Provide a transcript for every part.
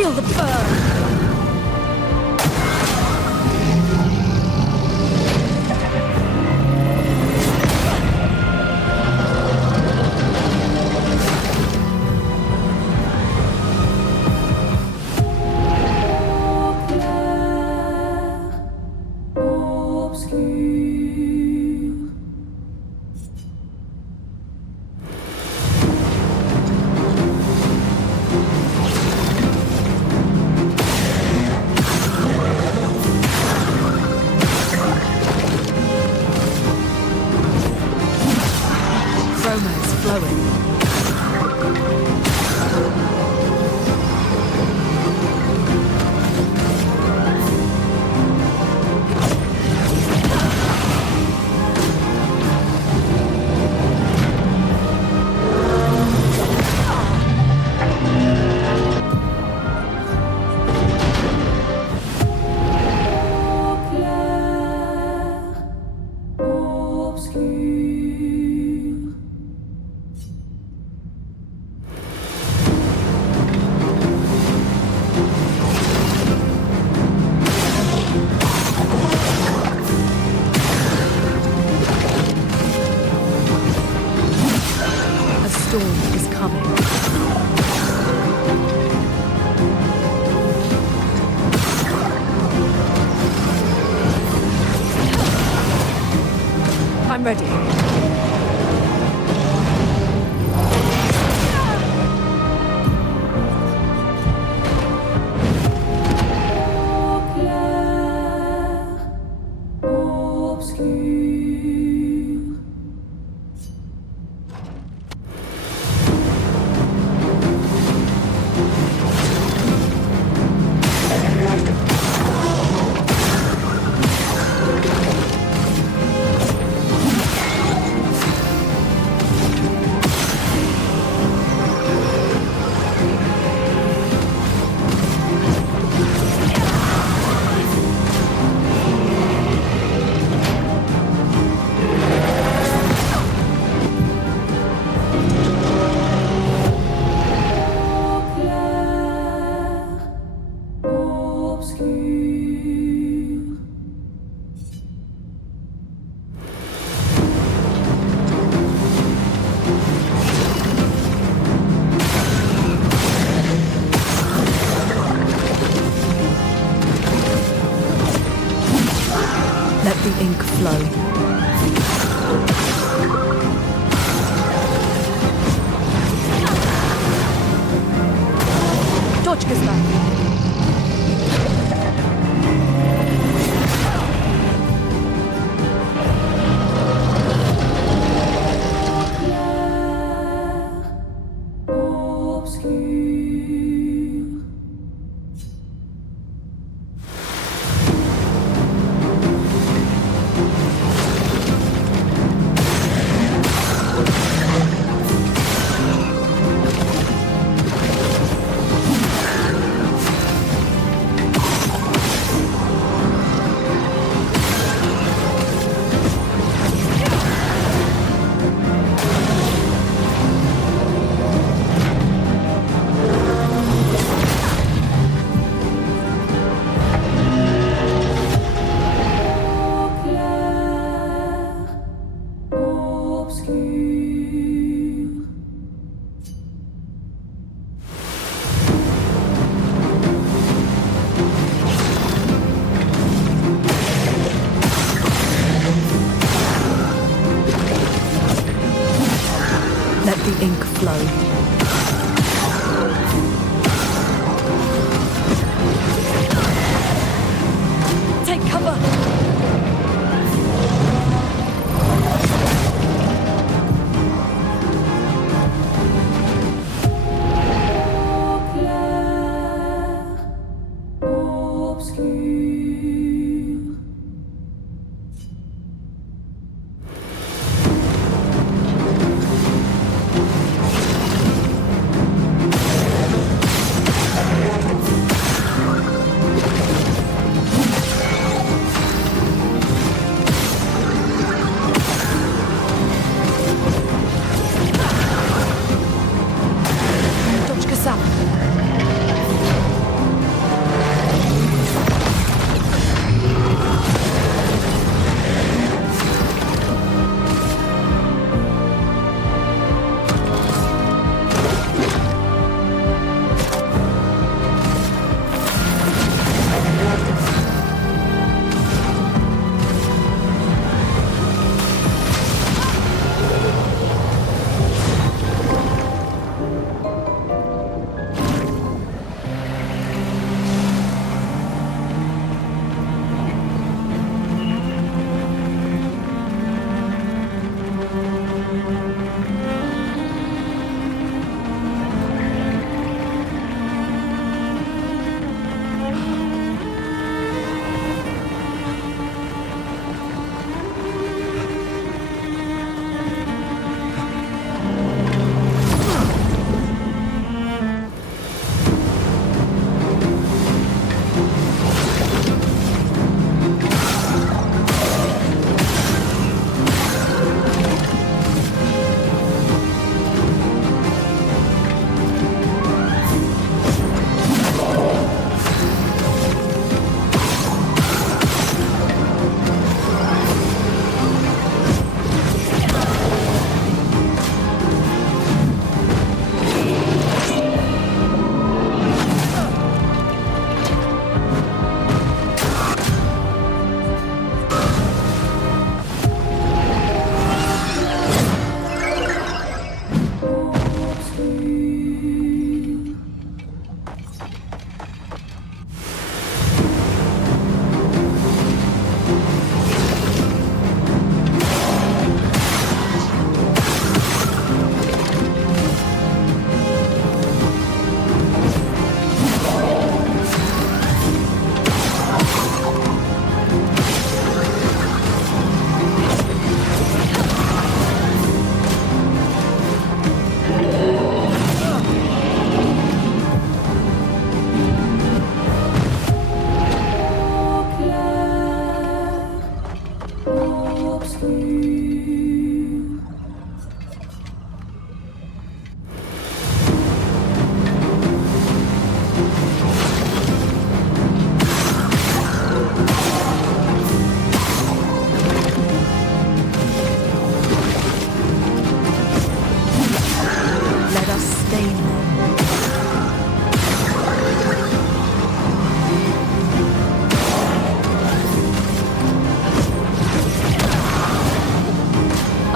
Feel the burn! I'm ready. Let the ink flow. Take cover!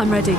I'm ready.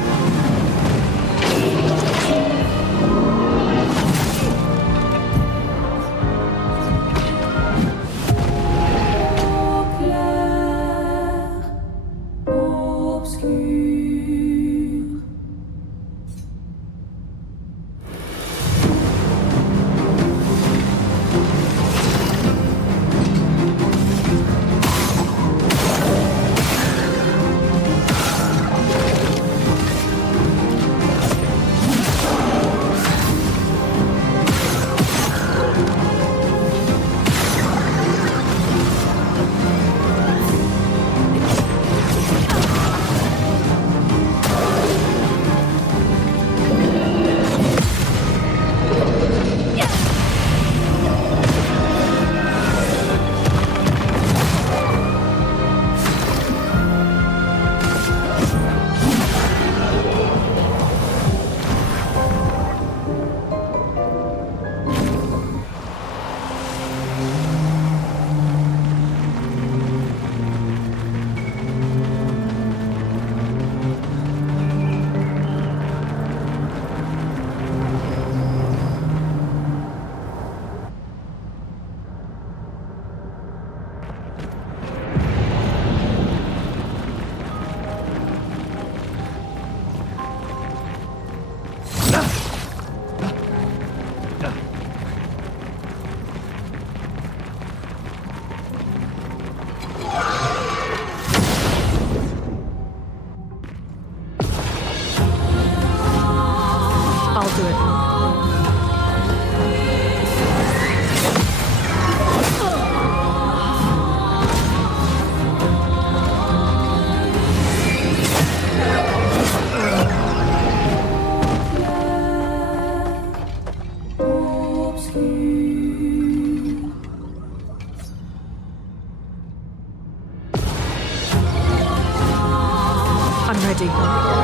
I'm ready.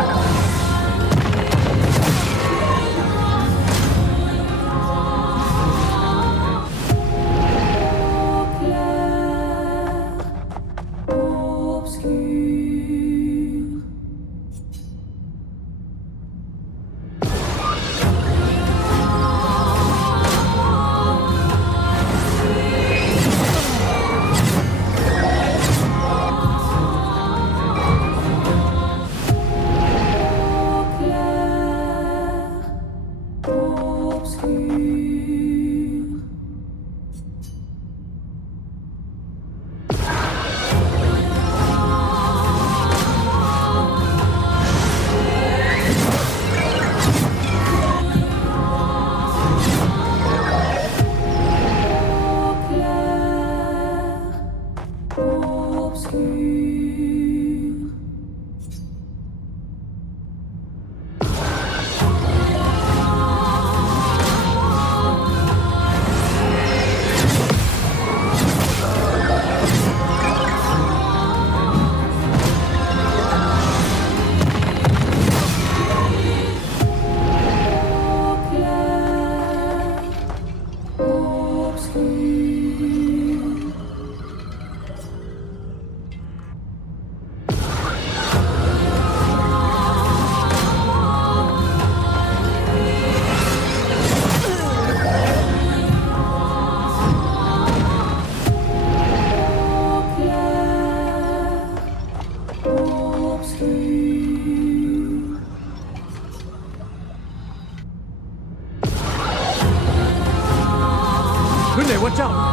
Huynh đệ quan trọng.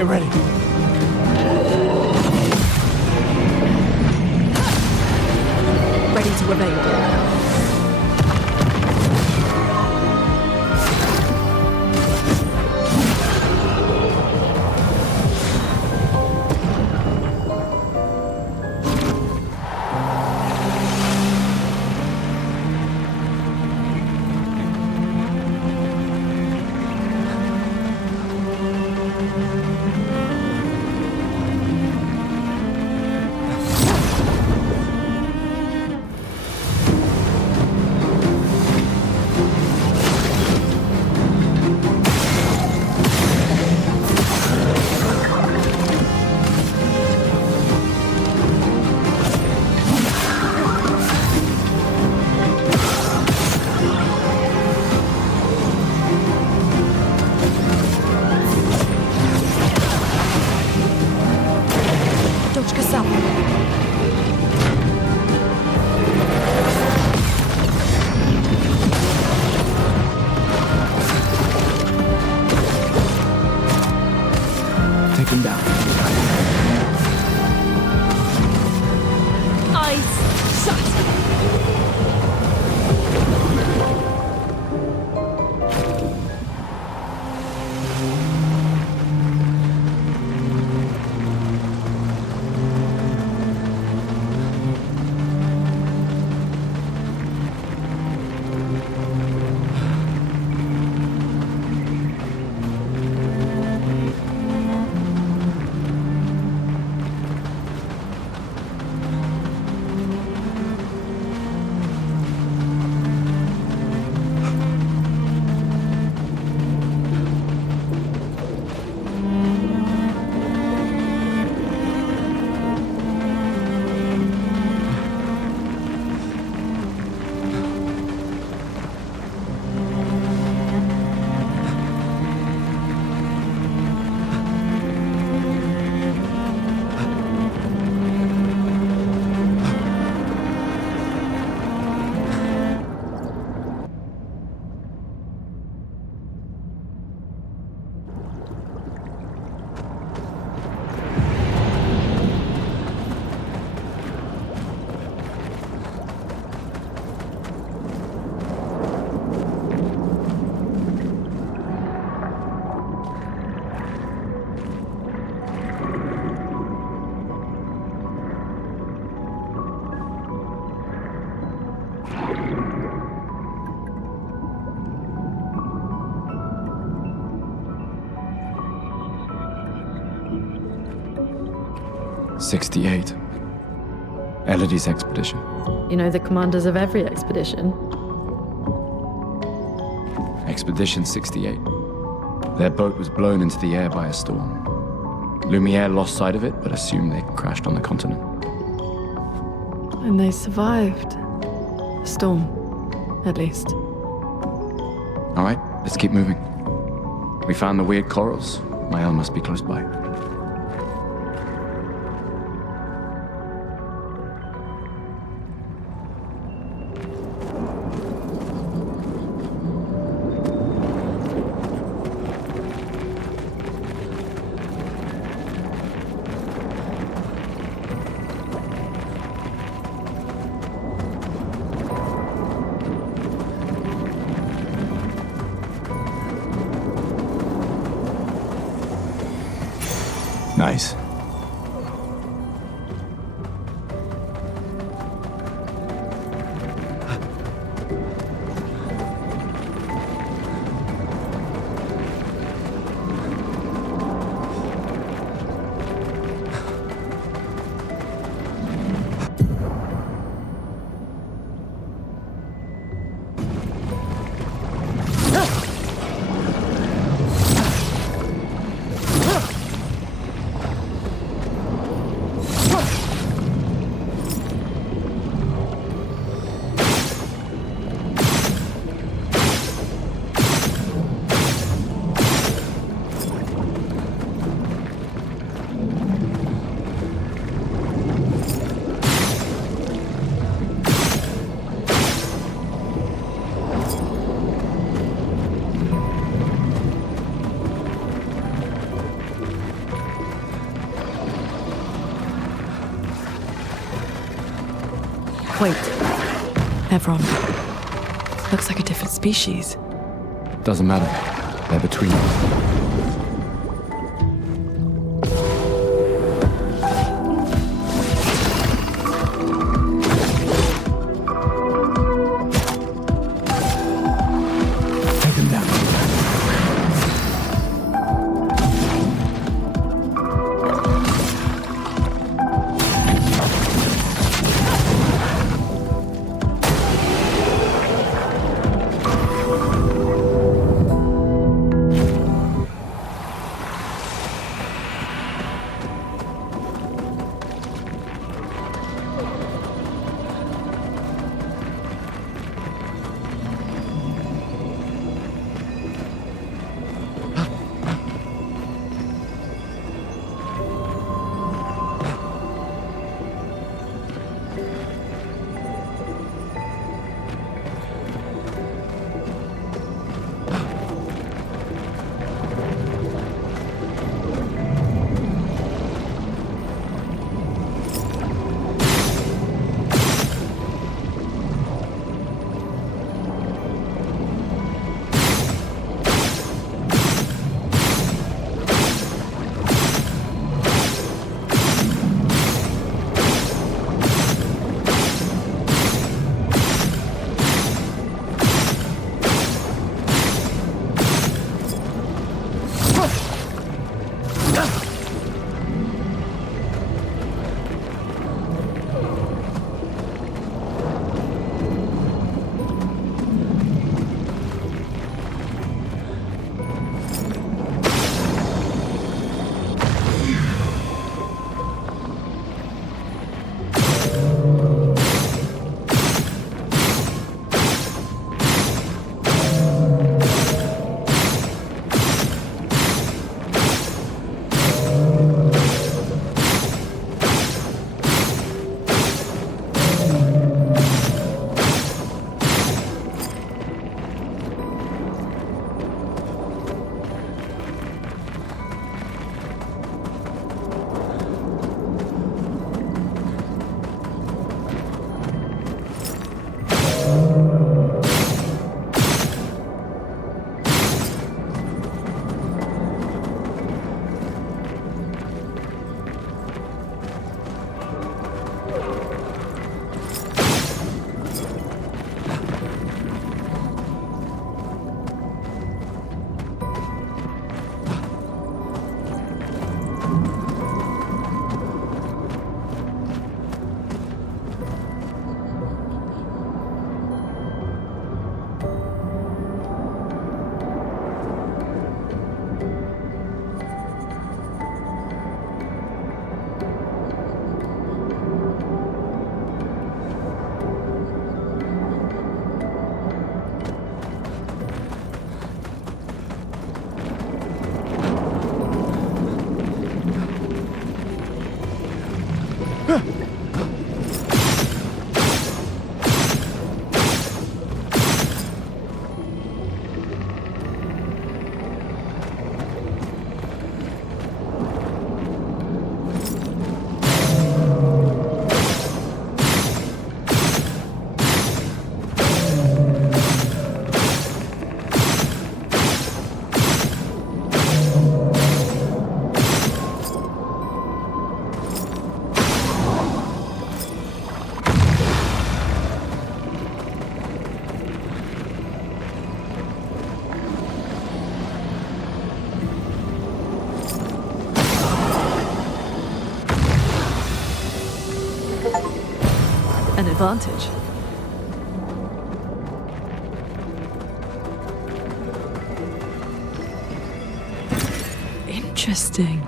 Get ready. Ready to evade. Take him down. Eyes shut! '68. Elodie's expedition. You know the commanders of every expedition. Expedition 68. Their boat was blown into the air by a storm. Lumiere lost sight of it, but assumed they crashed on the continent. And they survived. A storm, at least. All right, let's keep moving. We found the weird corals. Mael must be close by. Wait. Evron. Looks like a different species. Doesn't matter. They're between us. Take them down. An advantage. Interesting.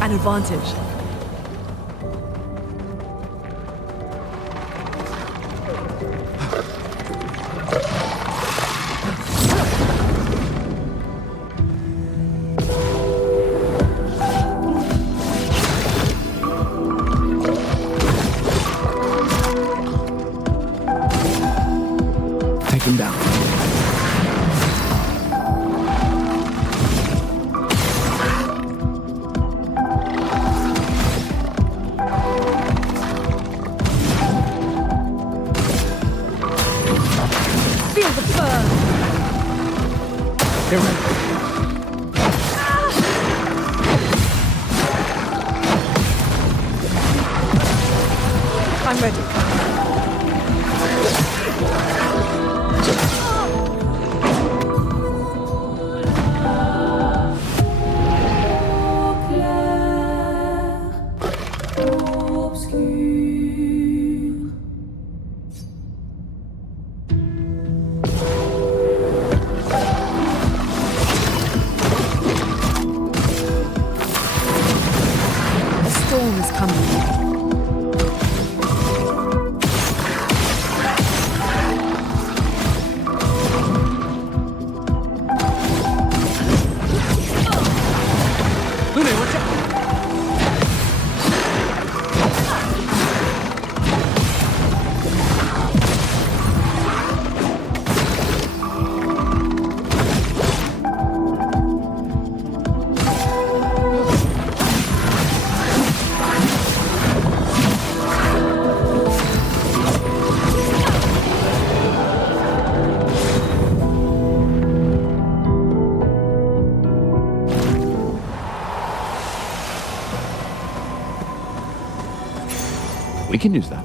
An advantage. Take them down. Feel the burn! Get ready. I'm ready. The storm is coming. Lune, watch out! We can use that.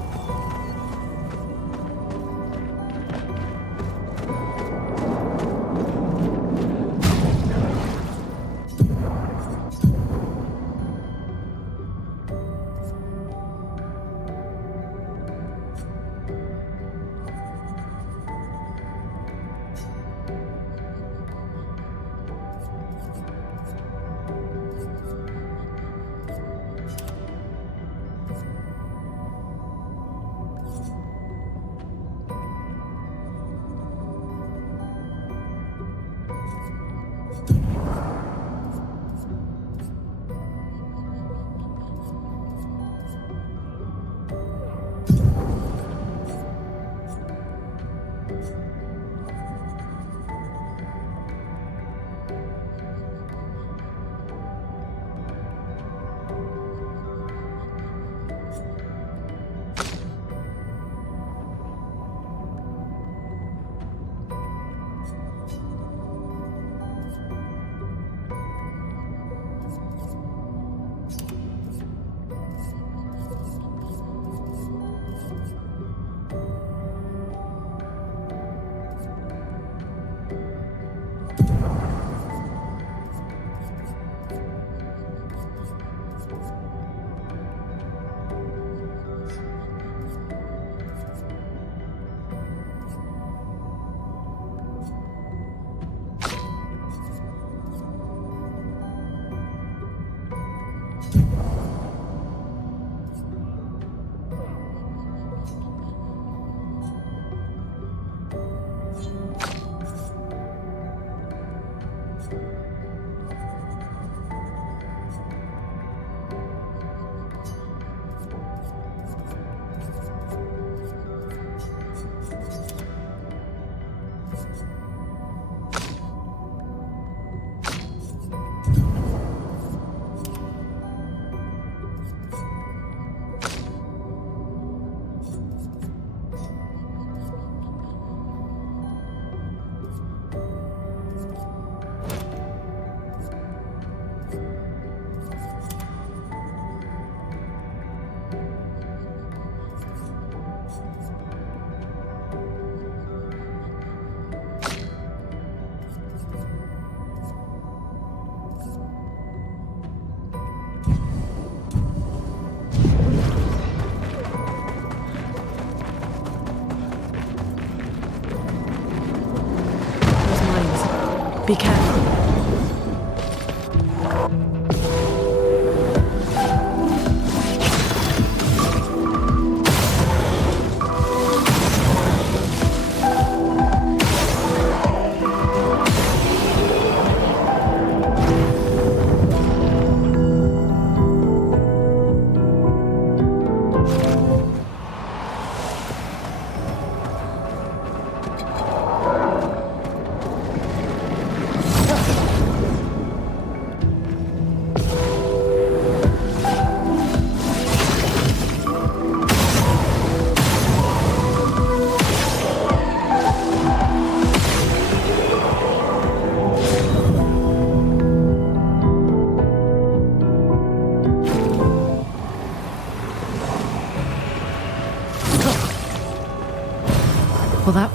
Be careful.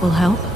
That'll help.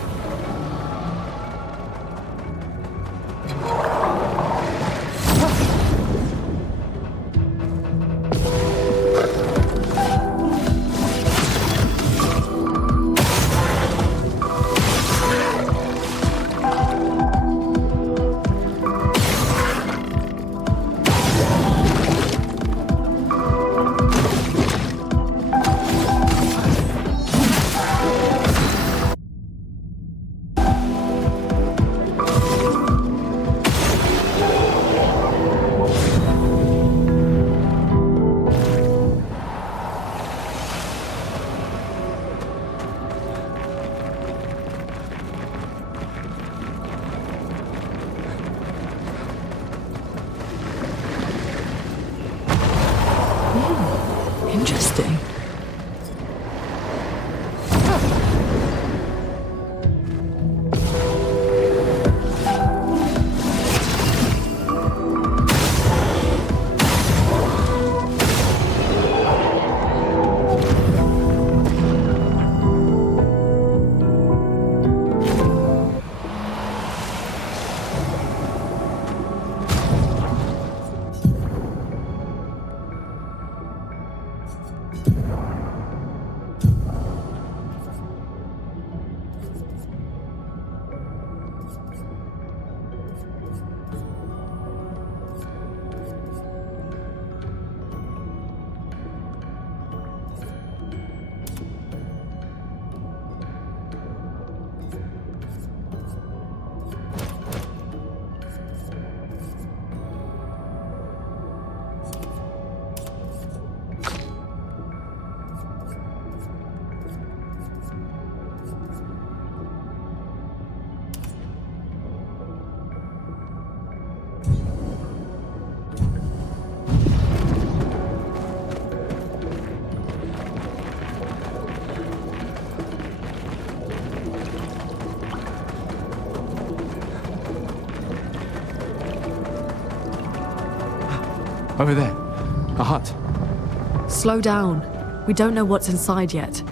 Interesting. Over there. A hut. Slow down. We don't know what's inside yet.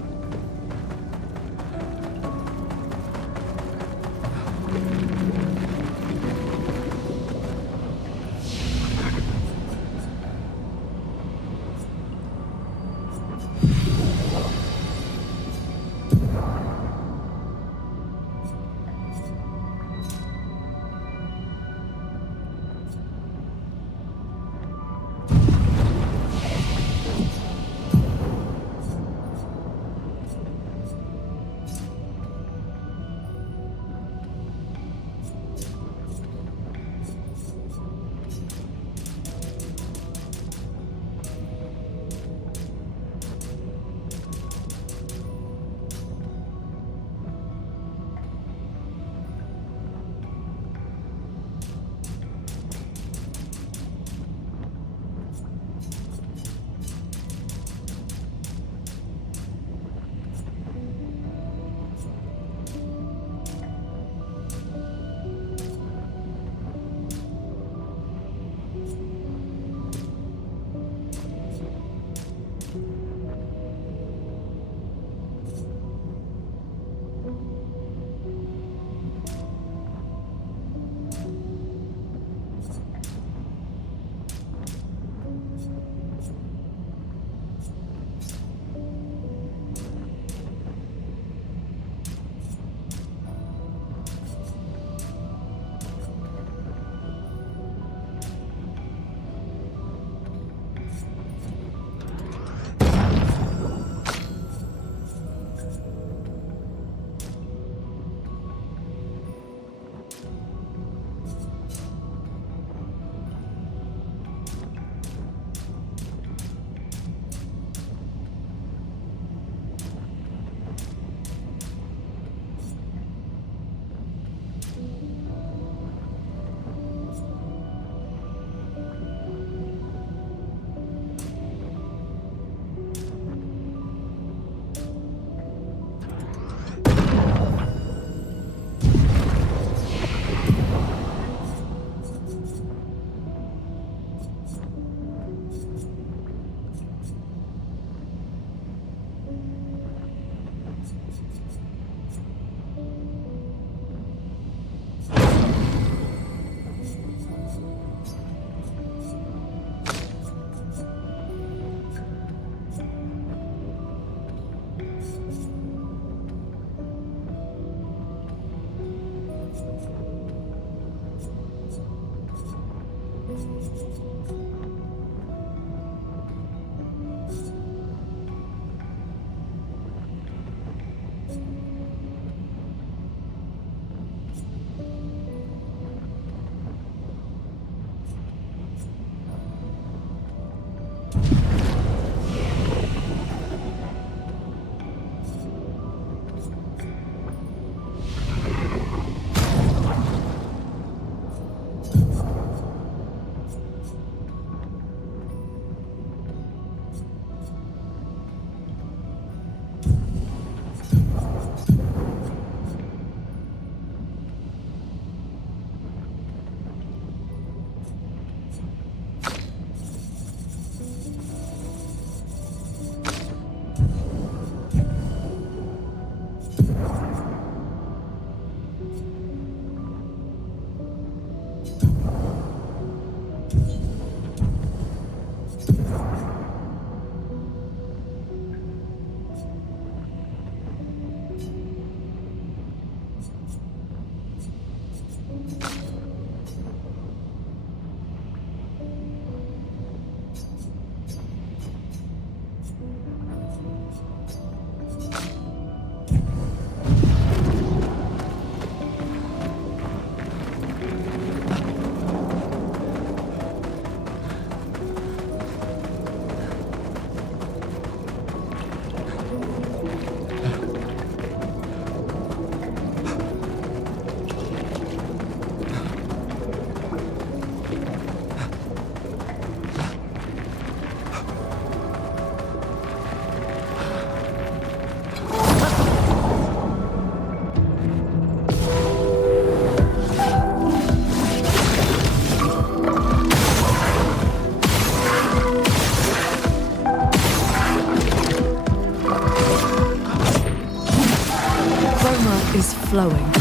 flowing.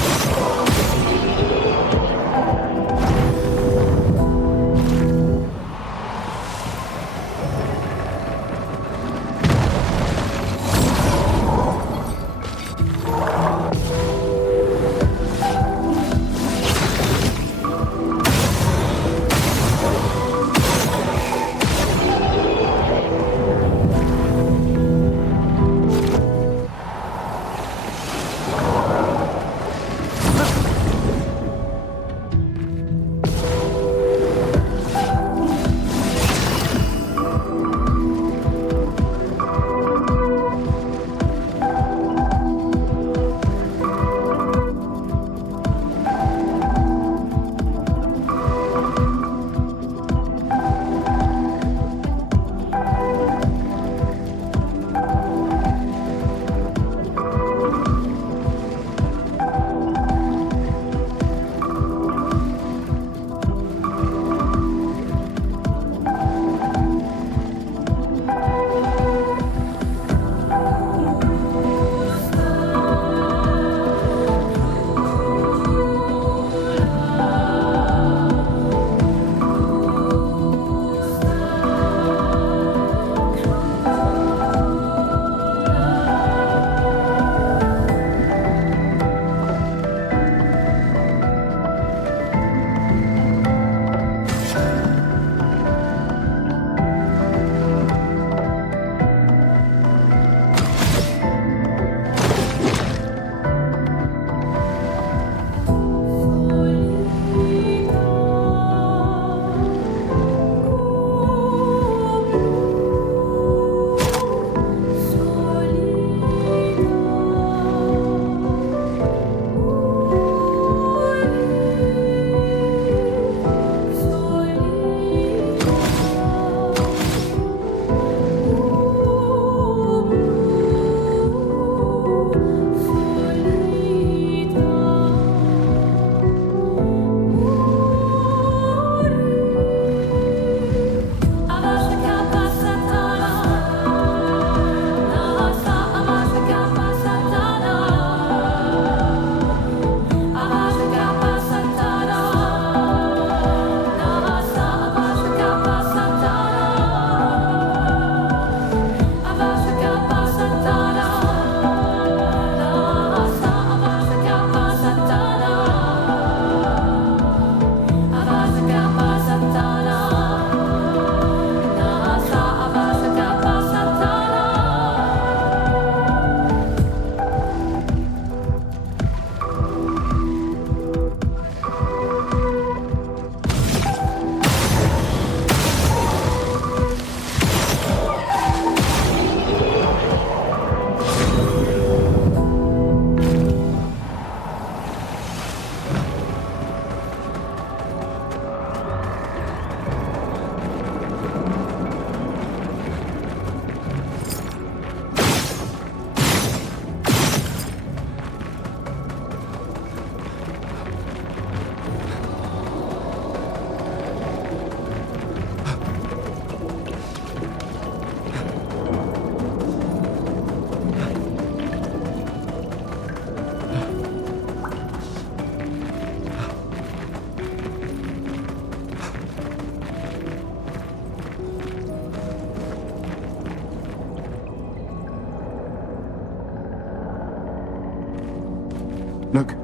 Look,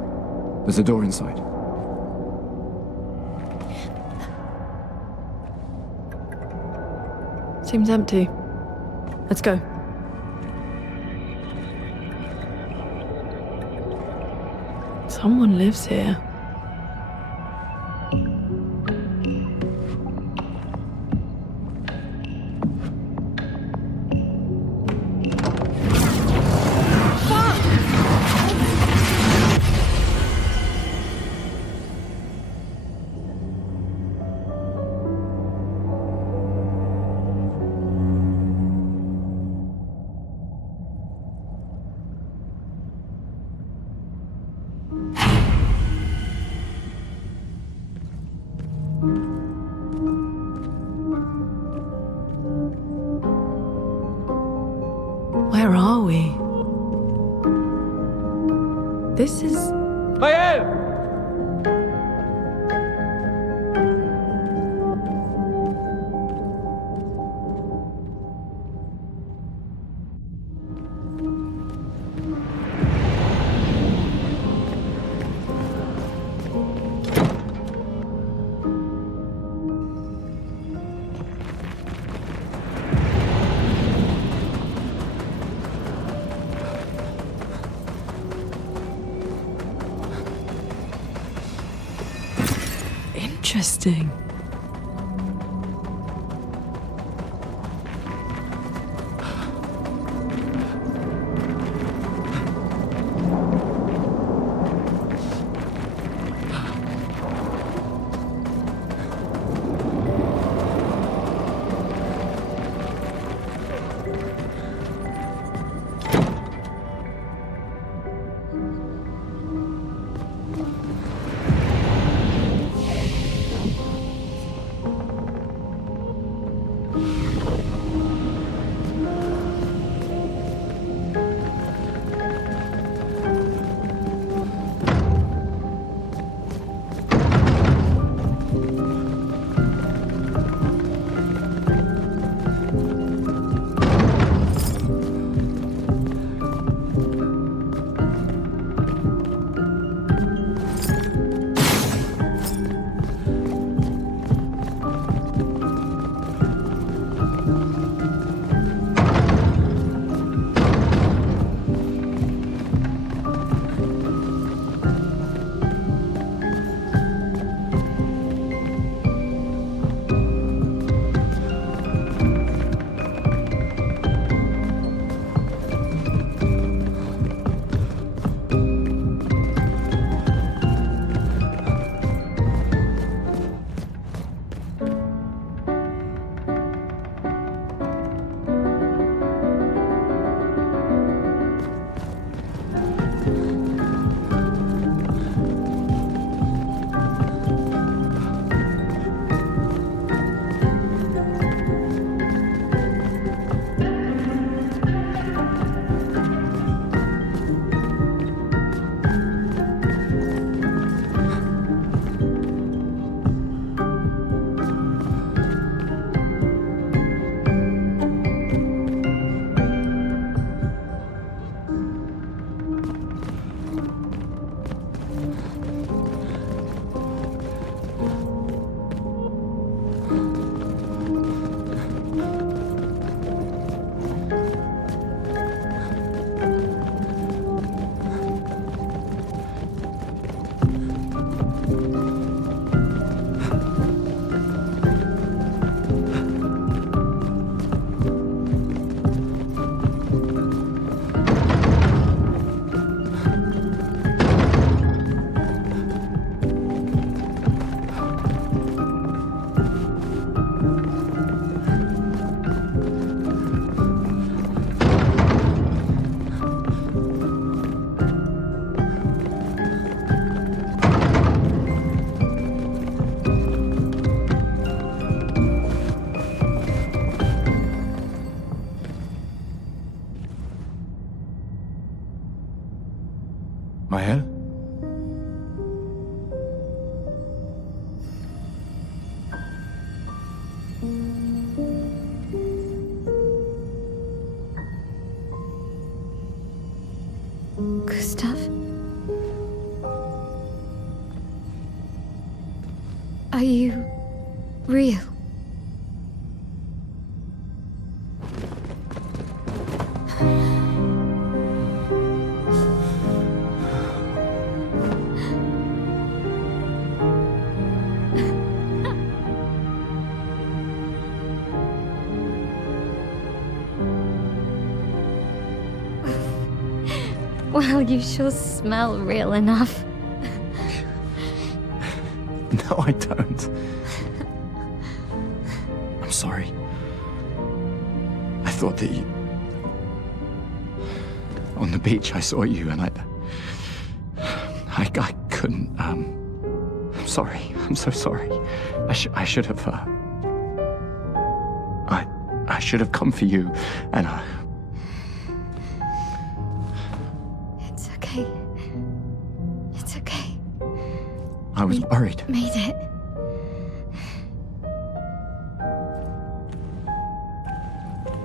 there's a door inside. Seems empty. Let's go. Someone lives here. Maëlle! Interesting. Maëlle? Gustav? Are you real? Well, you sure smell real enough. No, I don't. I'm sorry. I thought that you... On the beach, I saw you and I couldn't, I'm sorry. I'm so sorry. I should have, I should have come for you and It's okay. It's okay. I was worried. Made it.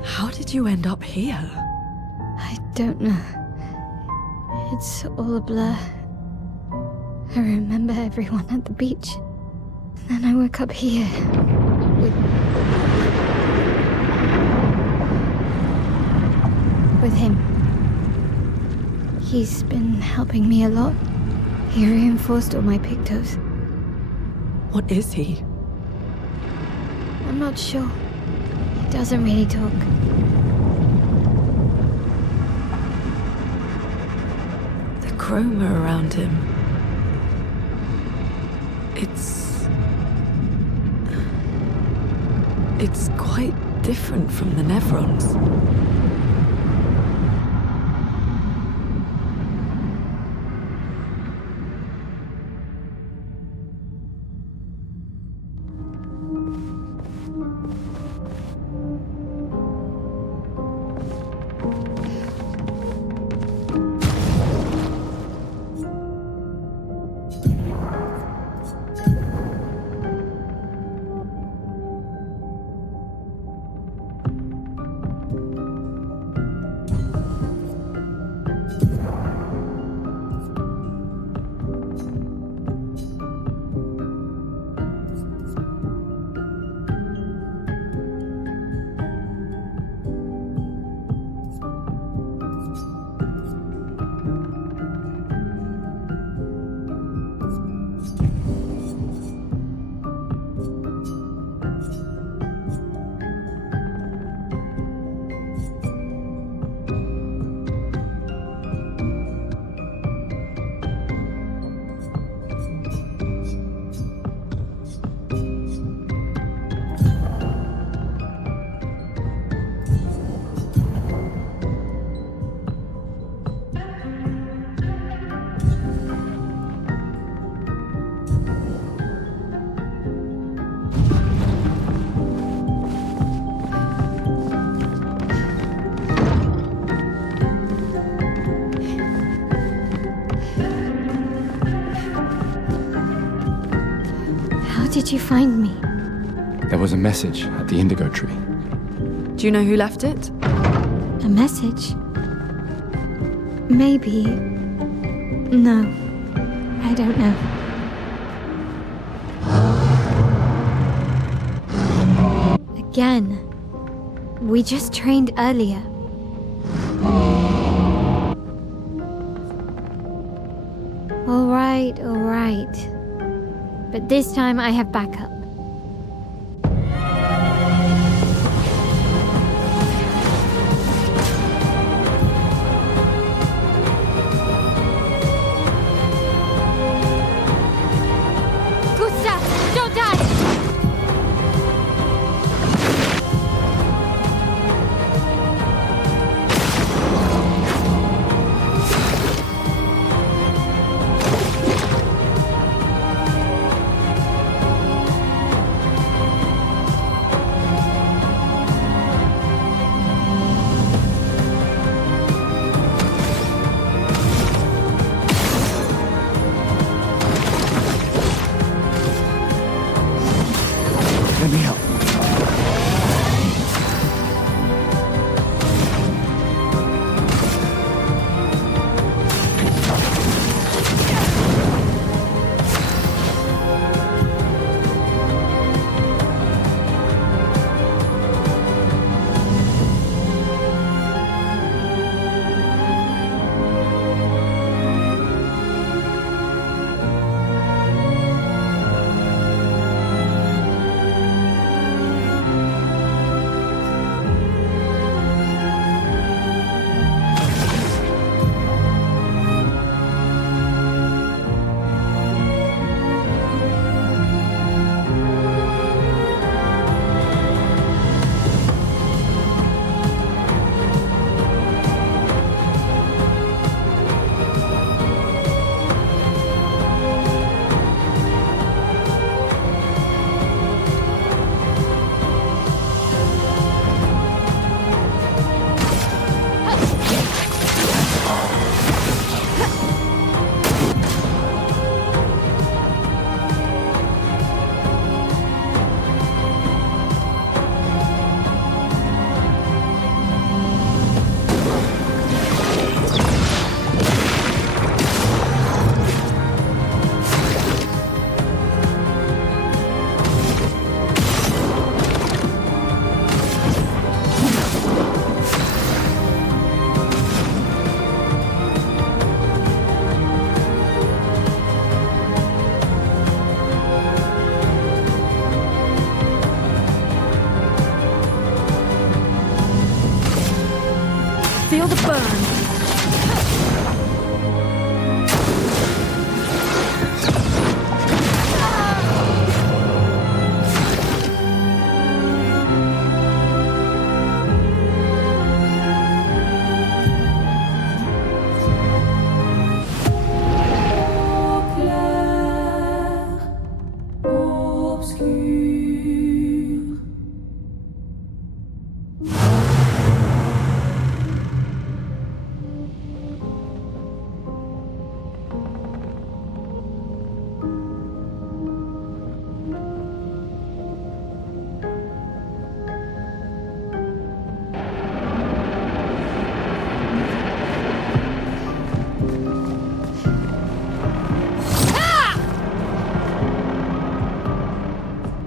How did you end up here? I don't know. It's all a blur. I remember everyone at the beach. Then I woke up here. With him. He's been helping me a lot. He reinforced all my pictos. What is he? I'm not sure. He doesn't really talk. The chroma around him. It's quite different from the Nevrons. How did you find me? There was a message at the indigo tree. Do you know who left it? A message? Maybe. No. I don't know. Again. We just trained earlier. All right. But this time I have backup. Gustav, don't die!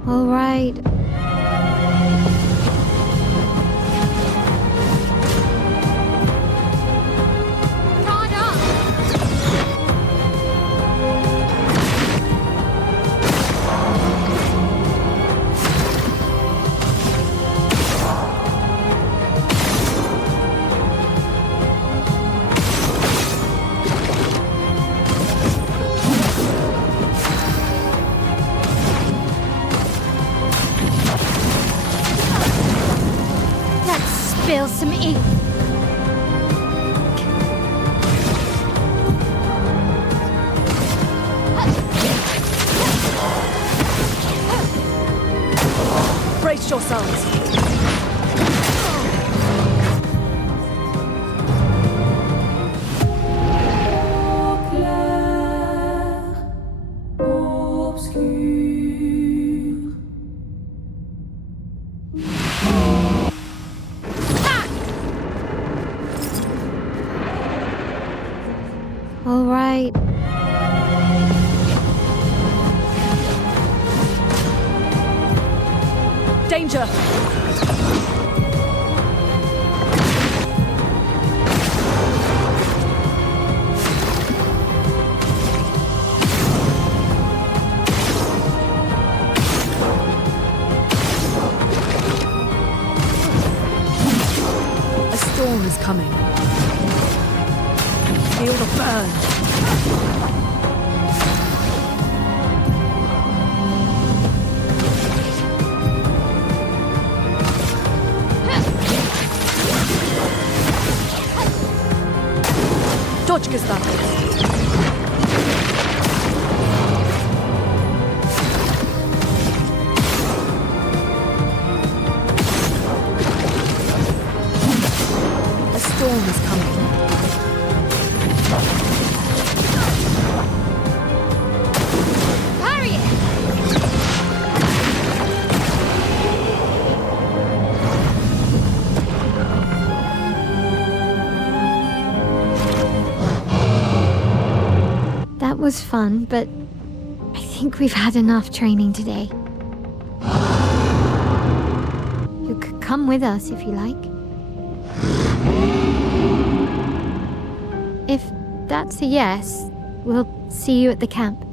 All right. Let's spill some ink. Brace yourselves. All right. Danger! A storm is coming. Feel the burn. Точки ставьте. A storm is coming. Parry it! That was fun, but I think we've had enough training today. You could come with us if you like. If that's a yes, we'll see you at the camp.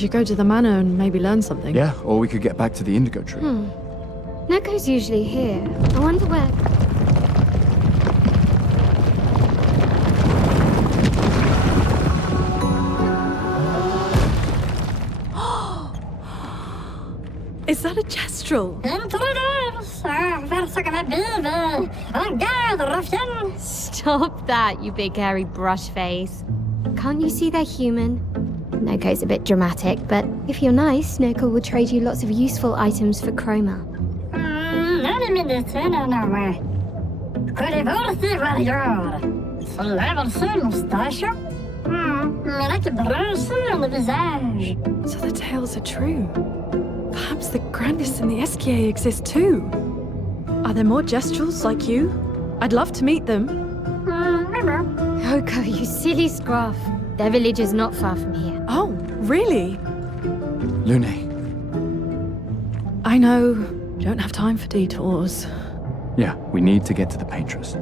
should go to the manor and maybe learn something. Yeah, or we could get back to the Indigo Tree. Neko's usually here. I wonder where. Is that a Jestrel? Stop that, you big hairy brush face. Can't you see they're human? Neko's a bit dramatic, but if you're nice, Neko will trade you lots of useful items for Chroma. So the tales are true. Perhaps the Grandis and the Esquier exist too. Are there more Jestrels like you? I'd love to meet them. Oko, you silly scruff. Their village is not far from here. Oh, really? Lune. I know. We don't have time for detours. Yeah, we need to get to the Paintress.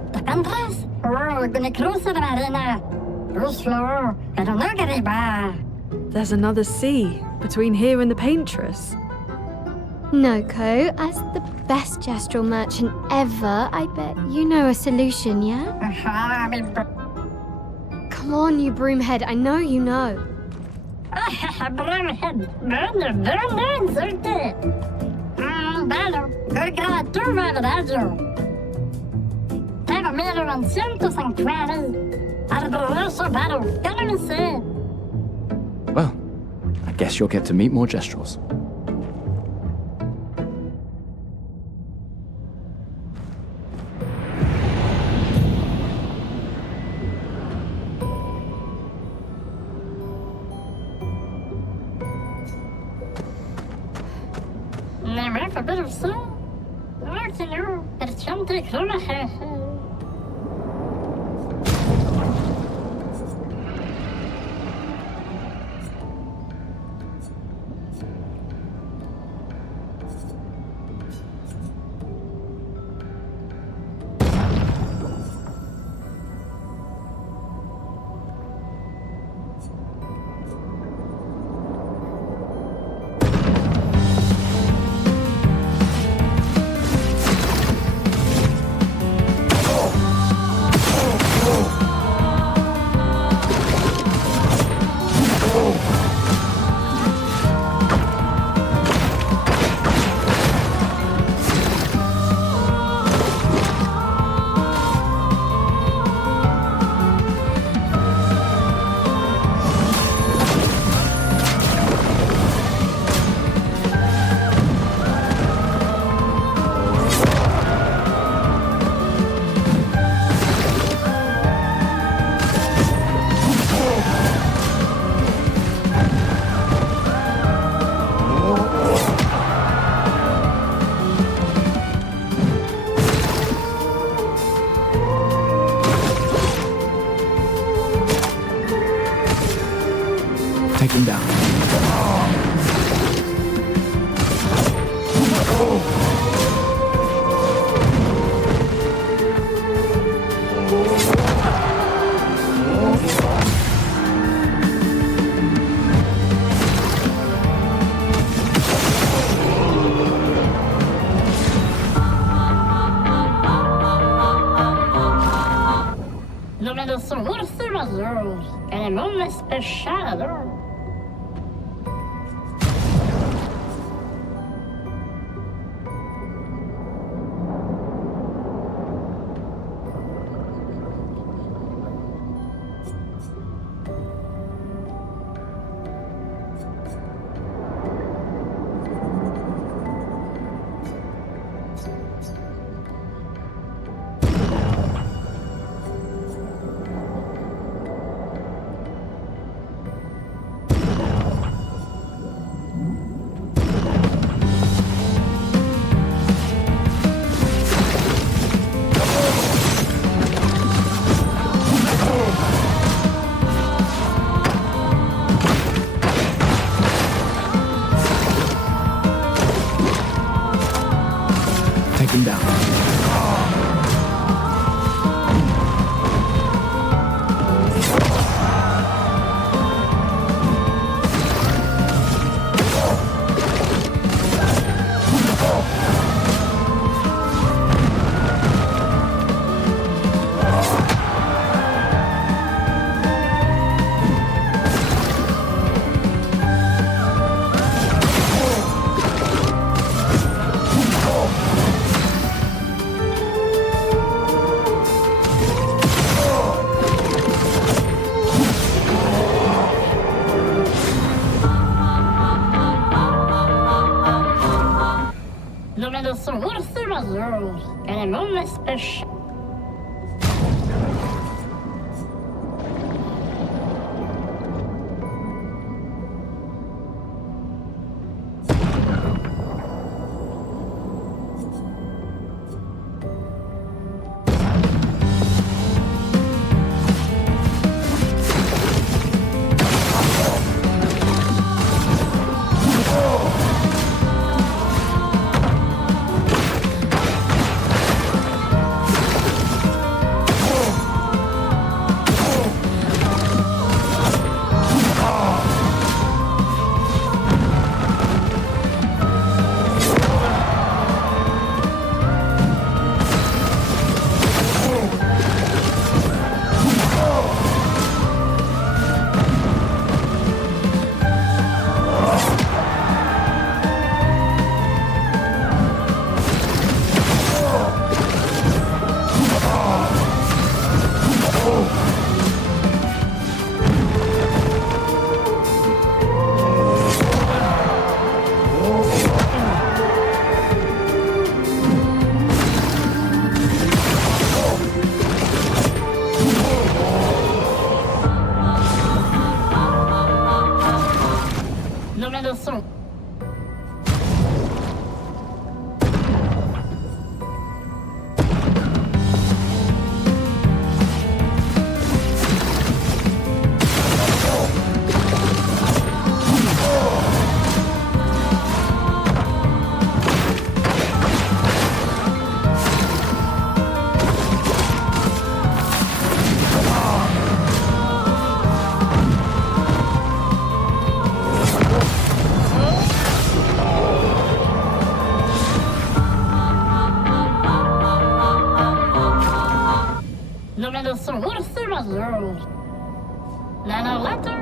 There's another sea between here and the Paintress. Noko, as the best Jestrel merchant ever, I bet you know a solution, yeah? Come on, you broomhead, I know you know. Well, I guess you'll get to meet more Jestrels. Take him down. Número Urso Azul, animal especial. Take him down. Nombrando ursos azuis, enormes peixes. Nombrando ursos azuis. Nano letter.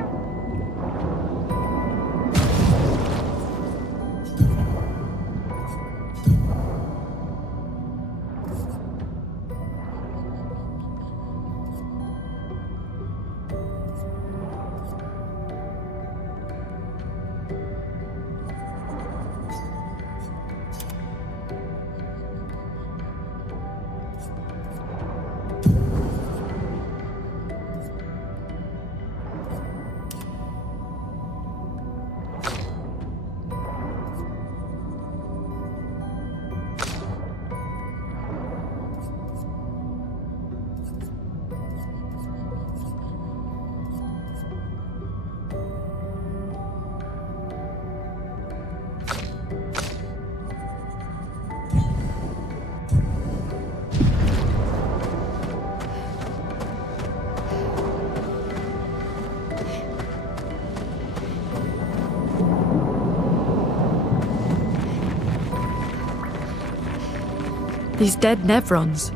These dead Nevrons.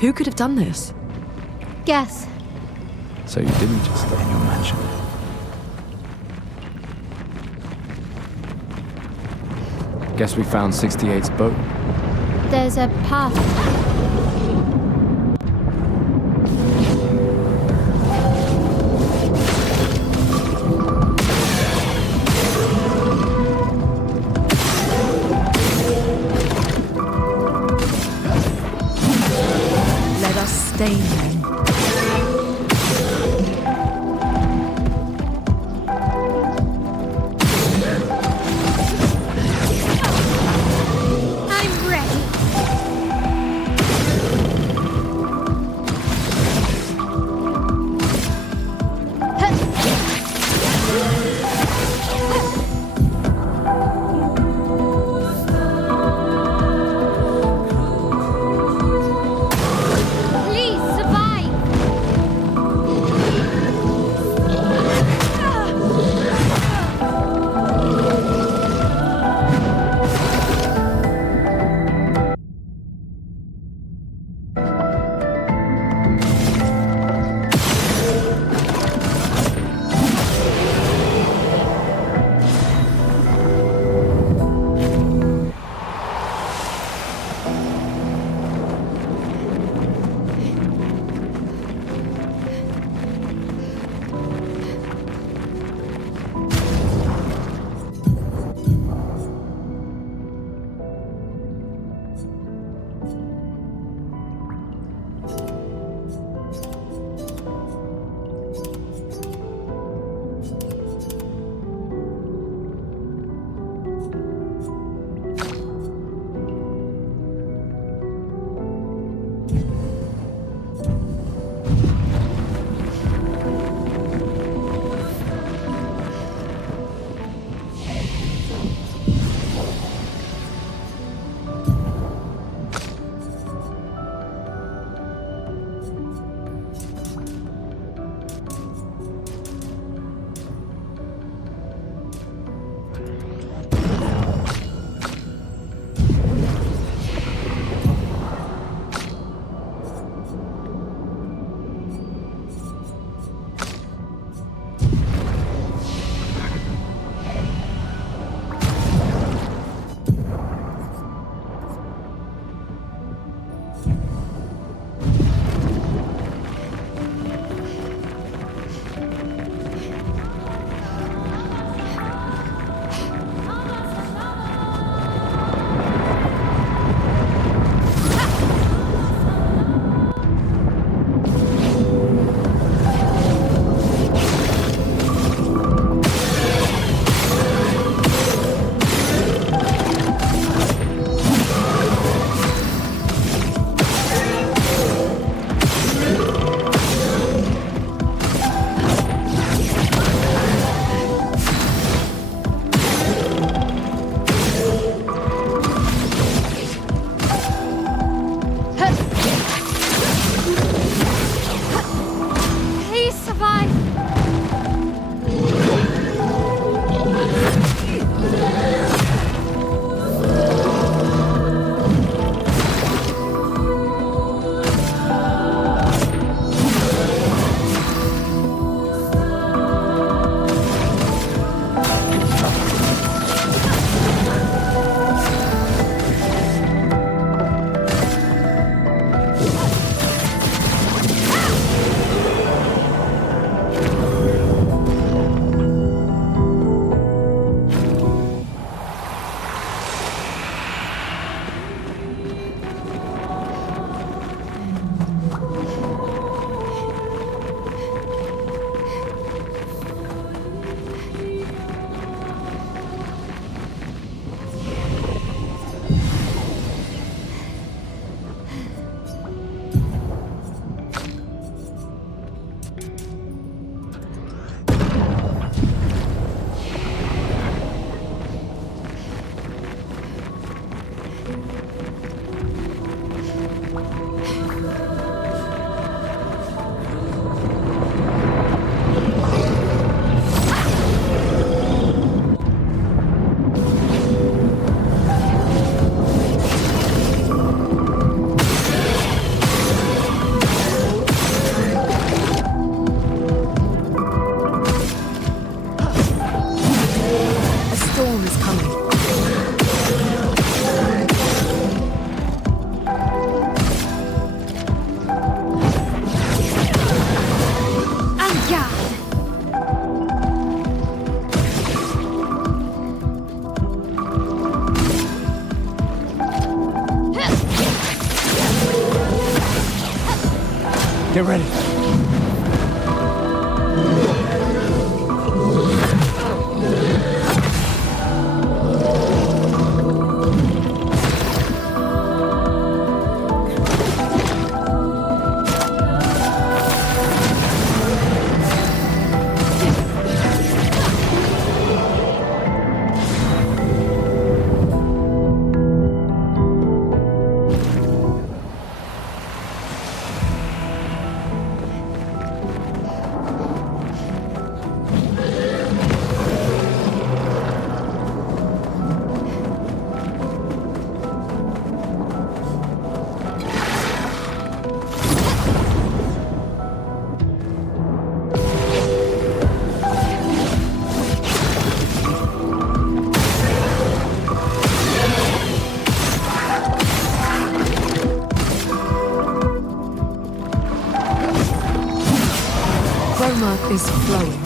Who could have done this? Guess. So you didn't just stay in your mansion. Guess we found 68's boat. There's a path. Let us stain them. I'm ready. Please survive. A storm is coming. Get ready. Chroma is flowing.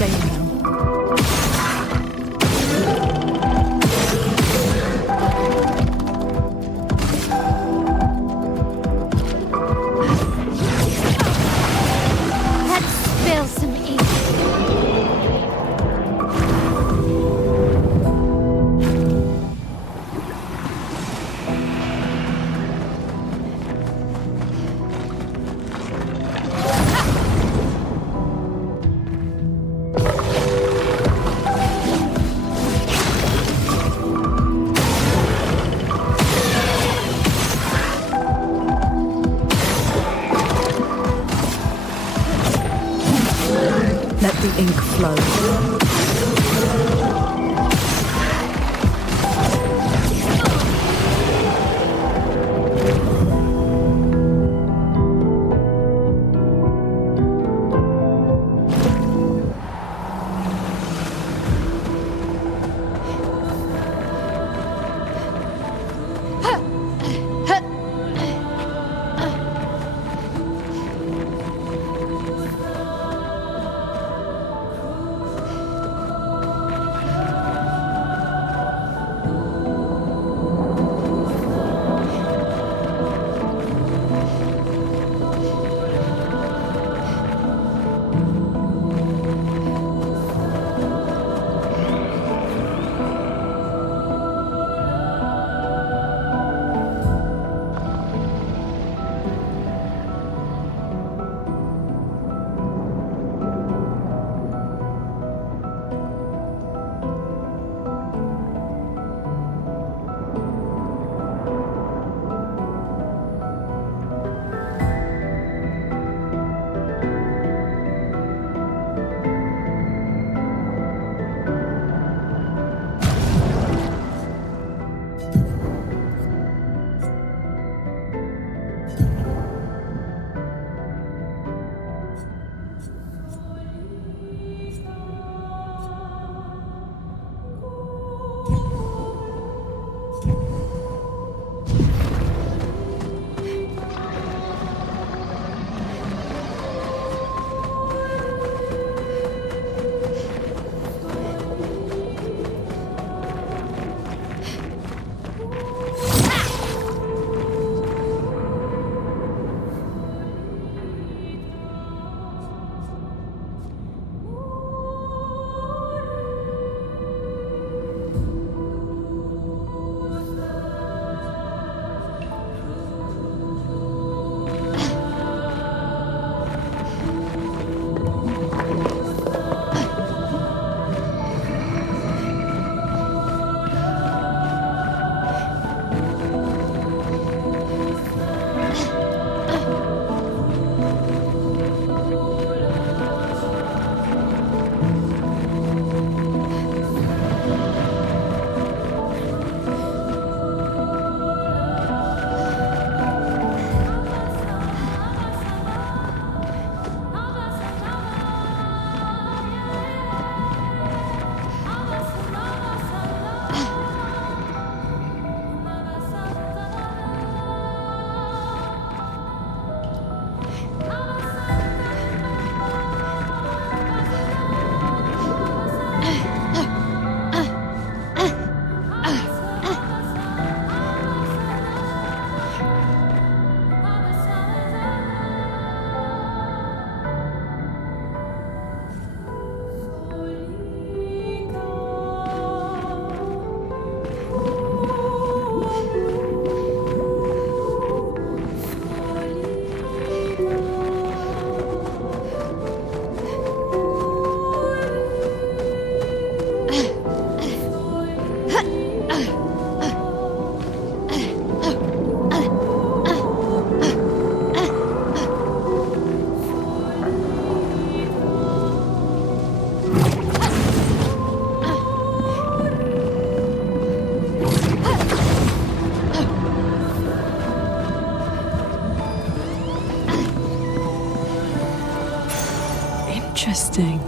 stay in them. Let's spill some ink. Let the ink flow. Interesting.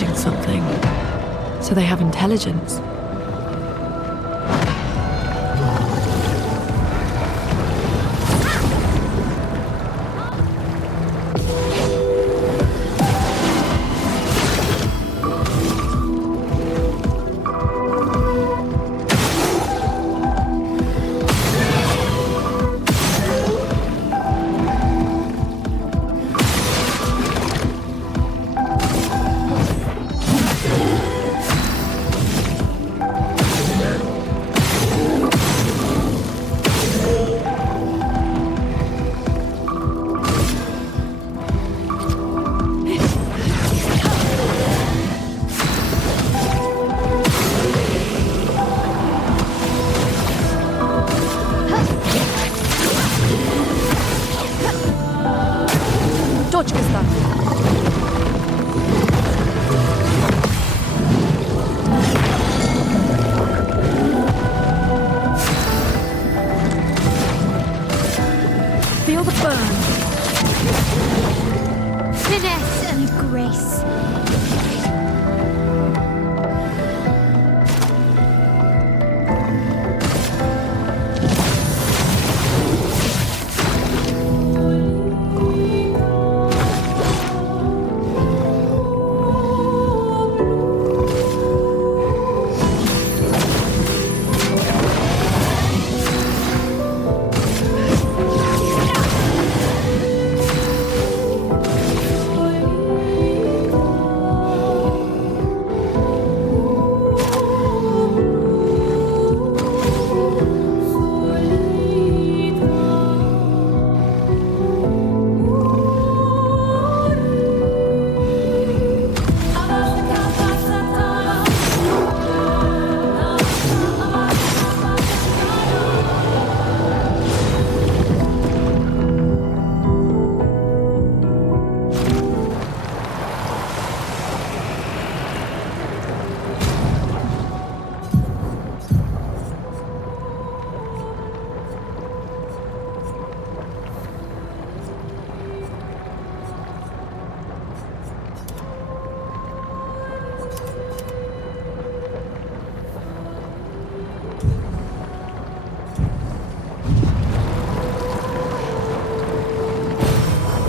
watching something. So they have intelligence. Точка ставки. Feel the burn. Finesse and grace.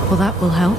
Well, that will help.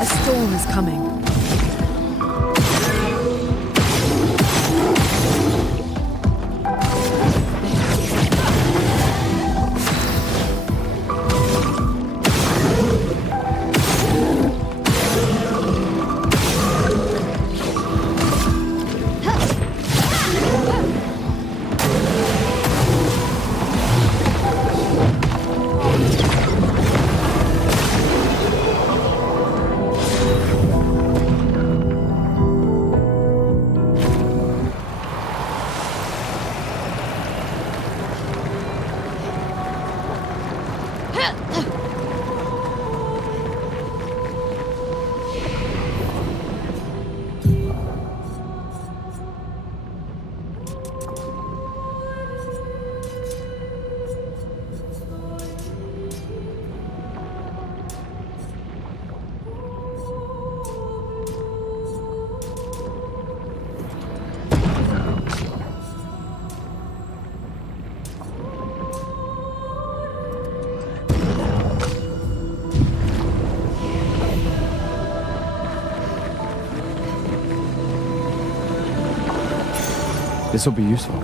A storm is coming. This'll be useful.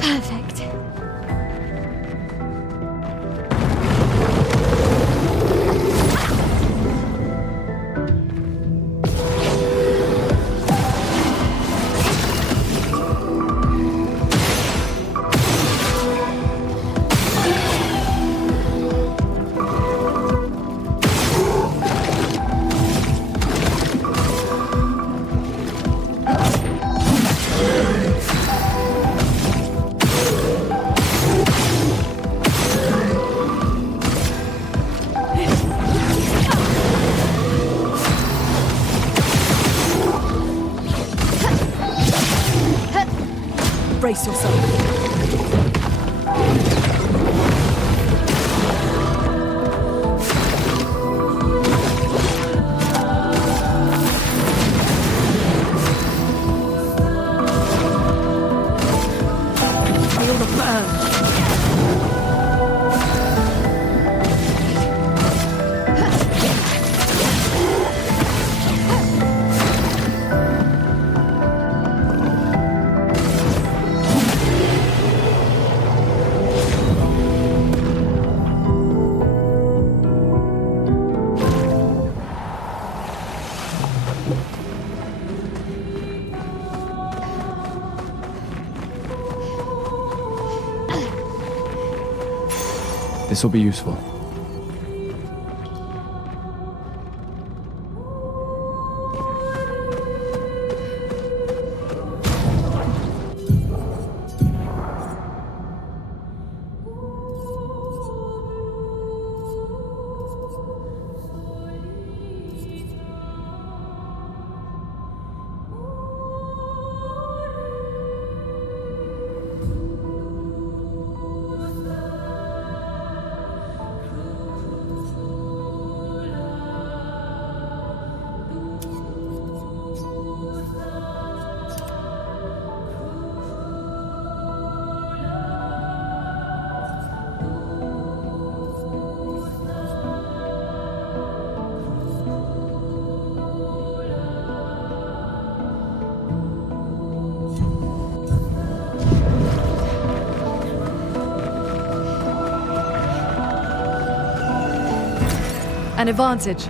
Perfect. Brace yourself. Feel the burn. This'll be useful. An advantage.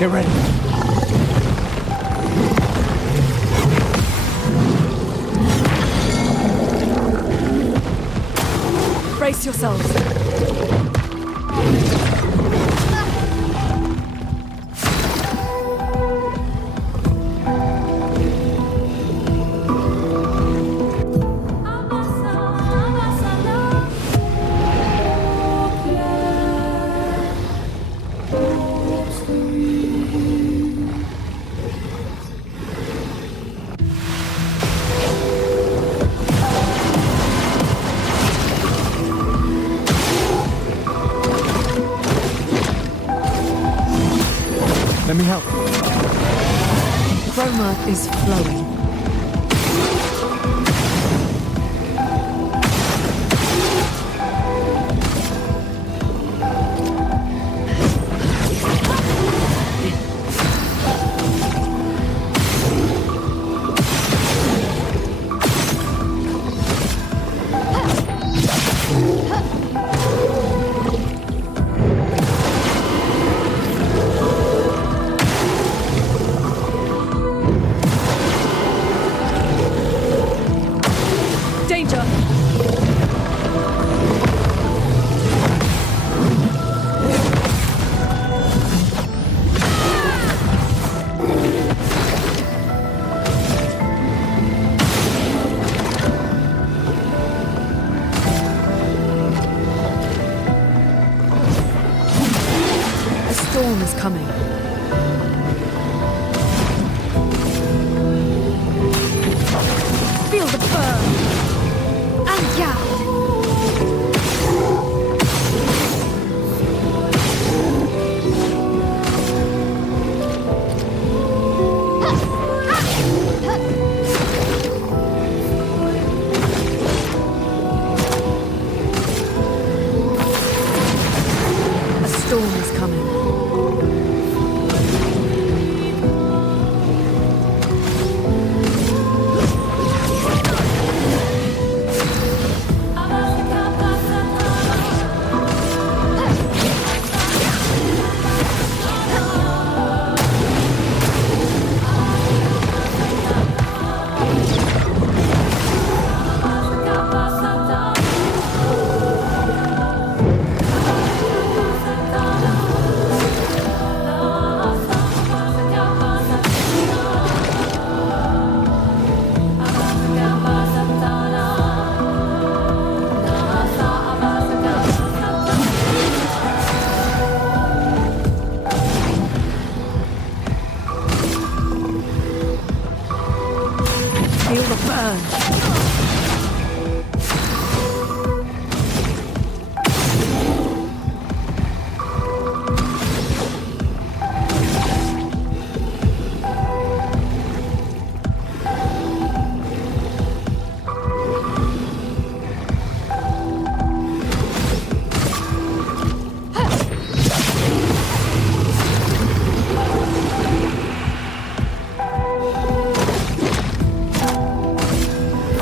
Get ready. Brace yourselves. Let me help. Chroma is flowing. Danger! A storm is coming. Feel the burn! And yeah! A storm is coming. Feel the burn.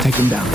Take him down.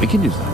We can use that.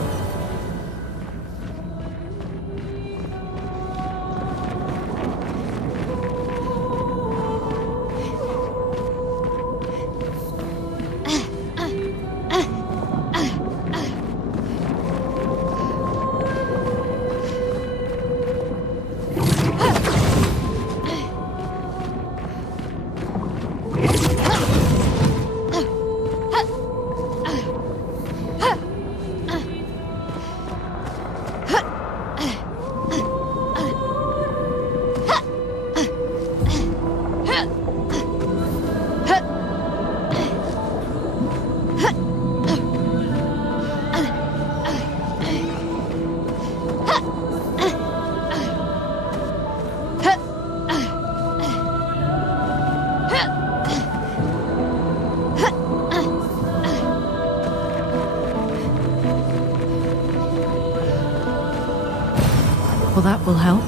Well, that will help.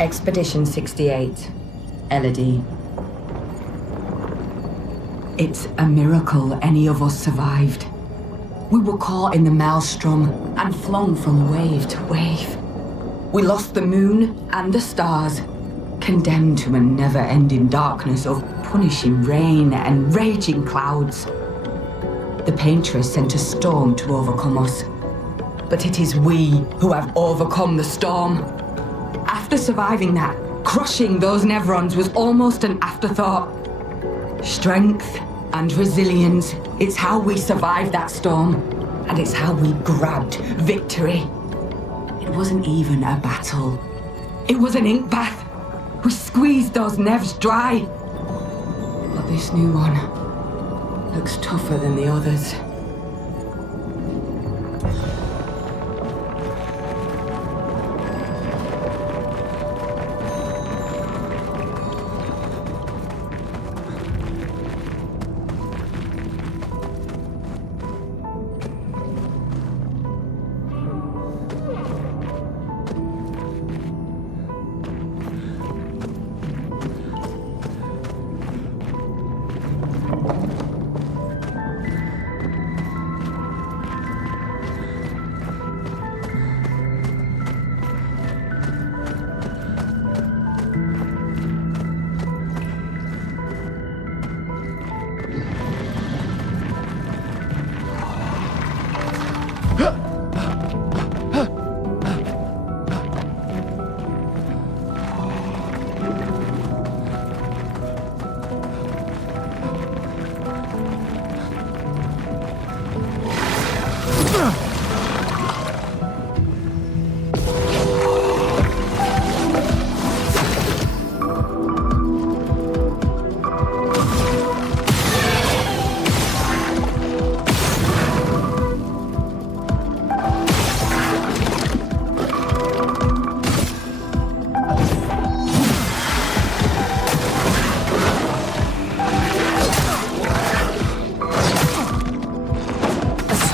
Expedition 68, Elodie. It's a miracle any of us survived. We were caught in the maelstrom and flung from wave to wave. We lost the moon and the stars, condemned to a never-ending darkness of punishing rain and raging clouds. The Paintress sent a storm to overcome us, but it is we who have overcome the storm. After surviving that, crushing those Nevrons was almost an afterthought. Strength and resilience, it's how we survived that storm, and it's how we grabbed victory. It wasn't even a battle. It was an ink bath. We squeezed those Nevs dry. But this new one looks tougher than the others.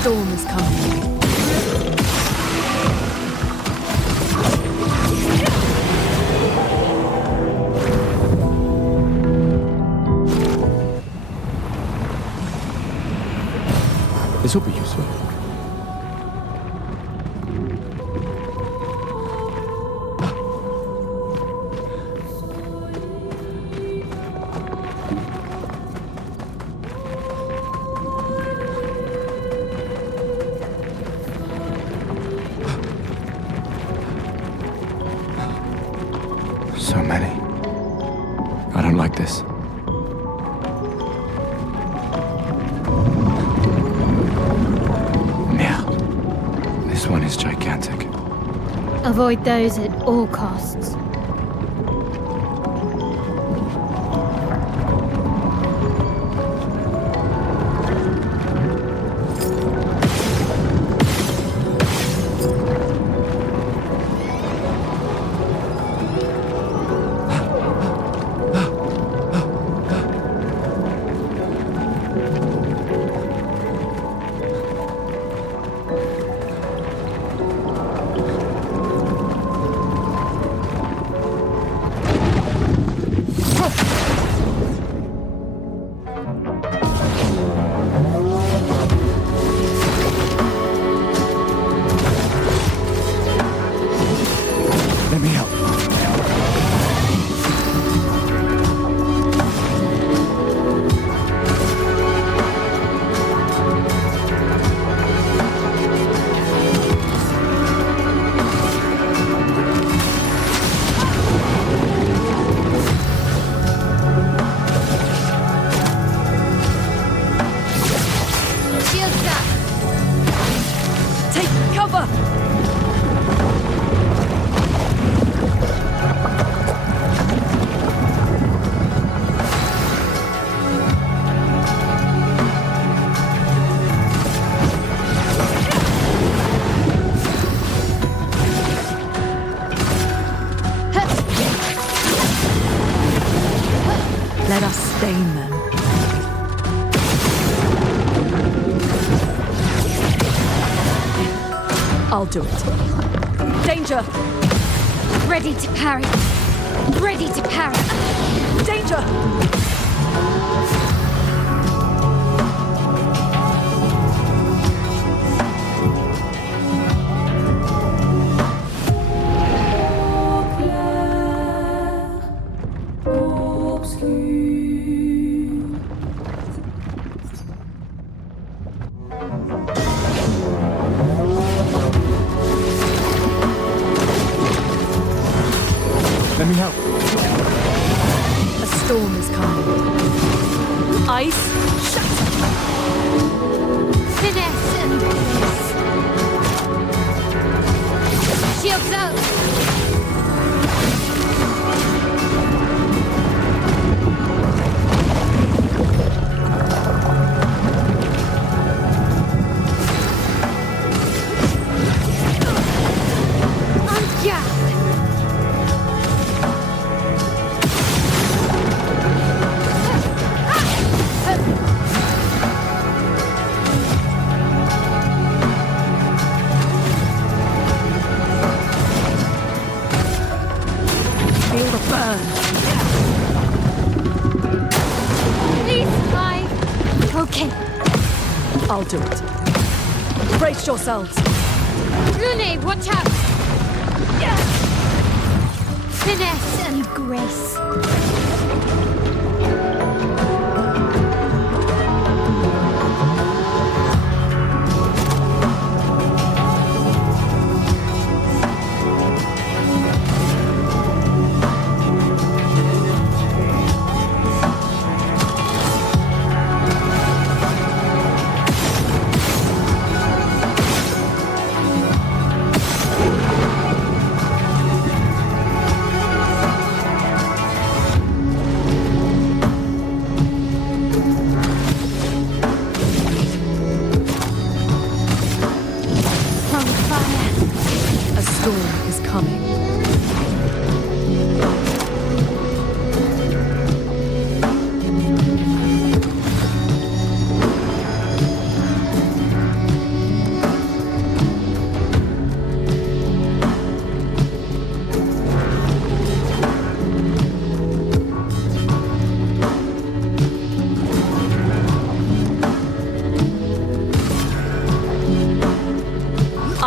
storm is coming. This will be useful. So many. I don't like this. This one is gigantic. Avoid those at all costs. Let me help. Shields up! Take cover! Let us stain them. I'll do it. Danger! Ready to parry. Ready to parry. Danger! Let me help. A storm is coming. Ice, shatter! Finesse and grace. Shields up! Feel the burn. Please, okay. I'll do it. Brace yourselves. Lune, watch out! Finesse and grace.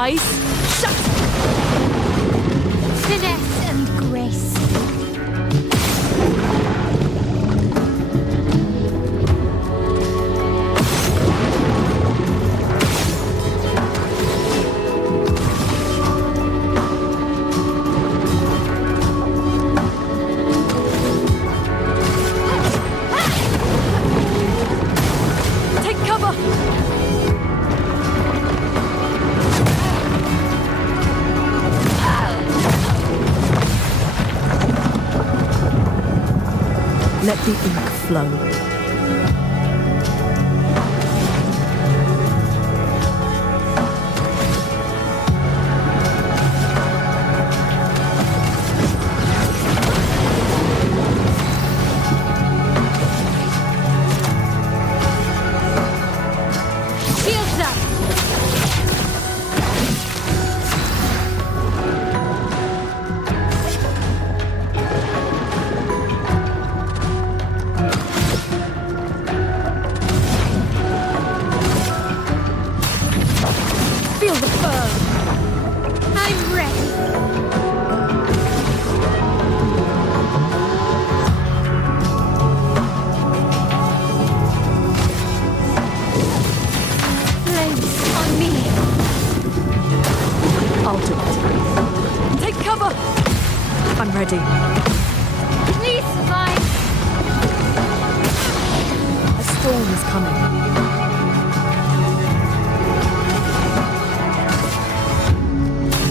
eyes. Shut! Finesse and grace. Take cover! Let the ink flow. Shields up! Feel the burn! I'm ready. Flames on me. I'll do it. Take cover! I'm ready. Please survive. A storm is coming.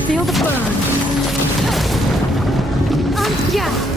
Feel the burn. Unjust.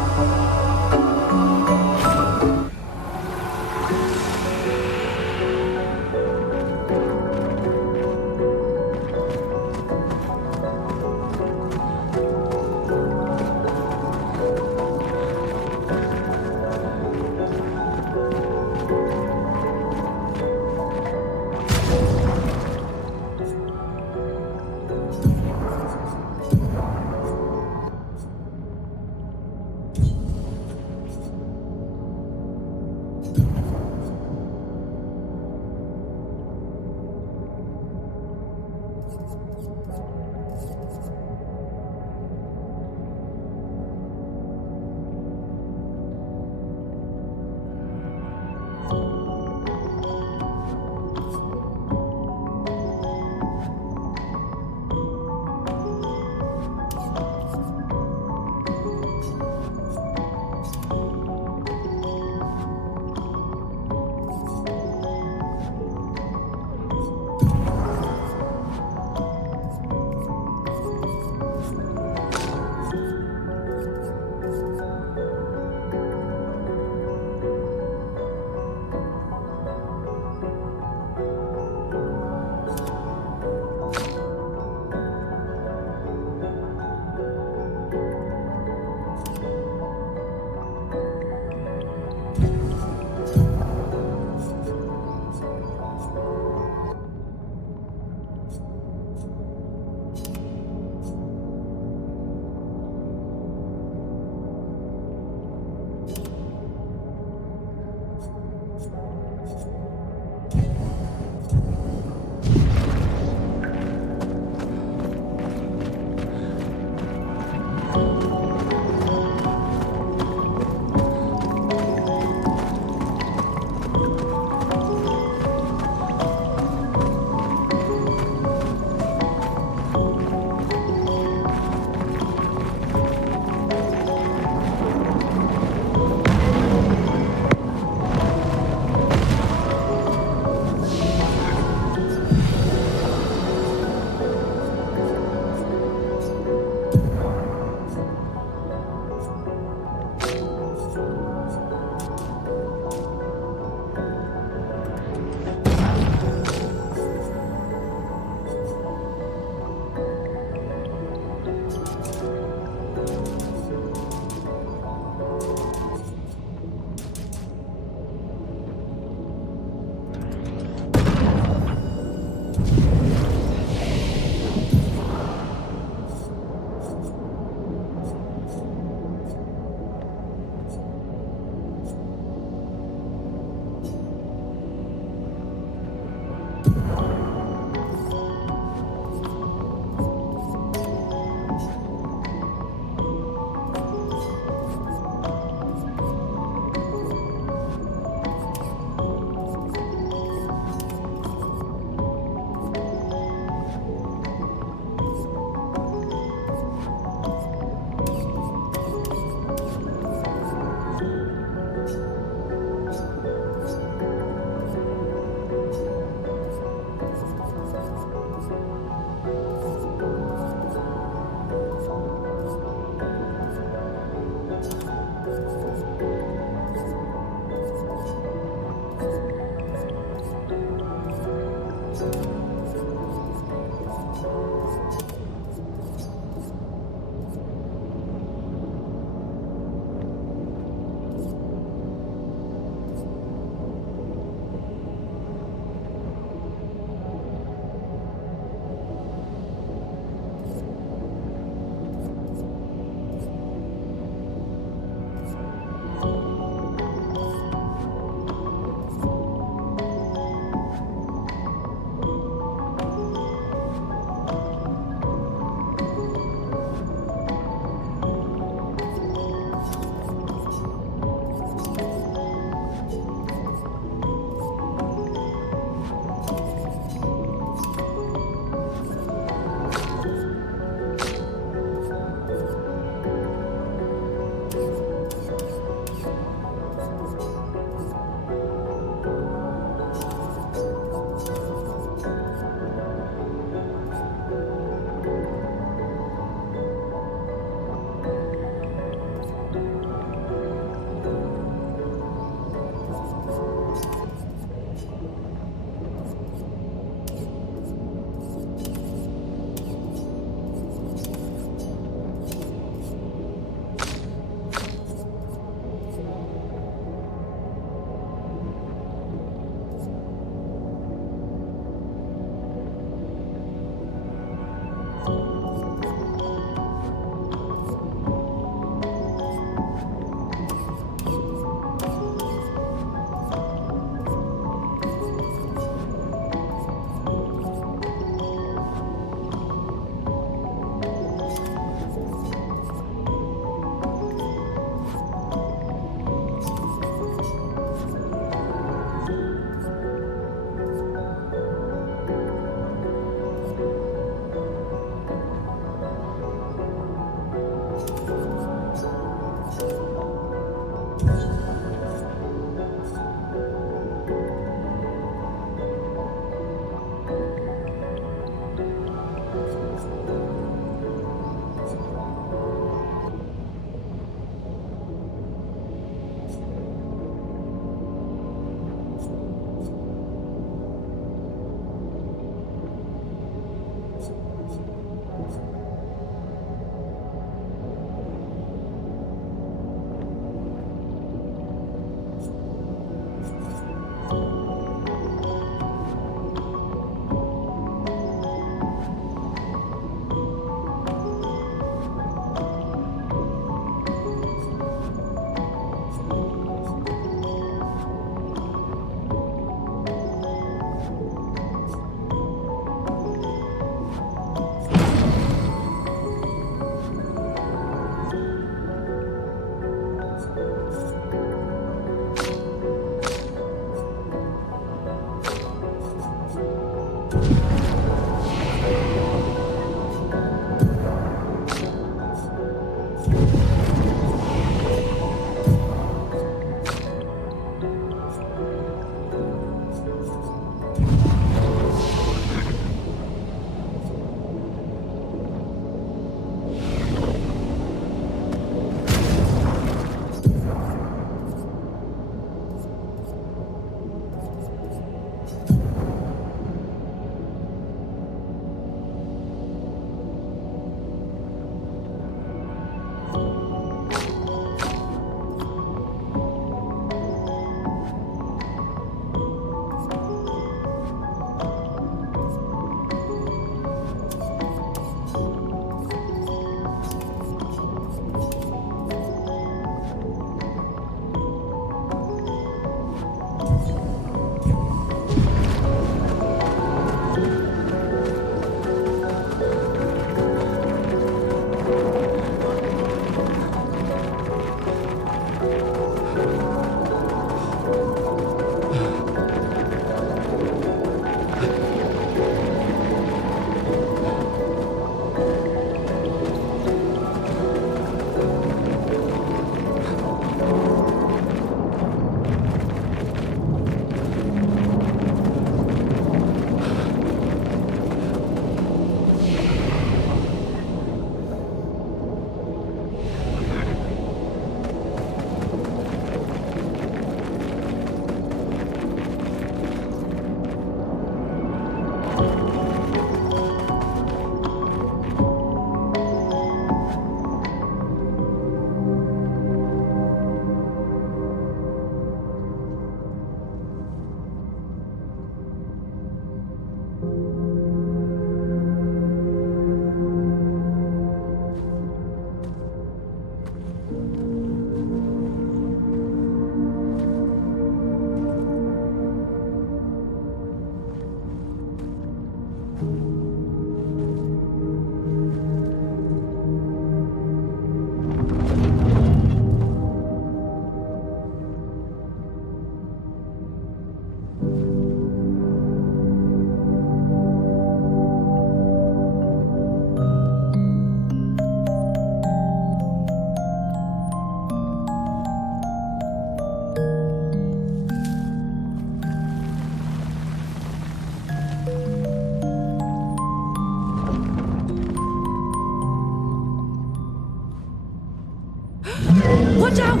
Watch out!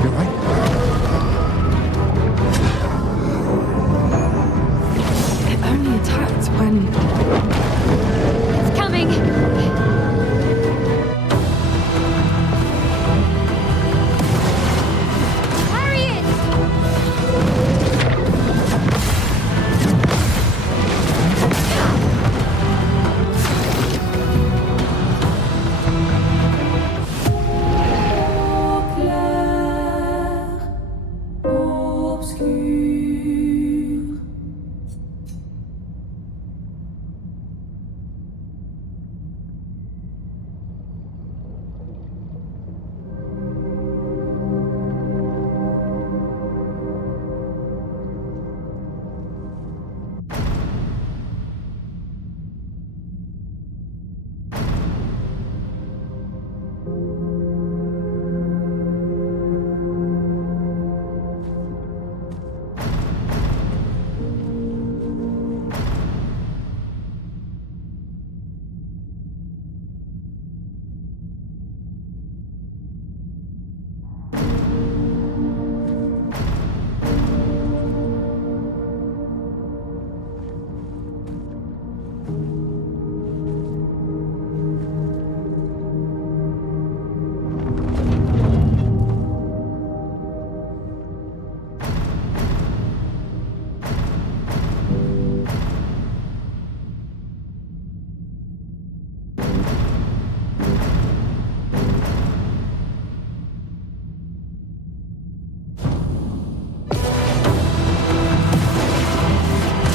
You alright? It only attacks when... It's coming! Harriet!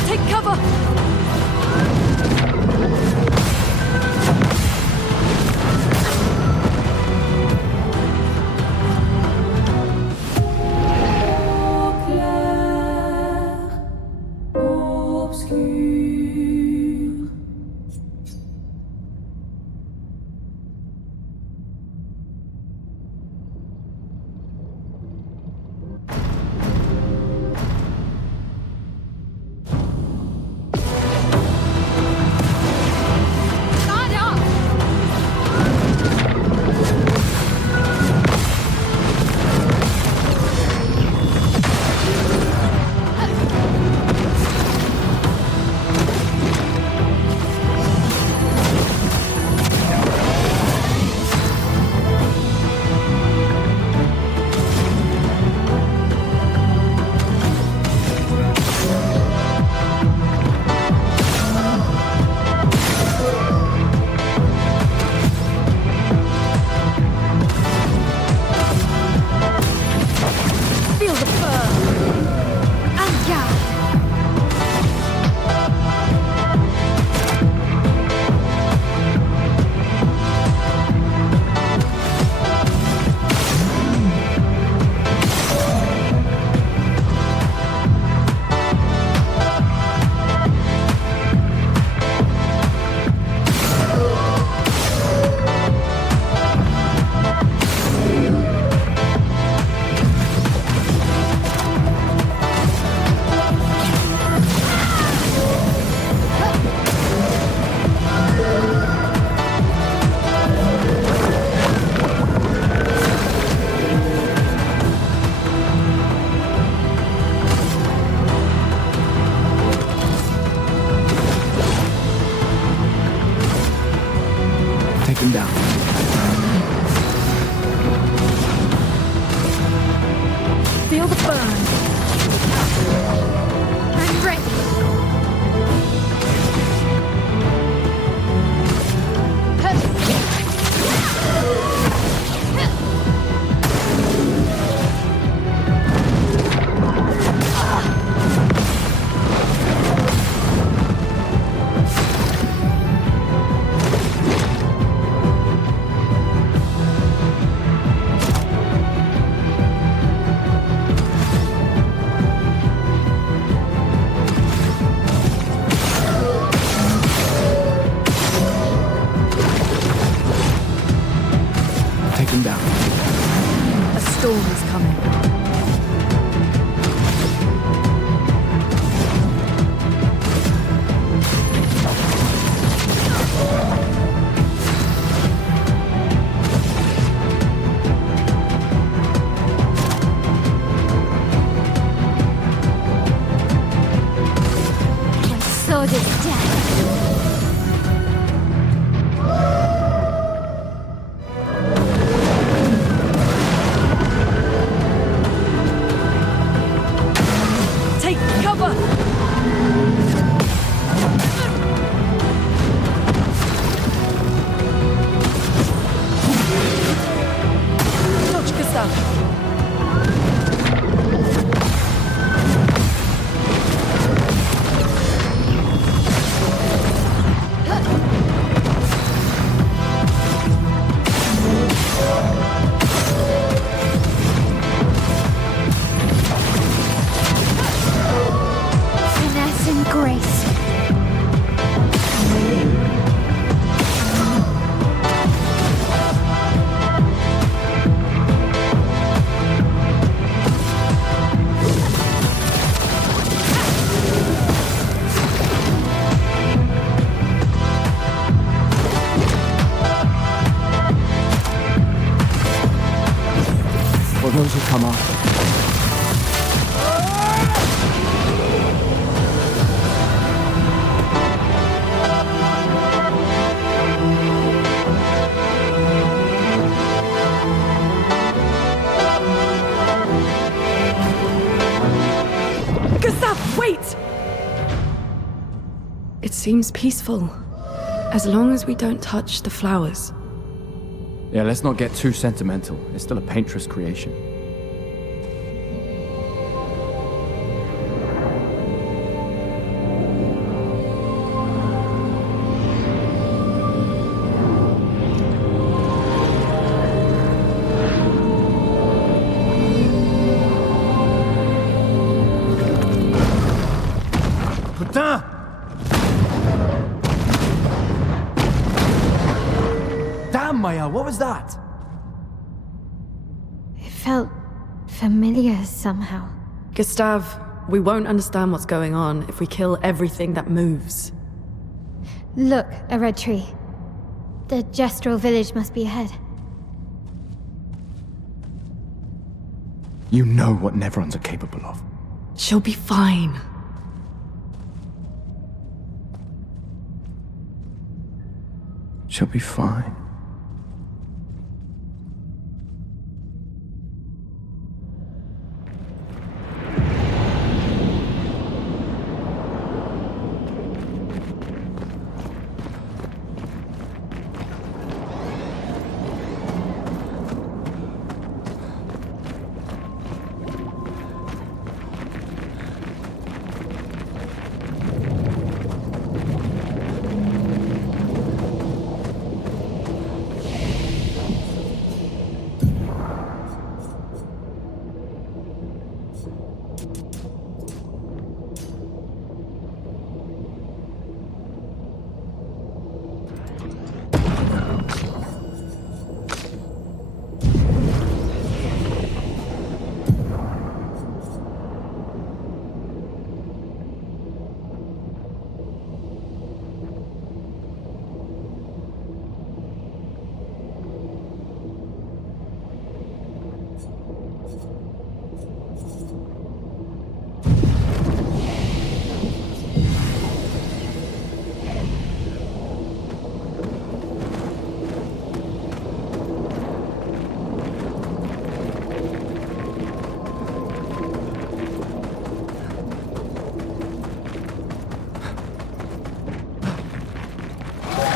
Take cover! Guard up! Feel the fur! And yeah! Take him down. Feel the burn! I'm ready! Take him down. A storm is coming. those who come after. Gustav, wait! It seems peaceful. As long as we don't touch the flowers. Yeah, let's not get too sentimental. It's still a painter's creation. Putain! Damn, Maya, what was that? It felt familiar somehow. Gustav, we won't understand what's going on if we kill everything that moves. Look, a red tree. The Gestural village must be ahead. You know what Nevrons are capable of. She'll be fine. She'll be fine.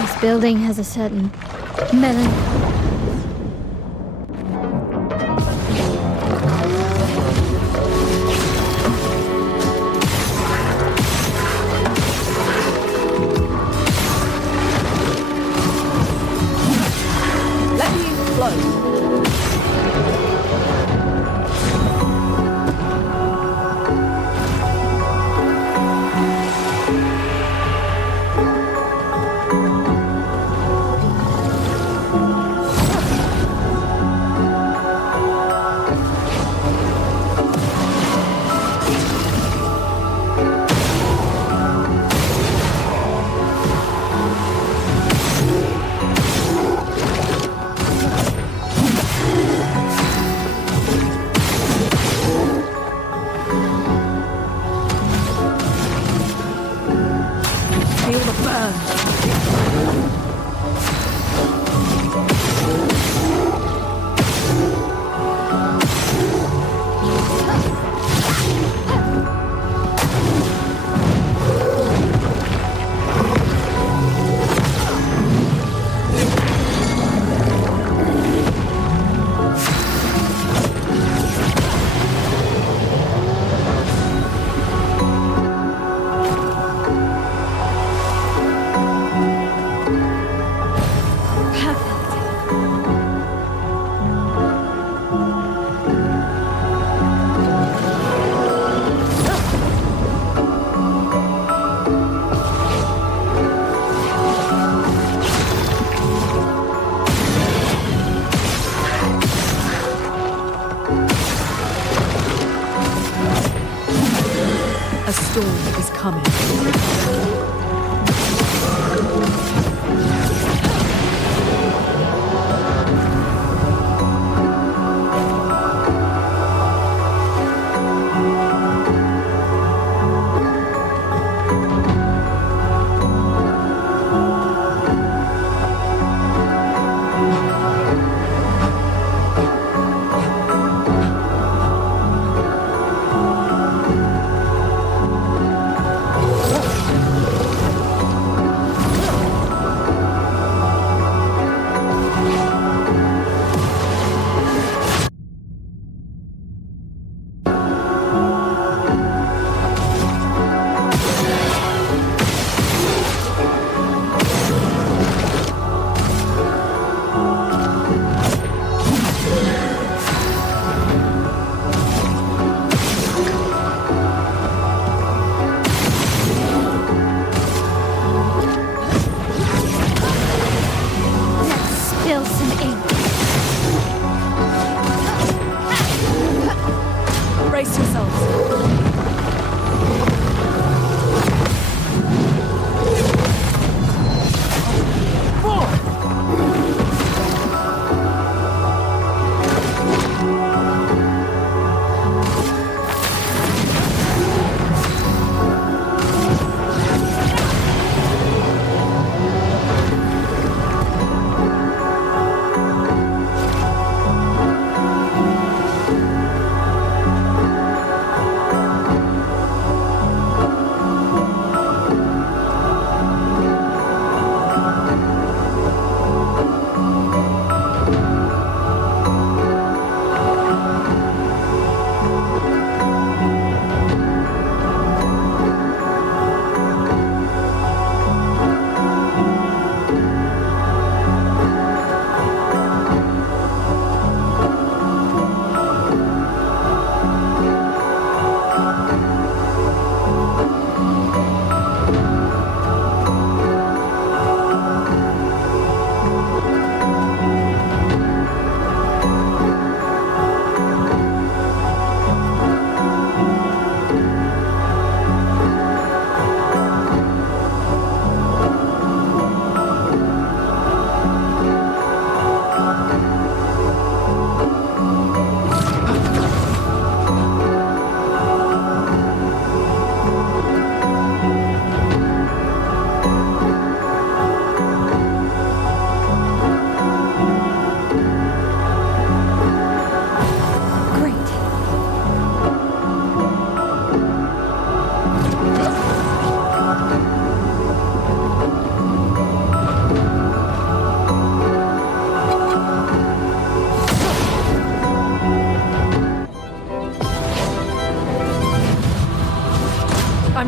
This building has a certain melancholy. Let me explode. Feel the burn. A storm is coming.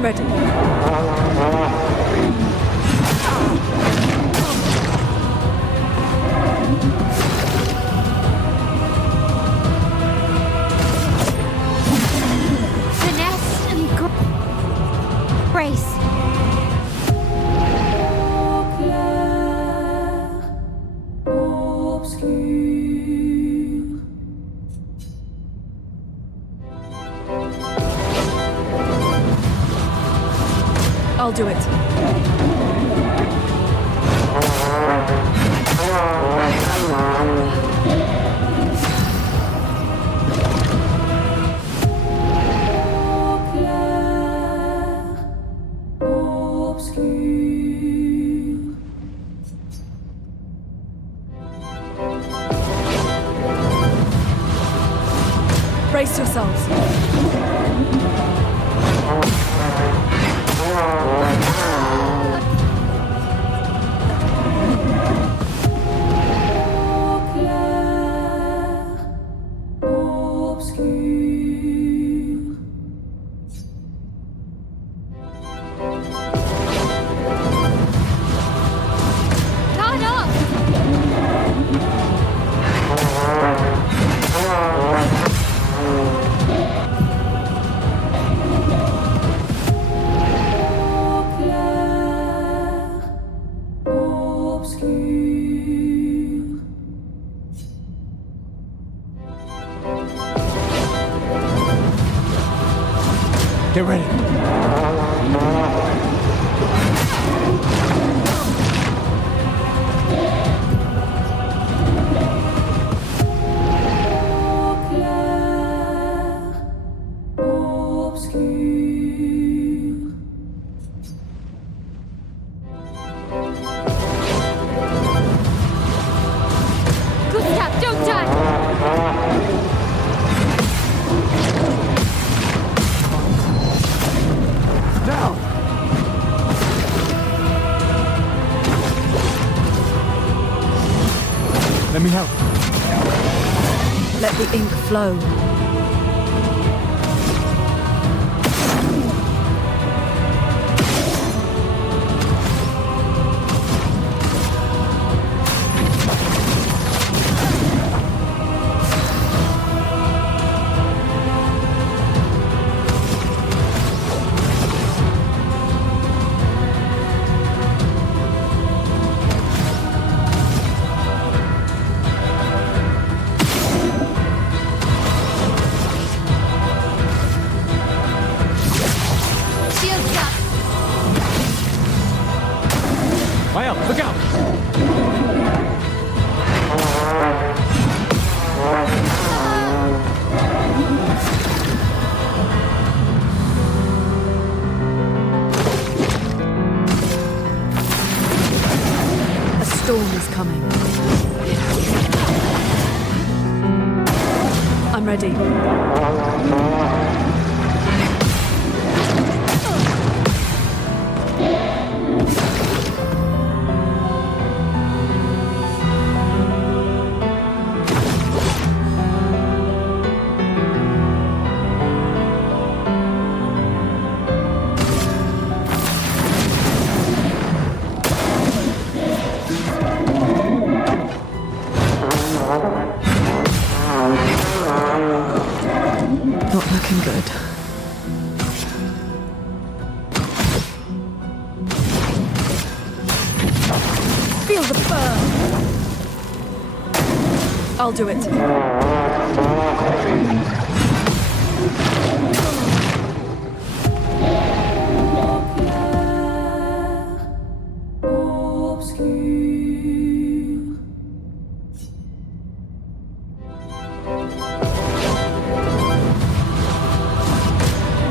I'm ready. Finesse and grace. I'll do it. Brace yourselves. Guard up! Get ready. Gustav, don't die! Now! Let me help. Let the ink flow. Shields up! Maya, look out! A storm is coming. I'm ready. Not looking good. Feel the burn! I'll do it.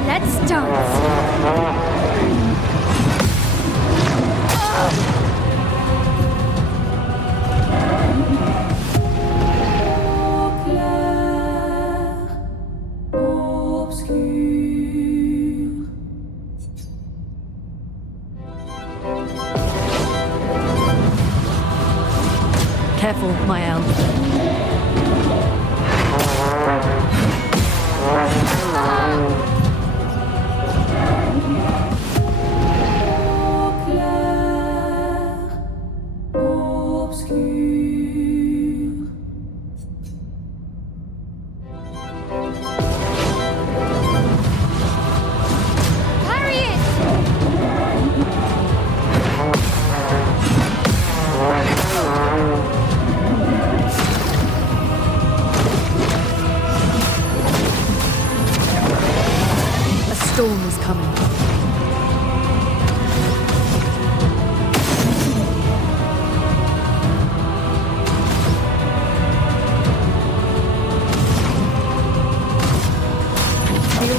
Let's dance! Careful, Mael.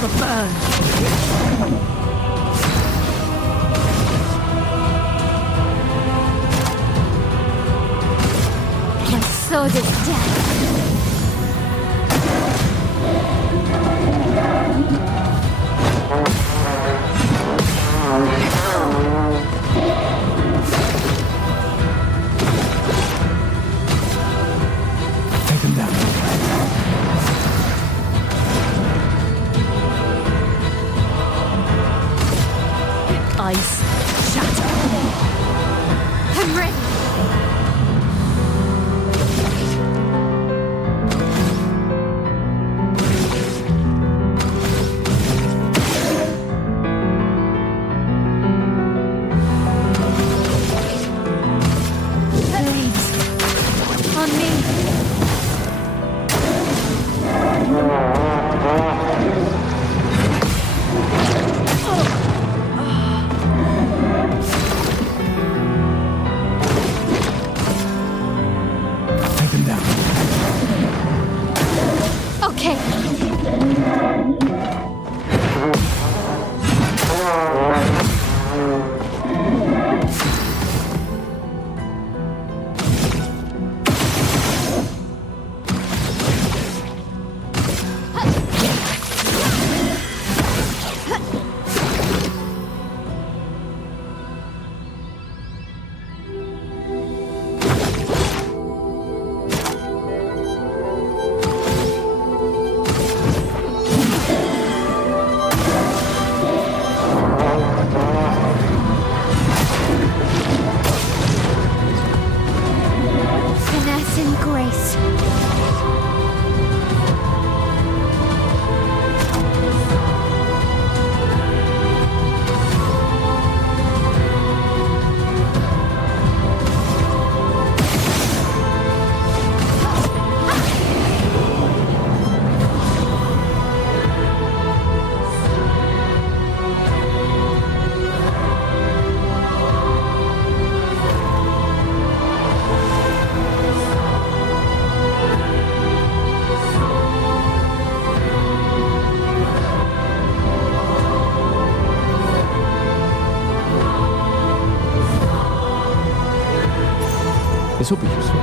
the burn. My sword is death. Take them down. Ice shatter. I'm ready. Blades. On me. Take them down. Okay. Finesse and grace. This will be useful.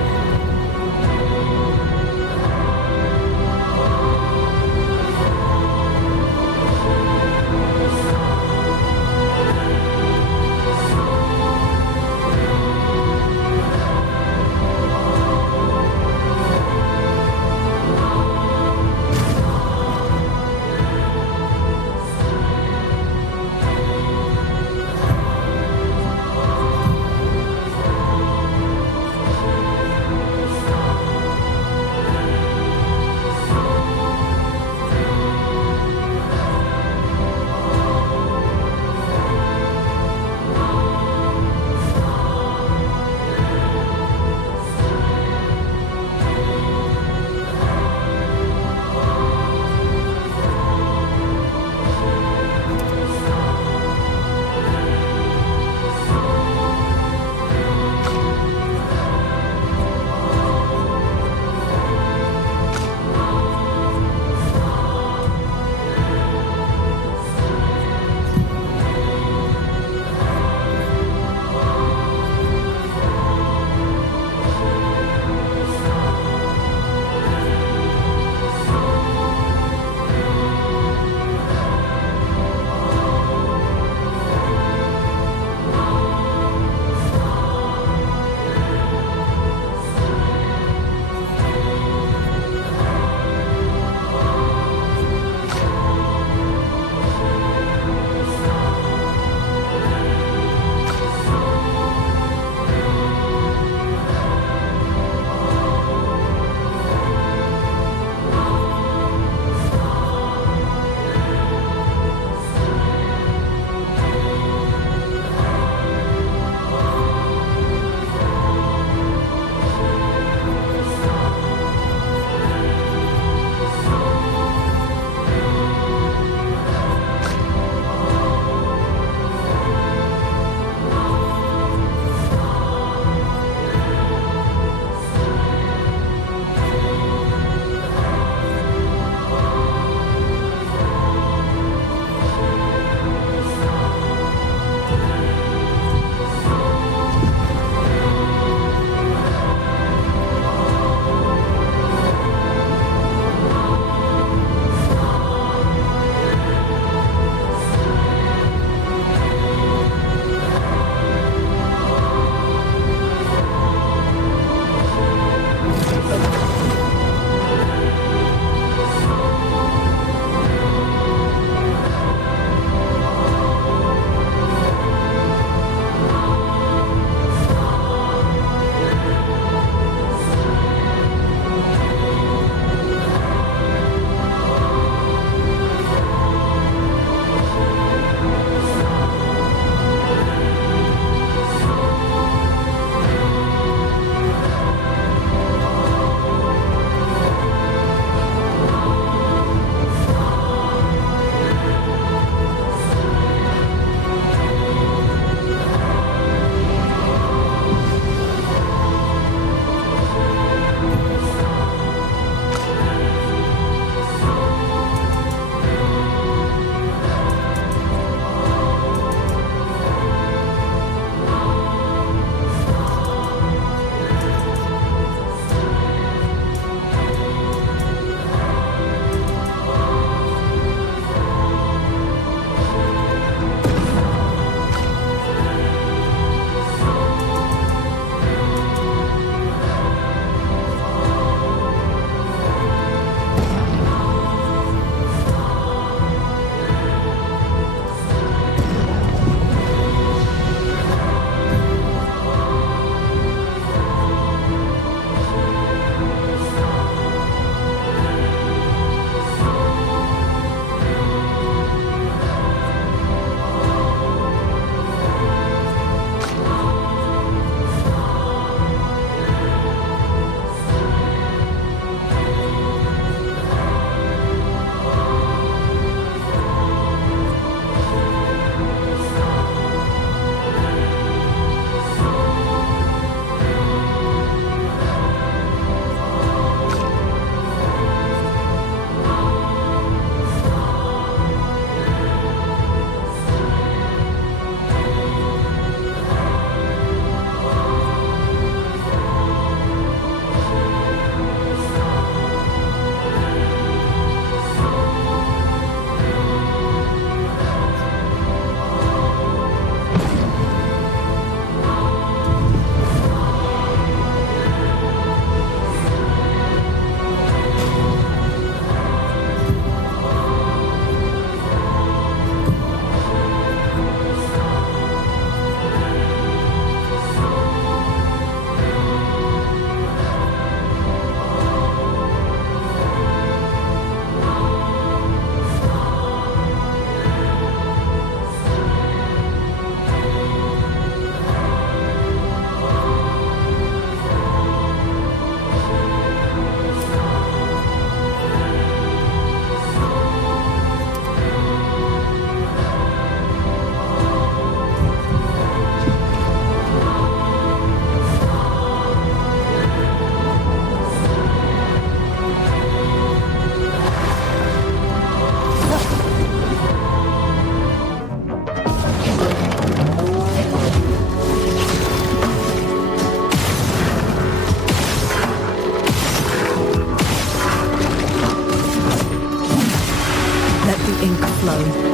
flow.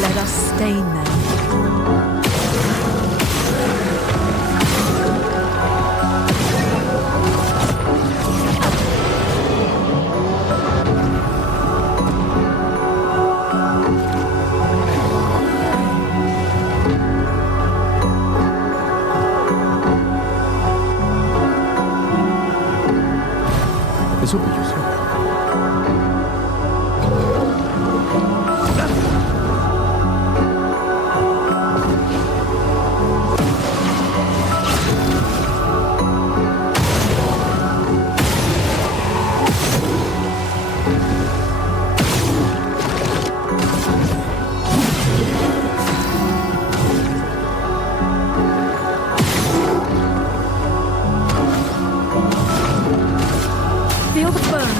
Let us stain them. This will be useful. Feel the burn.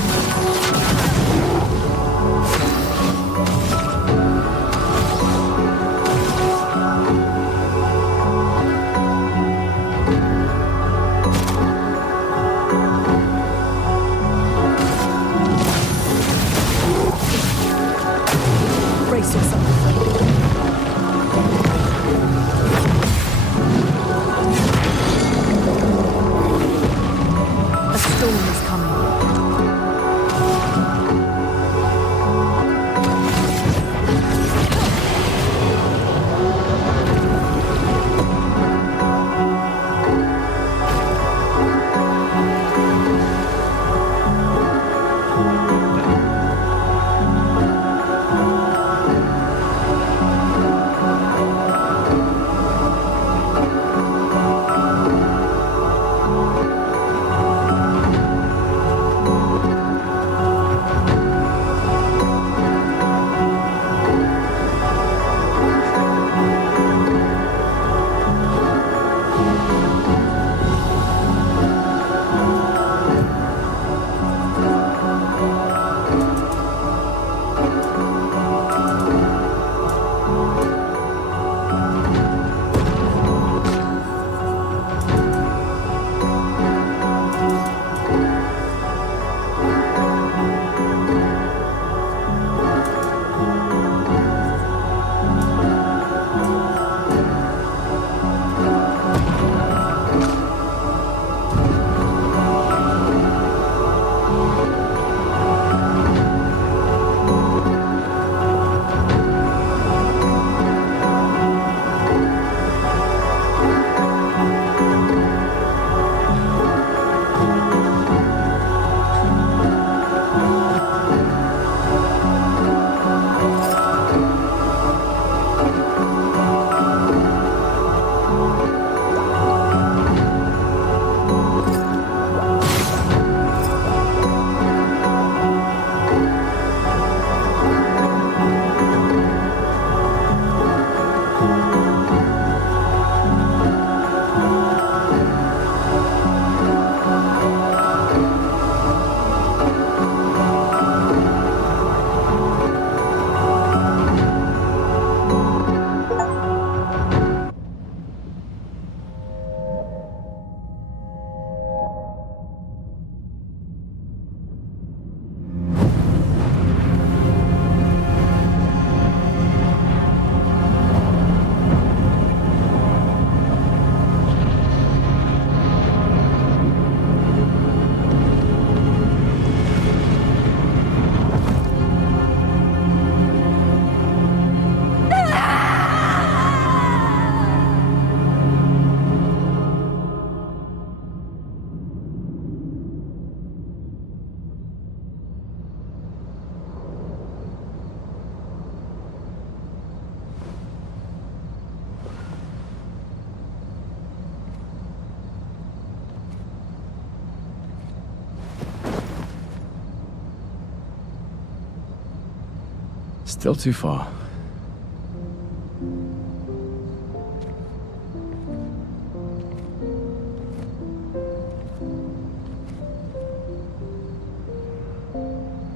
Still too far.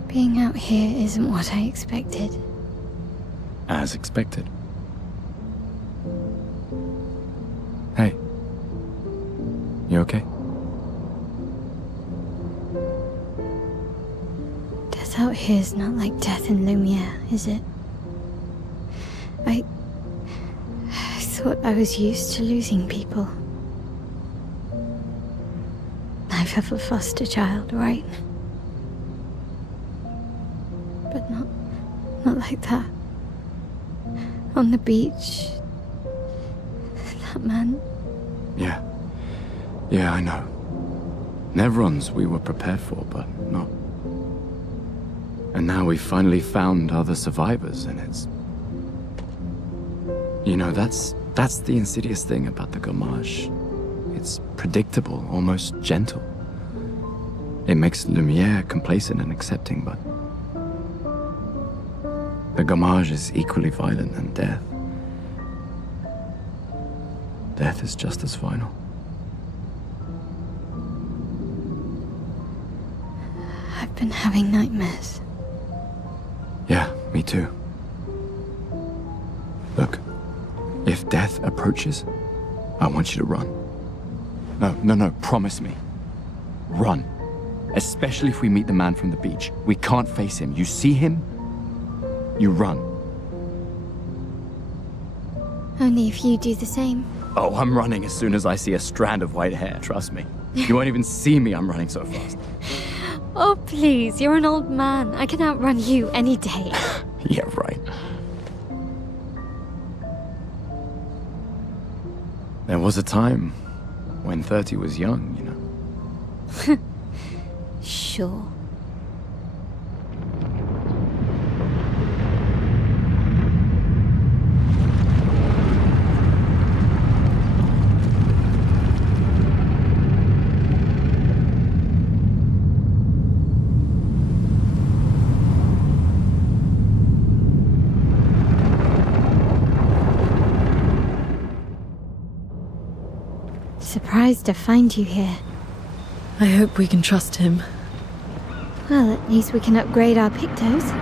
Being out here isn't what I expected. As expected. Hey. You okay? Death out here's not like death in Lumiere, is it? I thought I was used to losing people. I've had a foster child, right? But not like that. On the beach. That man. Yeah. Yeah, I know. Nevrons we were prepared for, but not. And now we've finally found other survivors, and it's... You know, that's the insidious thing about the Gamage. It's predictable, almost gentle. It makes Lumiere complacent and accepting, but... The Gamage is equally violent than death. Death is just as final. I've been having nightmares. Yeah, me too. Look, if death approaches, I want you to run. No, promise me. Run. Especially if we meet the man from the beach. We can't face him. You see him, you run. Only if you do the same. Oh, I'm running as soon as I see a strand of white hair, trust me. You won't even see me, I'm running so fast. Oh, please, you're an old man. I can outrun you any day. Yeah, right. There was a time when 30 was young, you know. Sure. Surprised to find you here. I hope we can trust him. Well, at least we can upgrade our Pictos.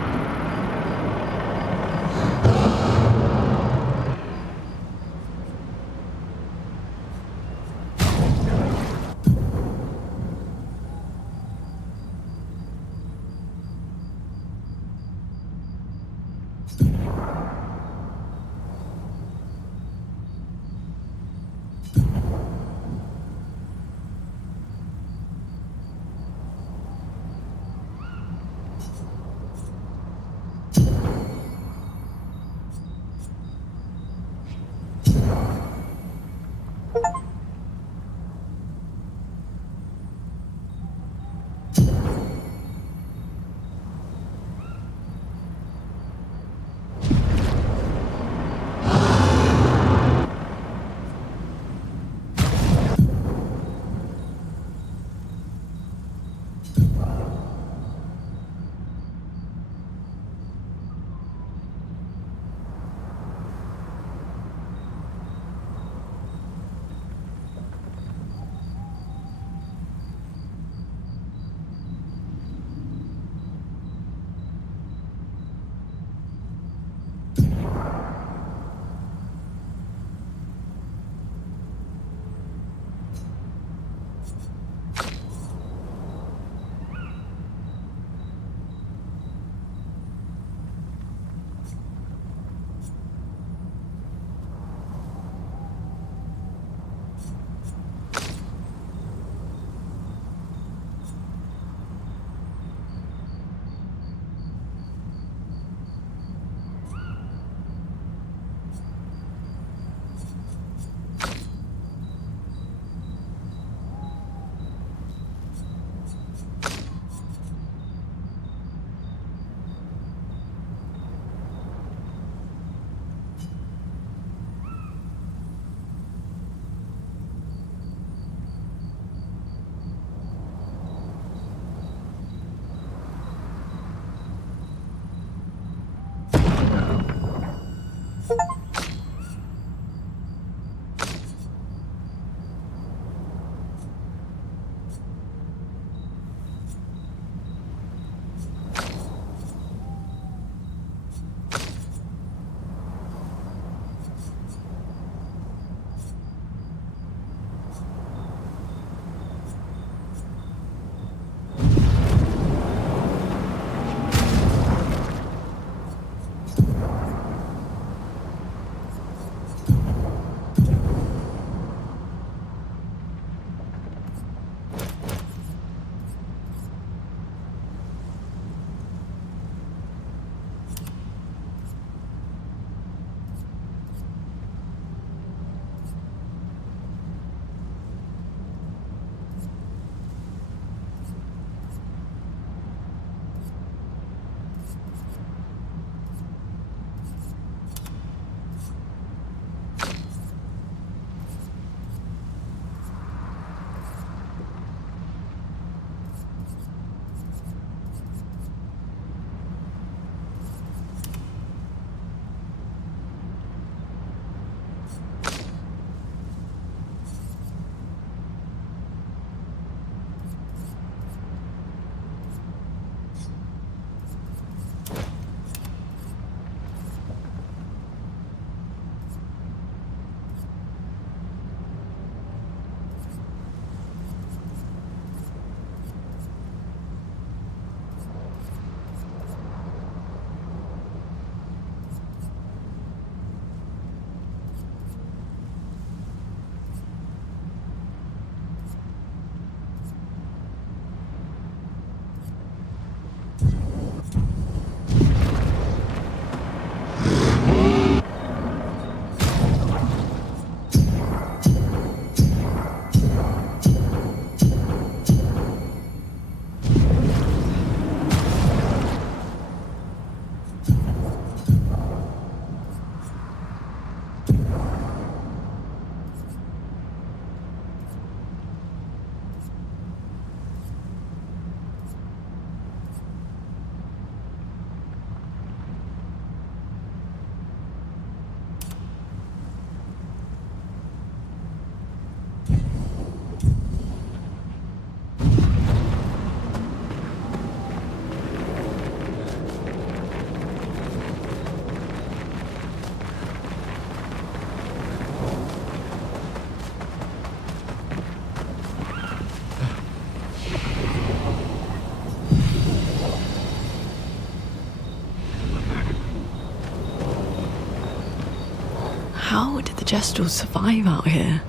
Jestrels survive out here?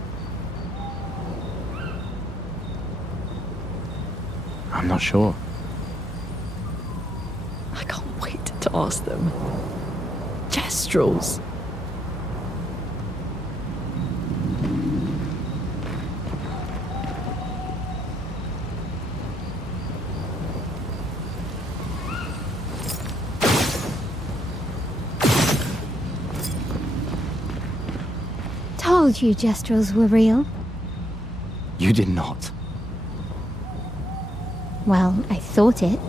I'm not sure. I can't wait to ask them. Jestrels? Told you Jestrels were real. You did not. Well, I thought it.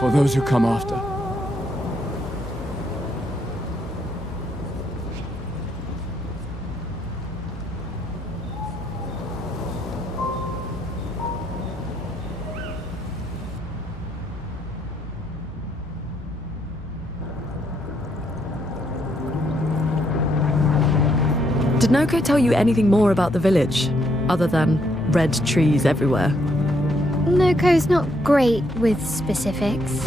For those who come after. Did Noko tell you anything more about the village, other than red trees everywhere? Noko's not great with specifics.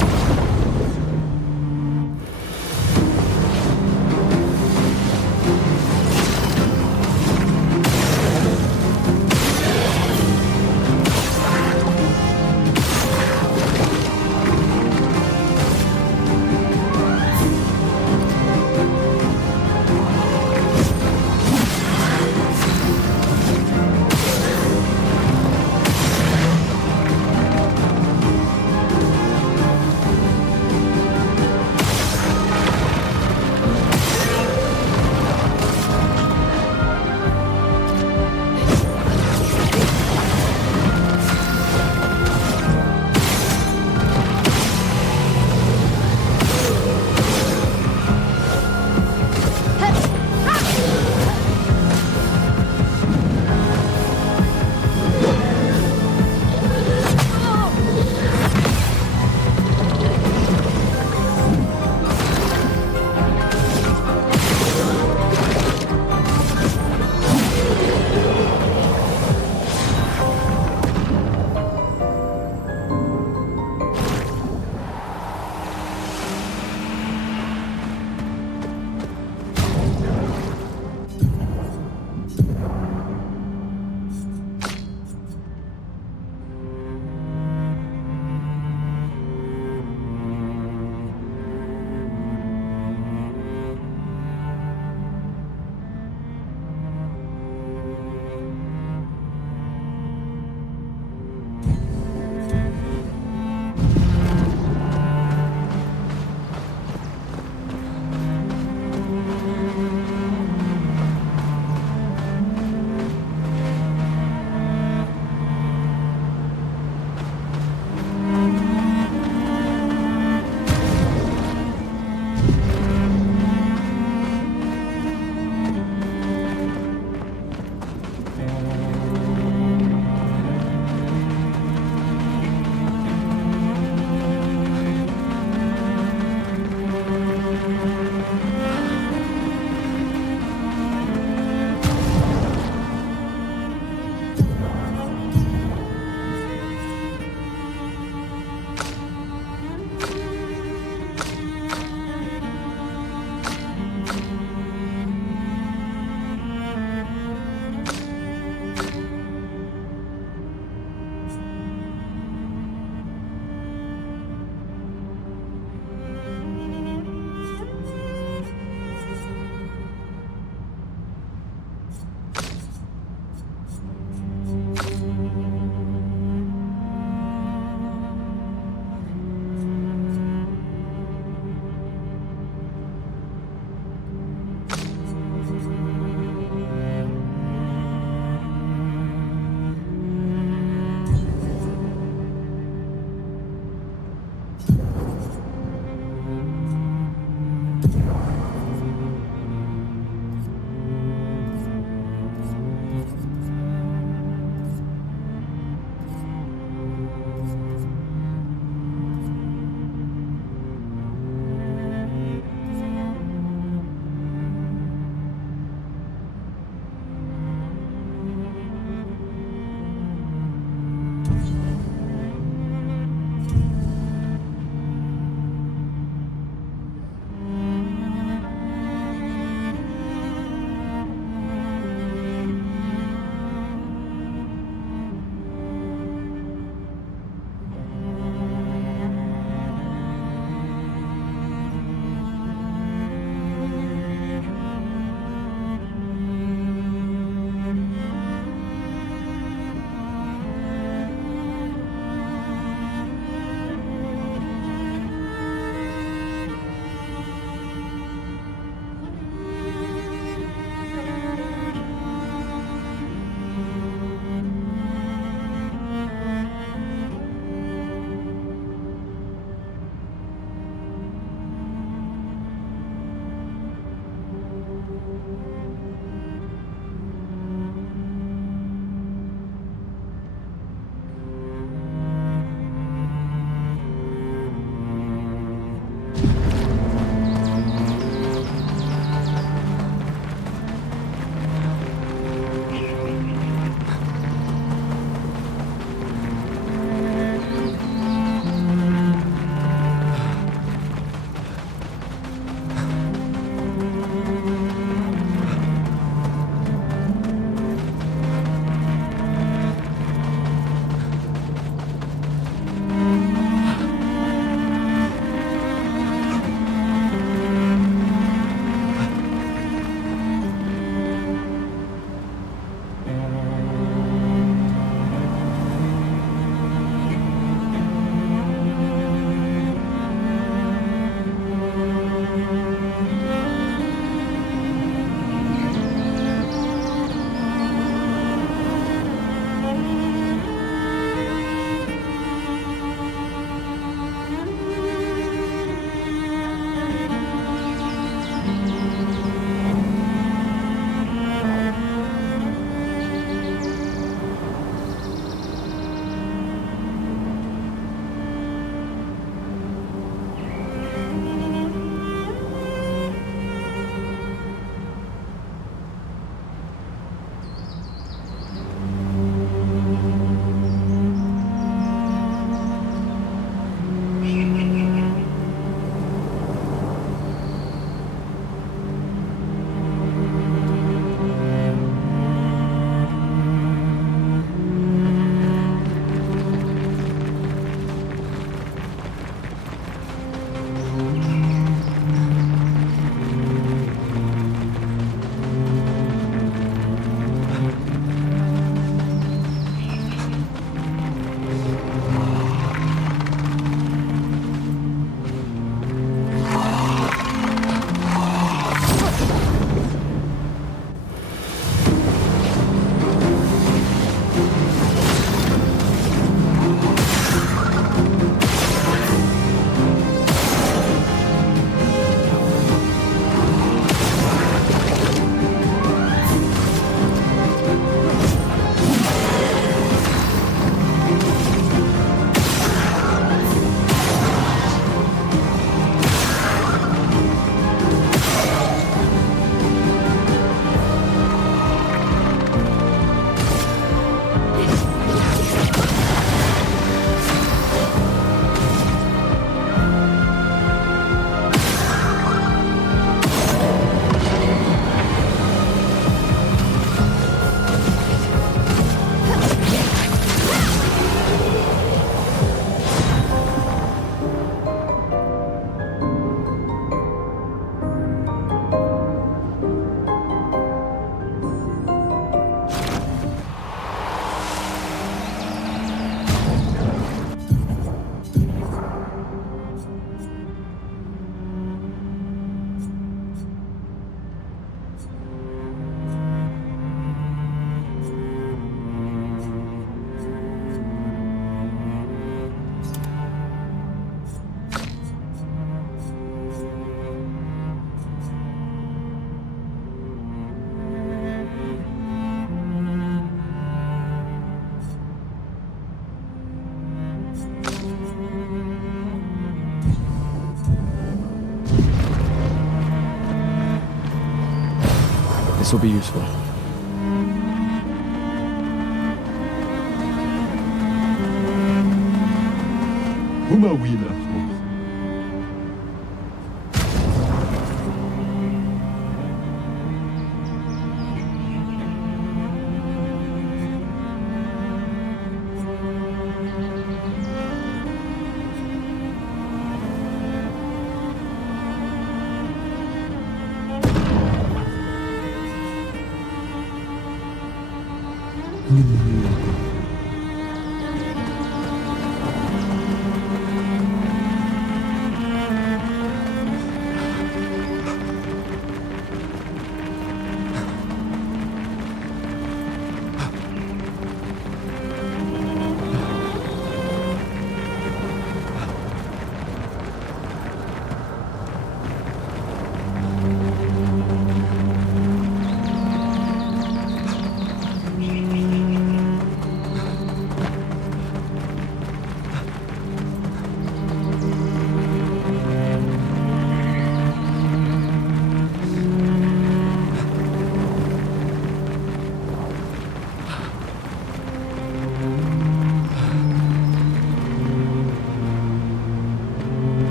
This will be useful.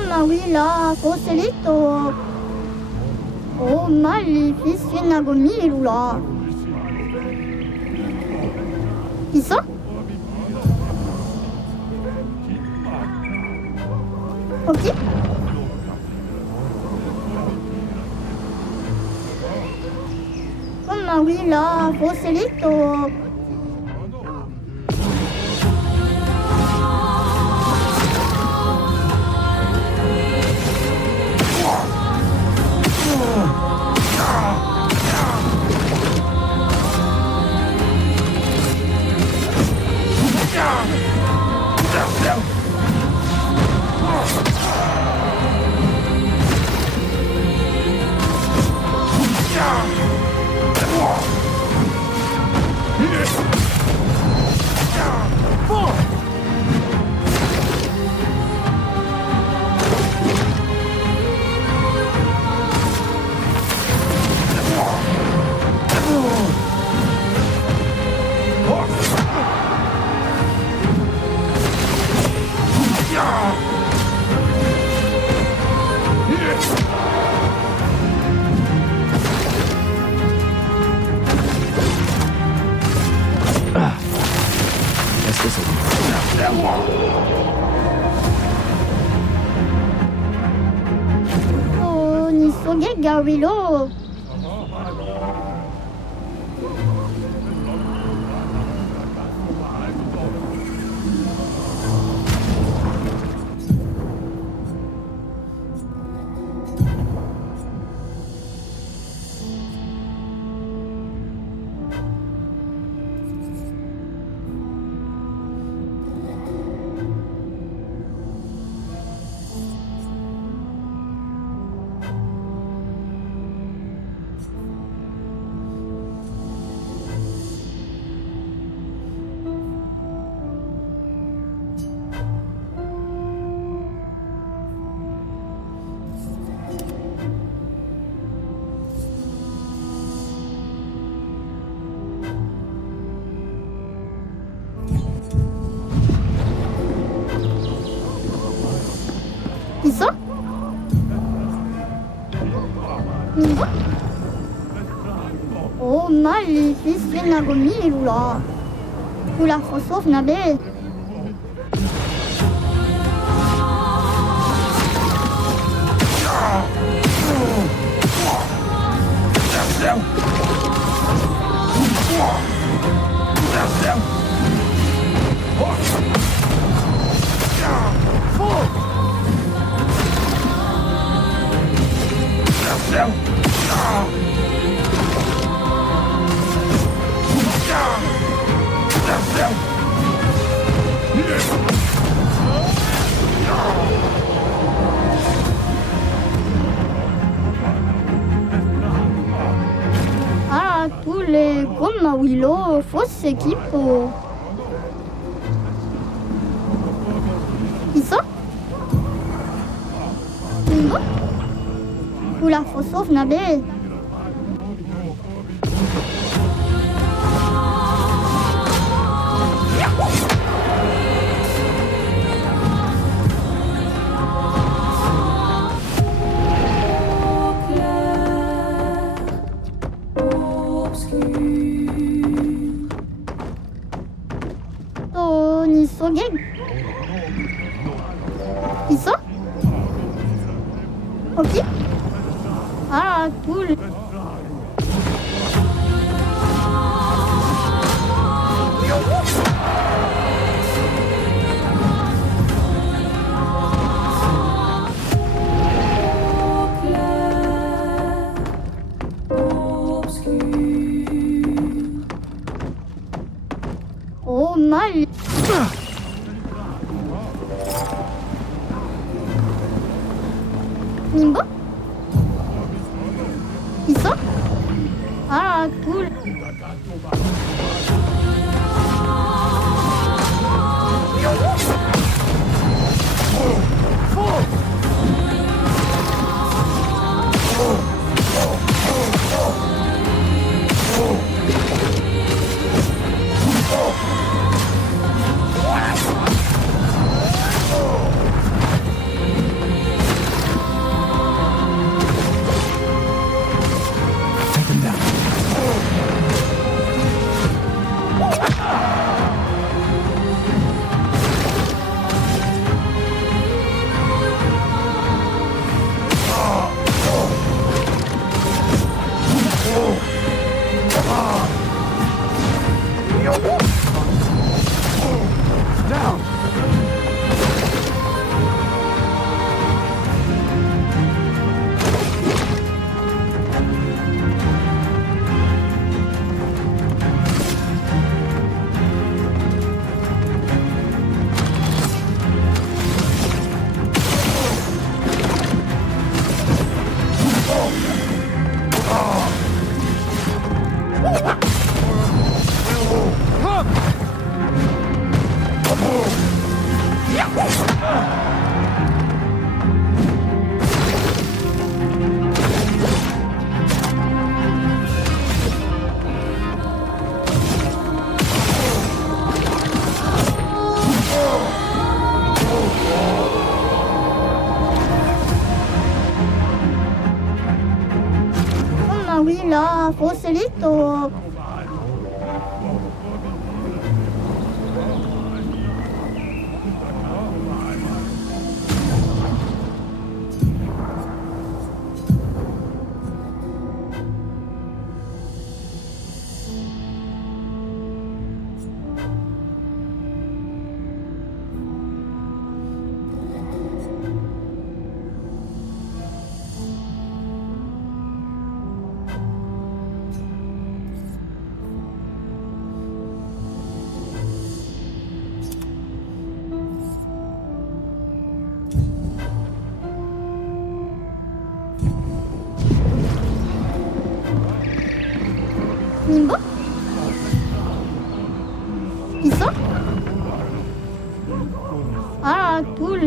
Mamma willa foselito. Oh mali fisina gomilula. Isa? Ok. Mamma willa foselito. Oh, ni soge gawilo. Isa? Mingo? Oh, mali fisina gomilula. Kula fosof na be. Yeah. ma Willow, forse equipo. Chissà? Mingo? Kula fosof nabe. Ni sogeg. Isso? Ok. Ah, cool. Oh, mal. Mingo? Isso? Ah, cool. Take him down. Down. Oh, ma Willa, forse litto. Mingo? Isso? Ah, cool.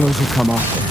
those who come after.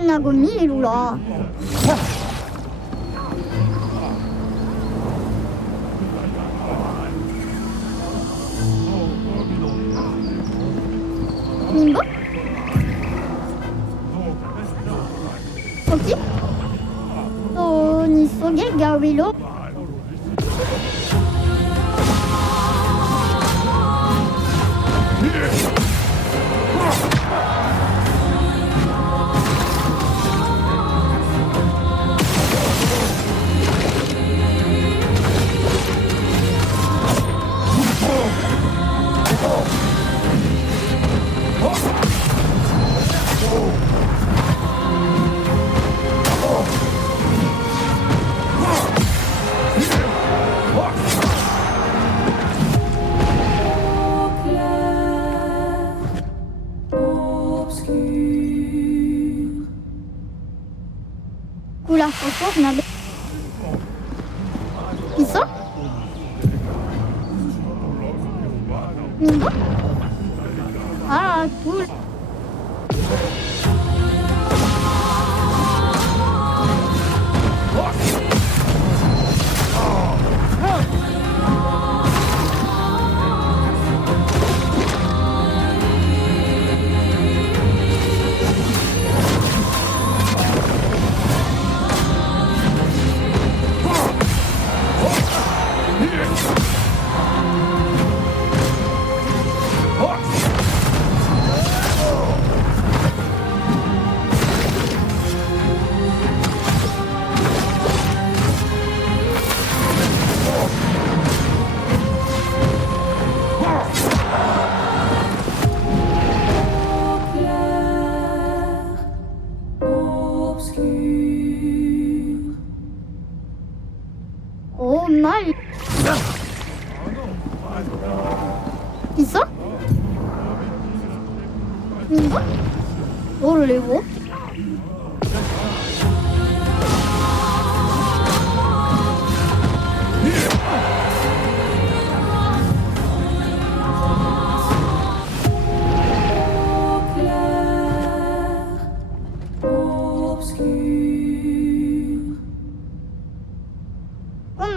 viene a dormirla. Mingo? Oki? To ni soge gawilo. Cool photo, on a... Qui ça? Mingo? Ah, cool. Oh mal. Qui ça? Mingo? Oh le héros.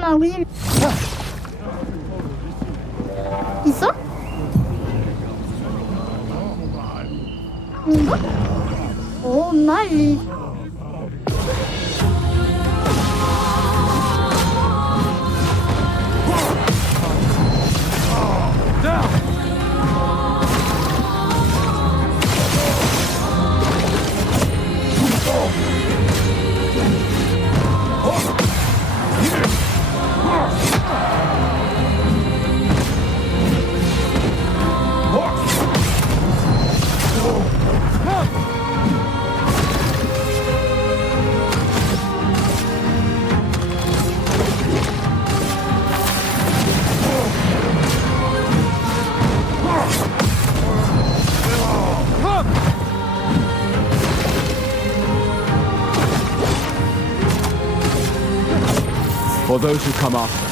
Oh oui. Qui ça? Mingo? Oh mal. or those who come after.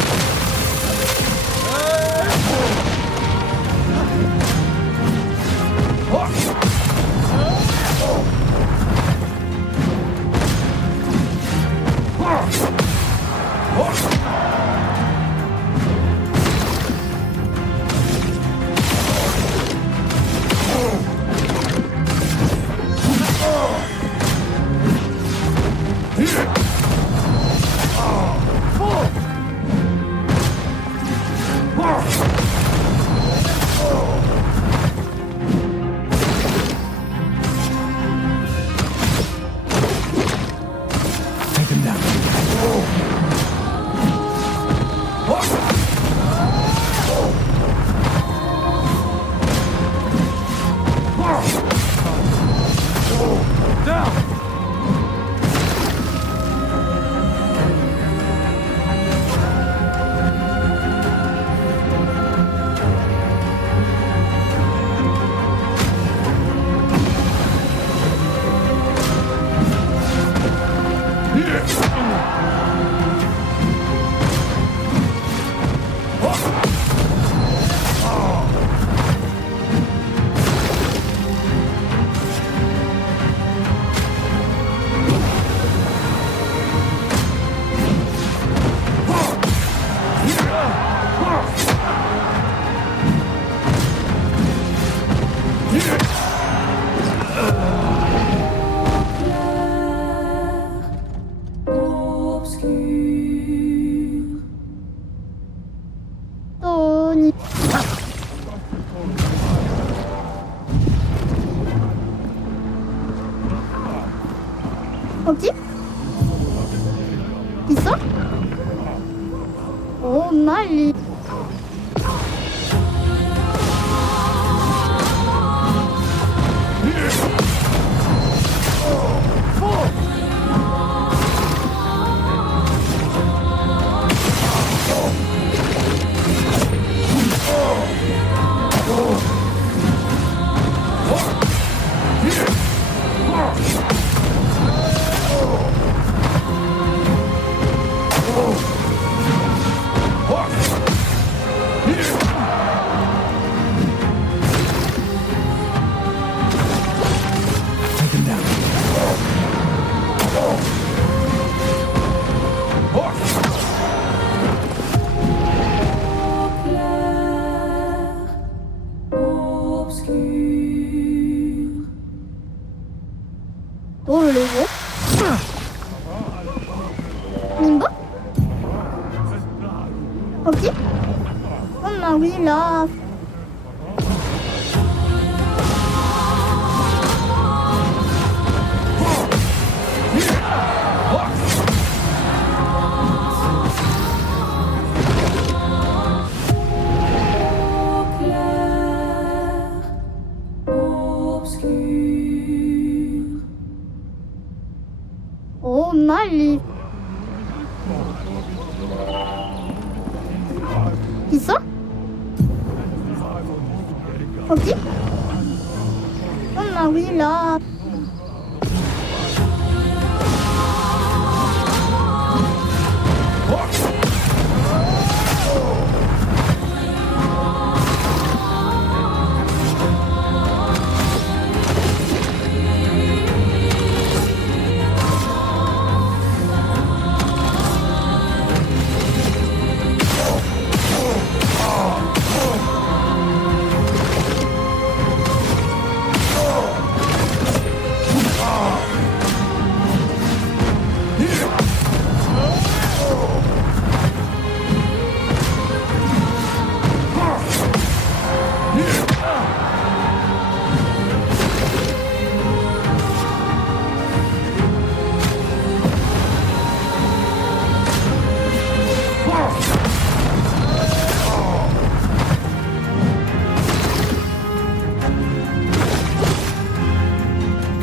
Take him down. 또 어디? 있어? 오 말리. Take him down. 놀래고? nimba? 어디? 엄마 we love. 오 말리. 있어? 어디? 엄마 we love.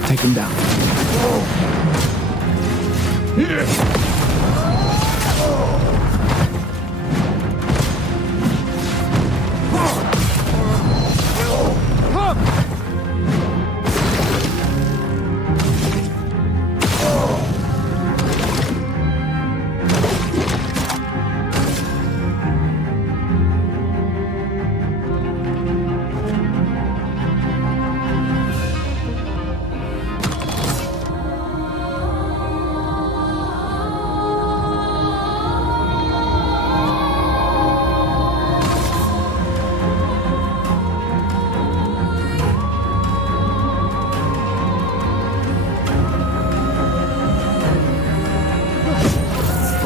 Take him down.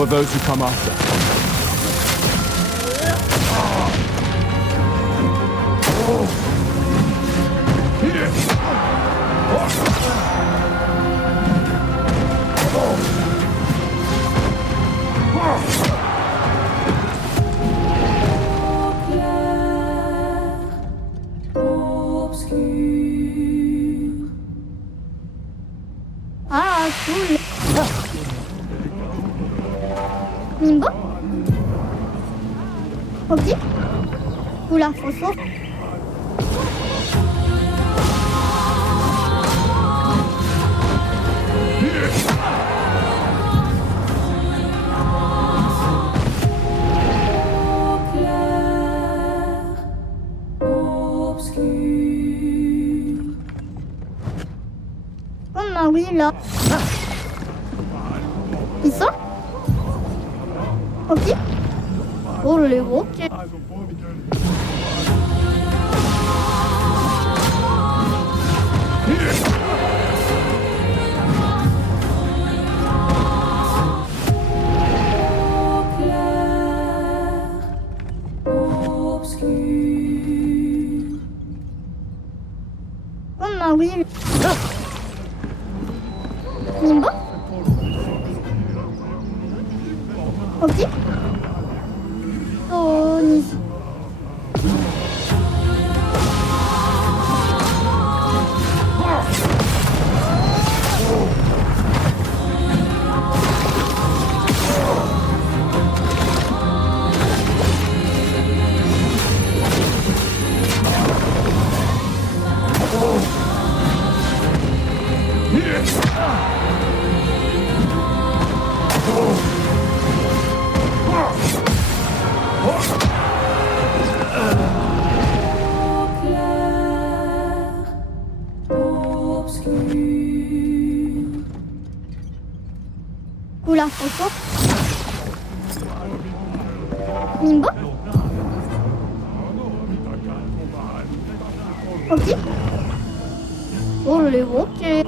for those who come after. Ah, cool. Nimbo? Ok. Oula, faut sauver. Oh bah oui, là. Ils sont? Ok. Oh les roquets. Oh bah oui. Nimbo? Ok. Tony. Oula, faut Nimbo? Ok. Oh les roquets.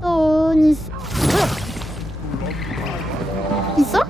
Tony. Ils sont?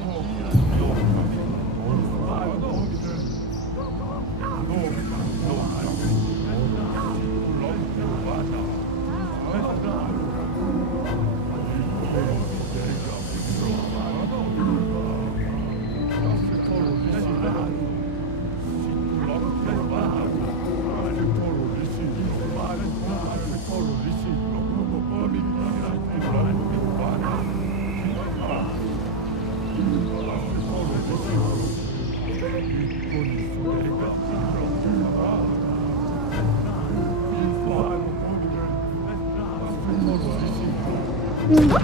Nimbo?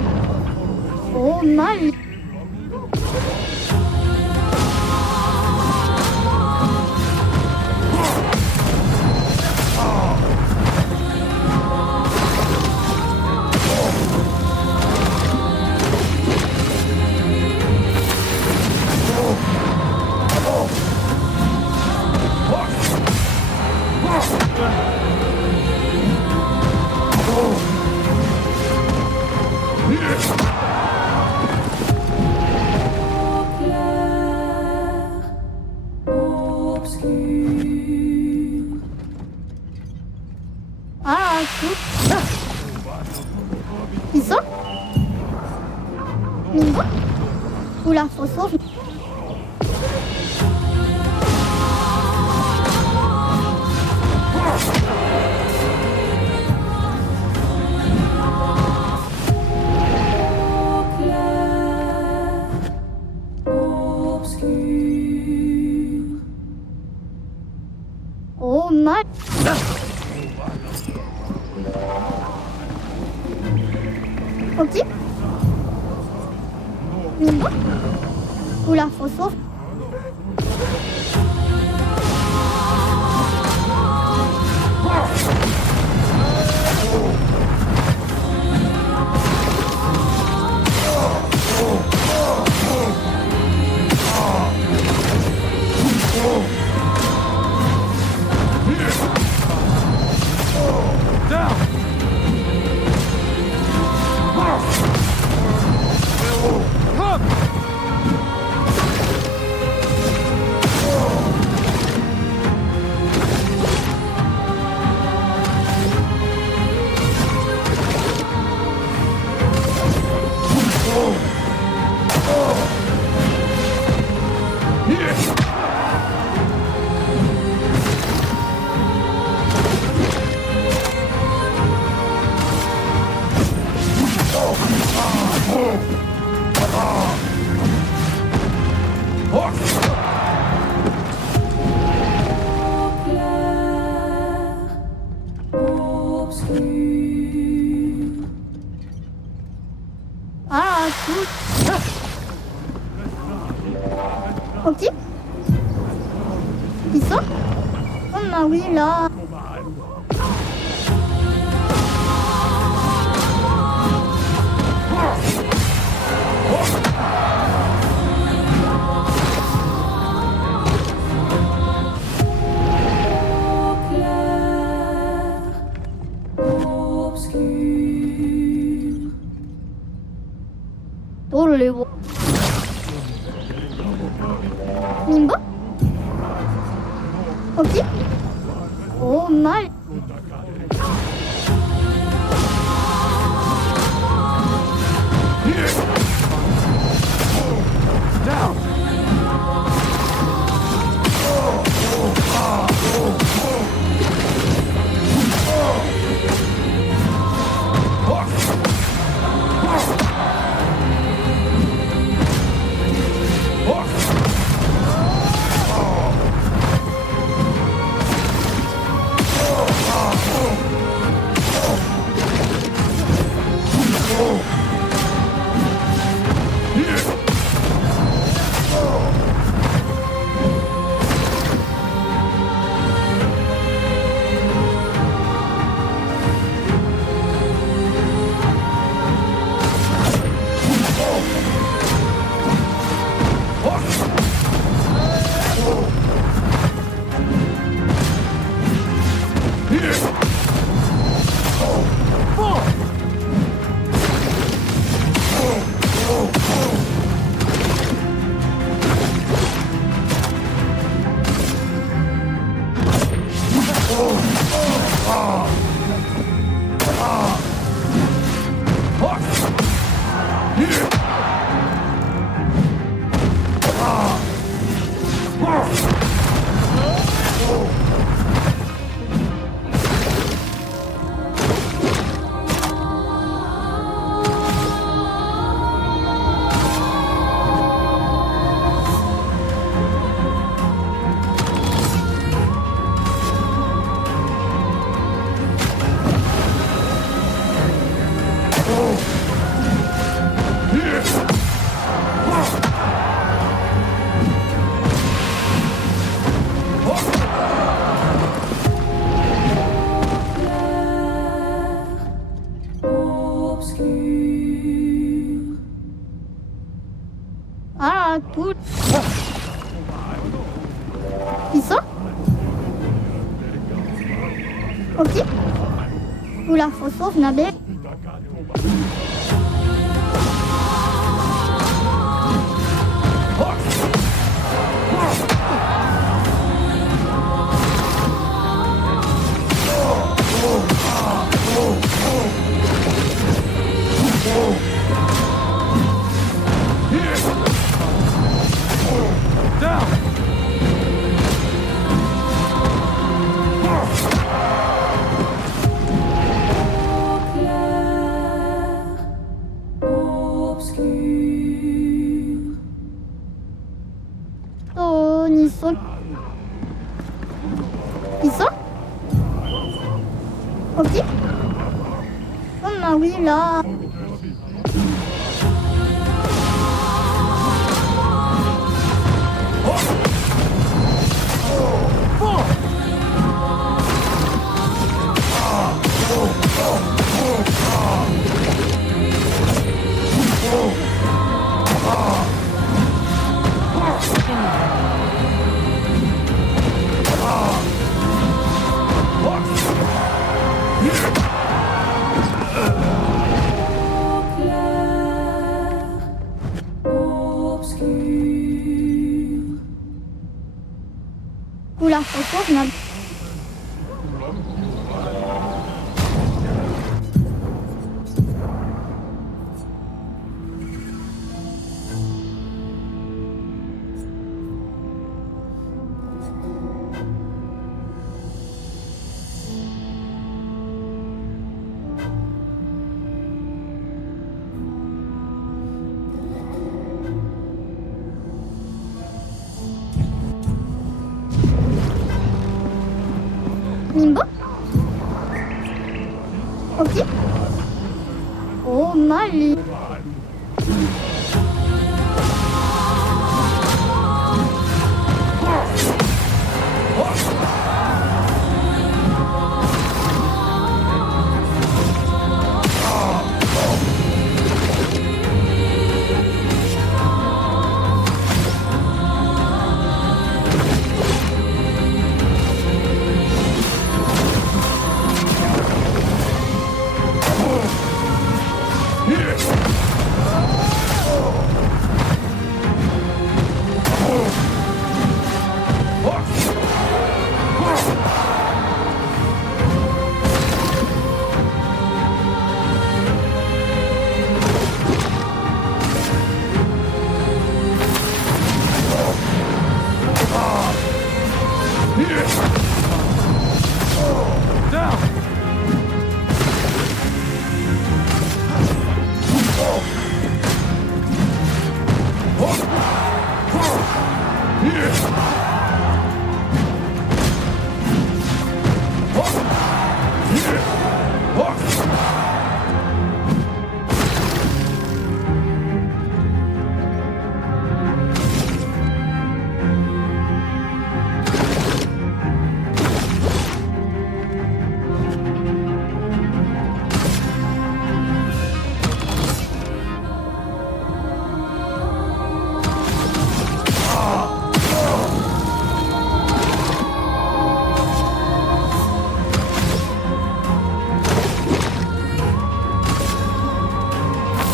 Oh mal. Ah, cool. Ils sont? Nimbo? Oula, faut sauver. Oh mal. Ok. Nimbo? Oula, faut sauver. 알아, 어디? 있어? 엄마, 우리라. 너를 입어. 님봐? 어디? 오, 말. 알아, 둘. 있어? 어디? Oula, faut sauve, Nabil. 돈 있어? 있어? 어디? 엄마, 우리라. Oula, faut sauve, Nabil. 민보? 어디? 오, 말리.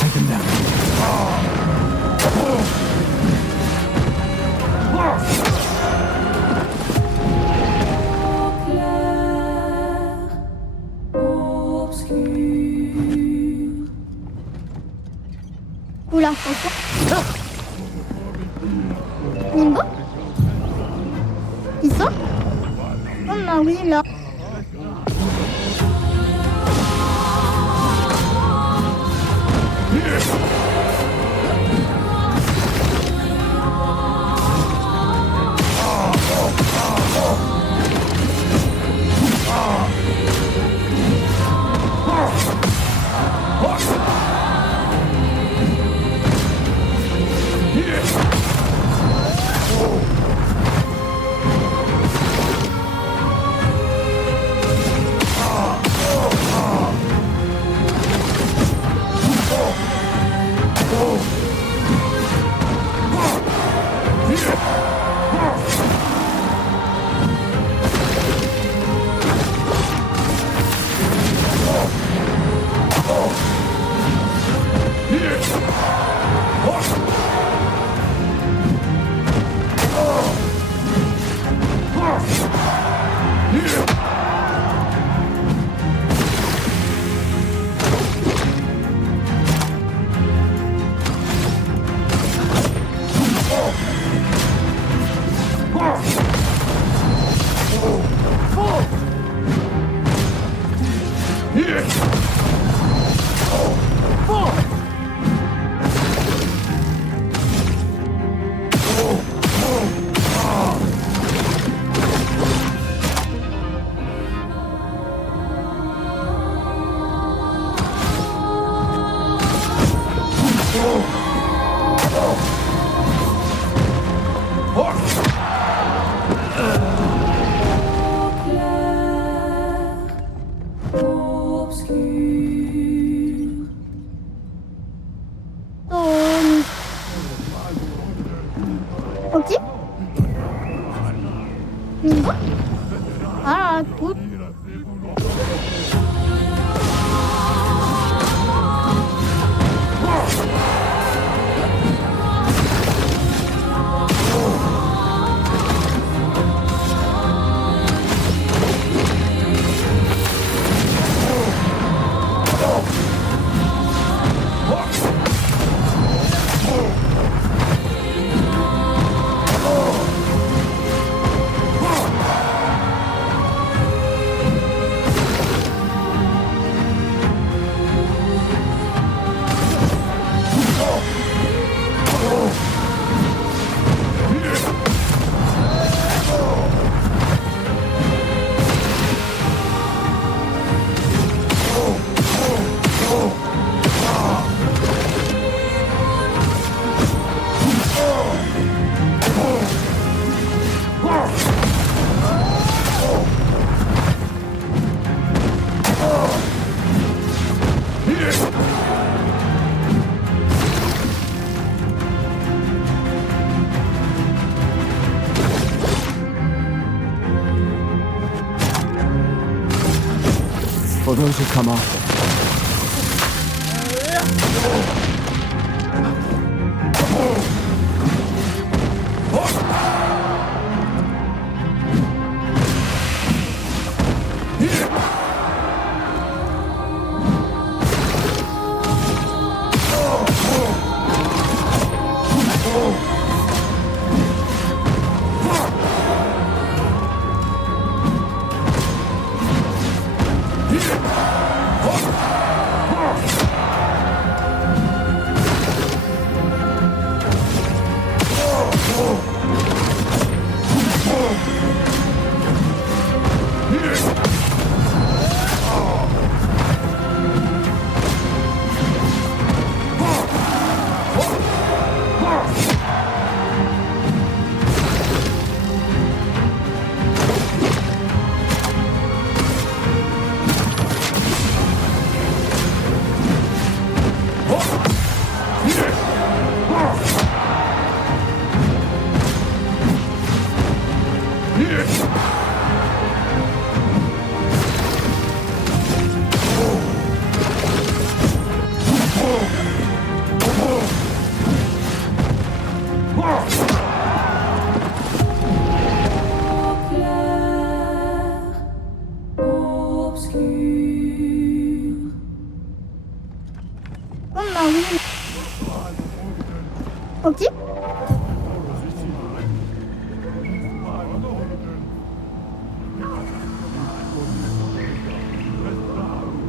Take him down. Oula, attention. Minbo? Ils sont? Oh, bah oui, là. 어디? 민보? 아, 굿. or those who come after. 뭐지?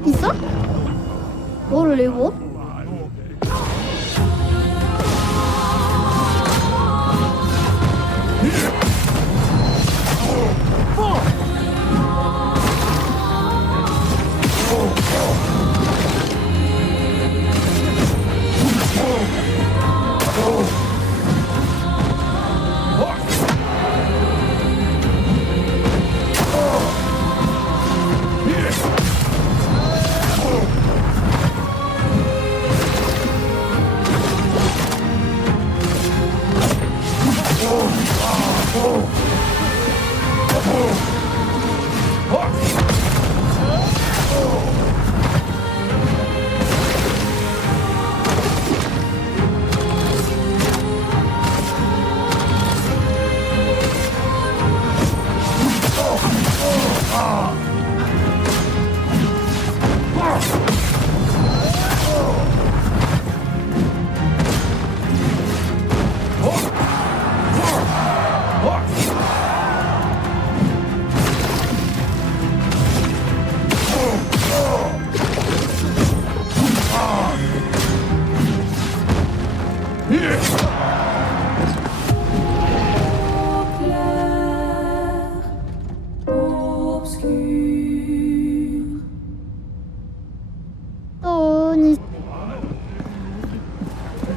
있어? 뭐를 이거?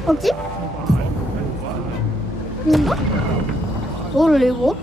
뭐지? 뭔가? 뭐를 이거?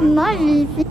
trop mal ici.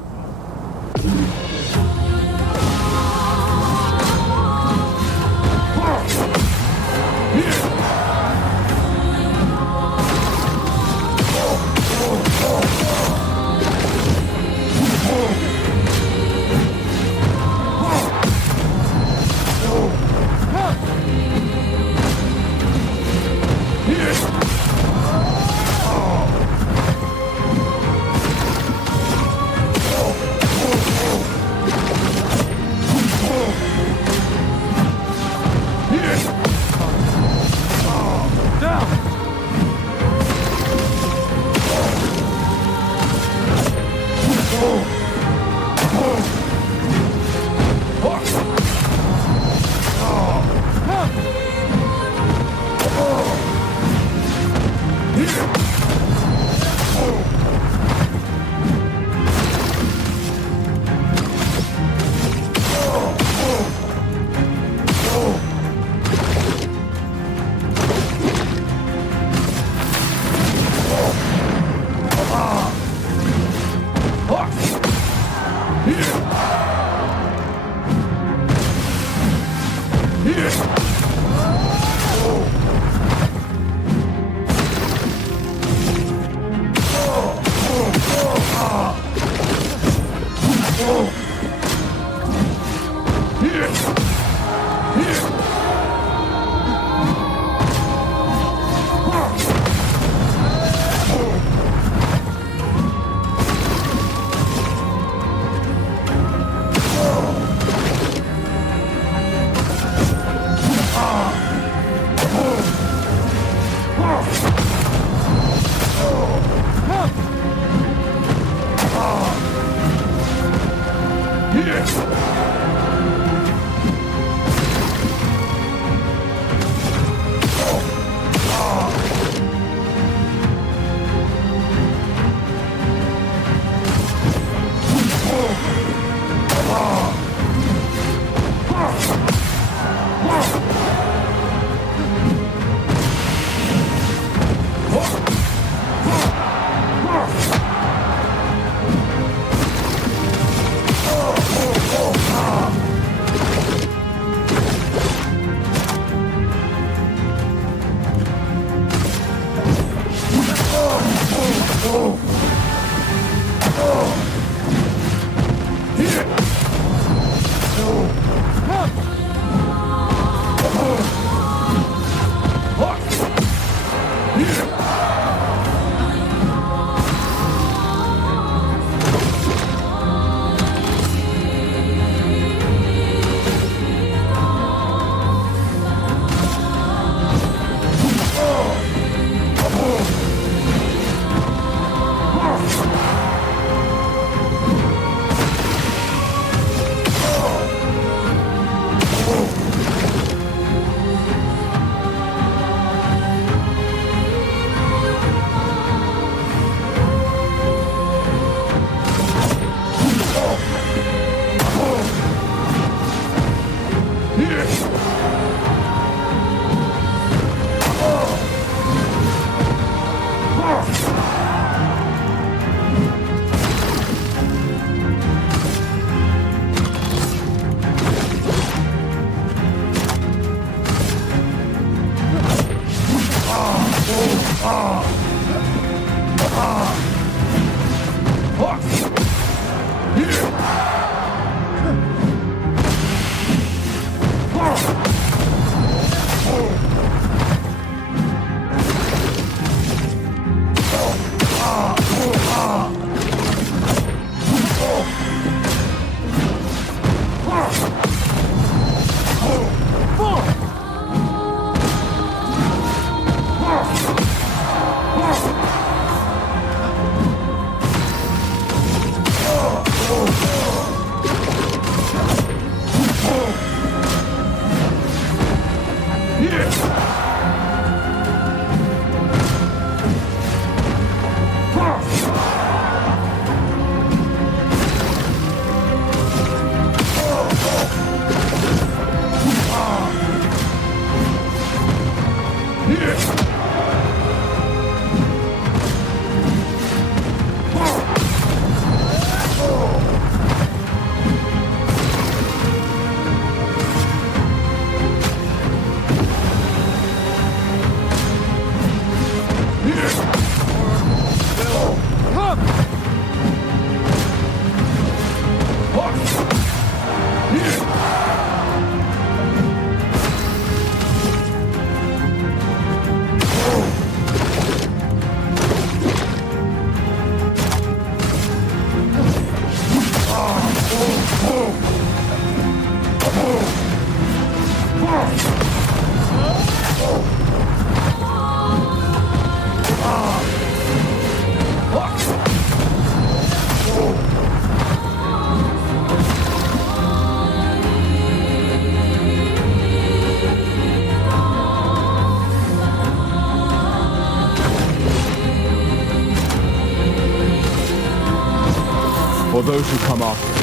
For those who come after.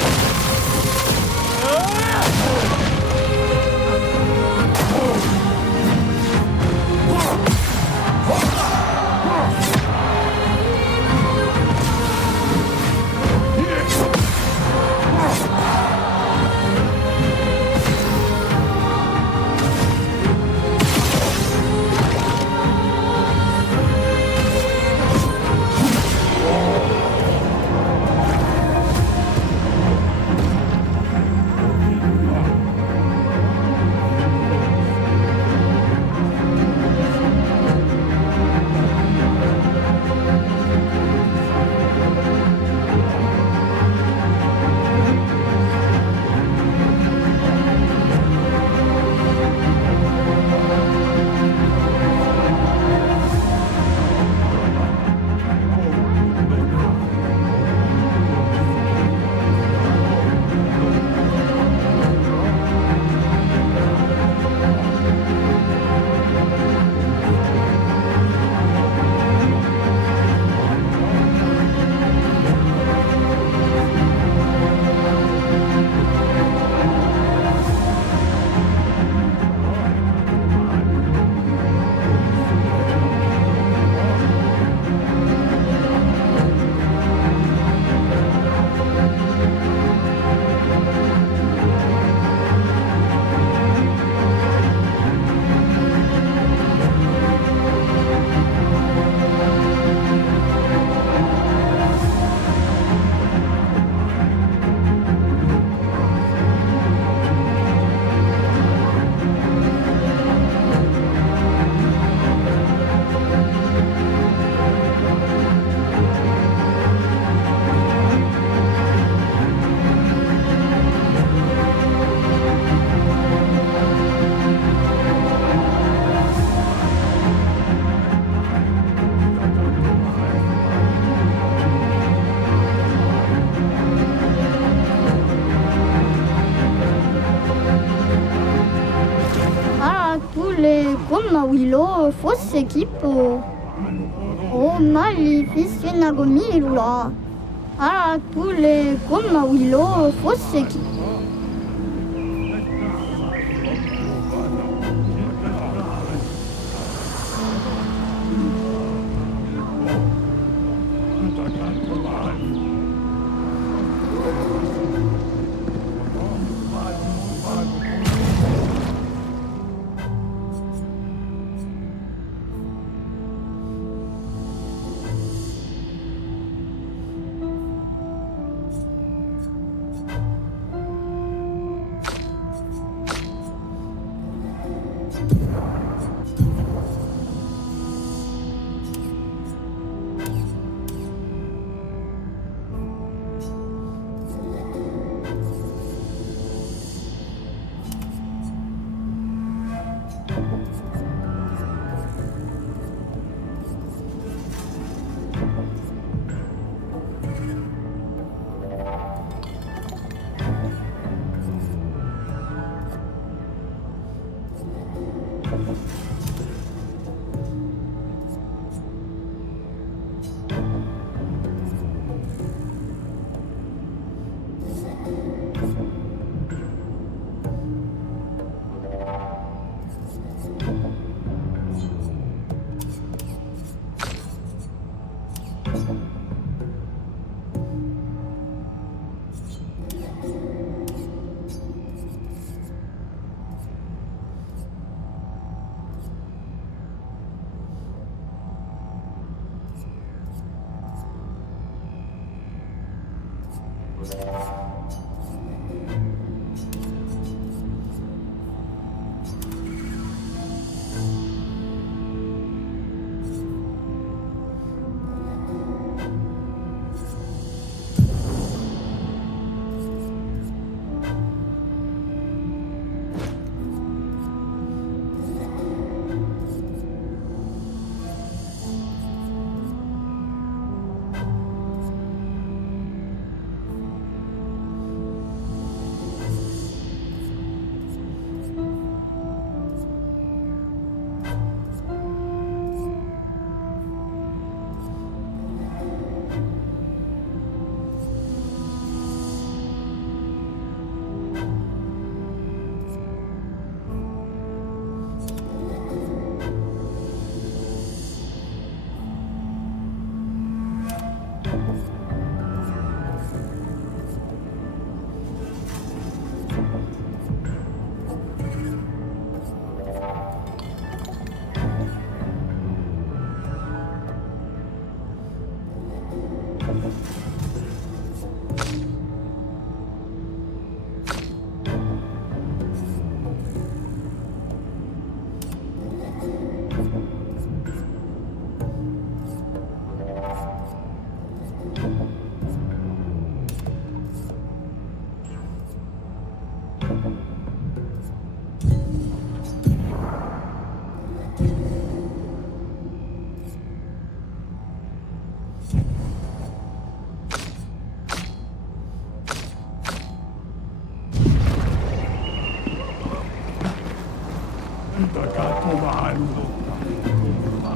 Come Willow fosse equipo. Oh, maleficio Nagomilula. Ah, tule come Willow fosse equipo.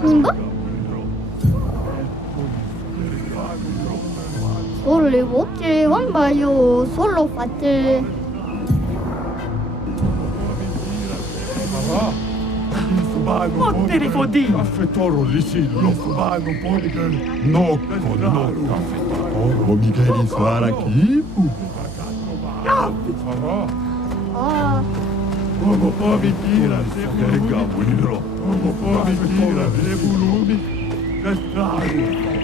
Nimba? Sollevotte vaio solo fatte. Motteri fodì! Affettoro lisillo fubano poliger nokko nokka oro migeri fara kipu Ah, Como pode tirar Ega buiro Como pode tirar Lebulumi Castrado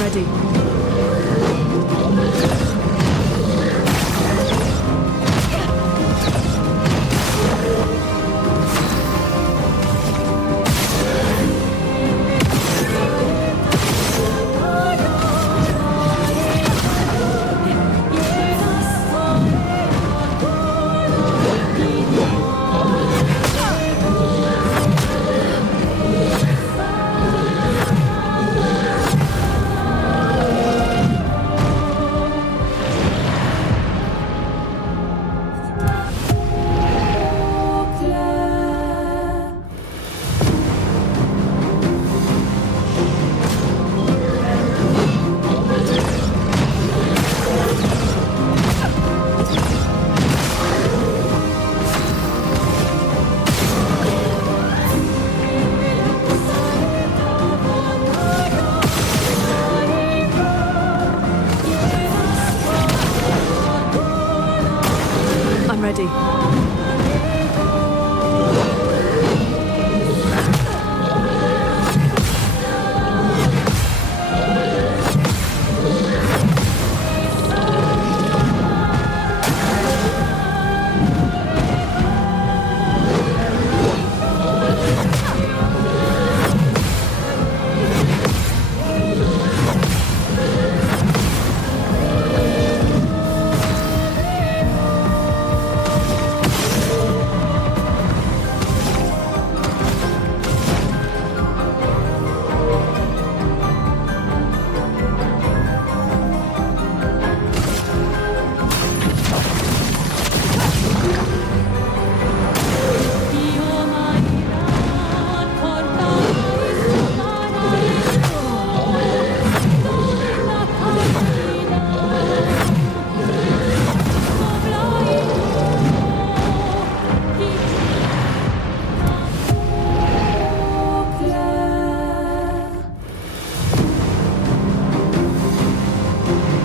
ready. I'm ready.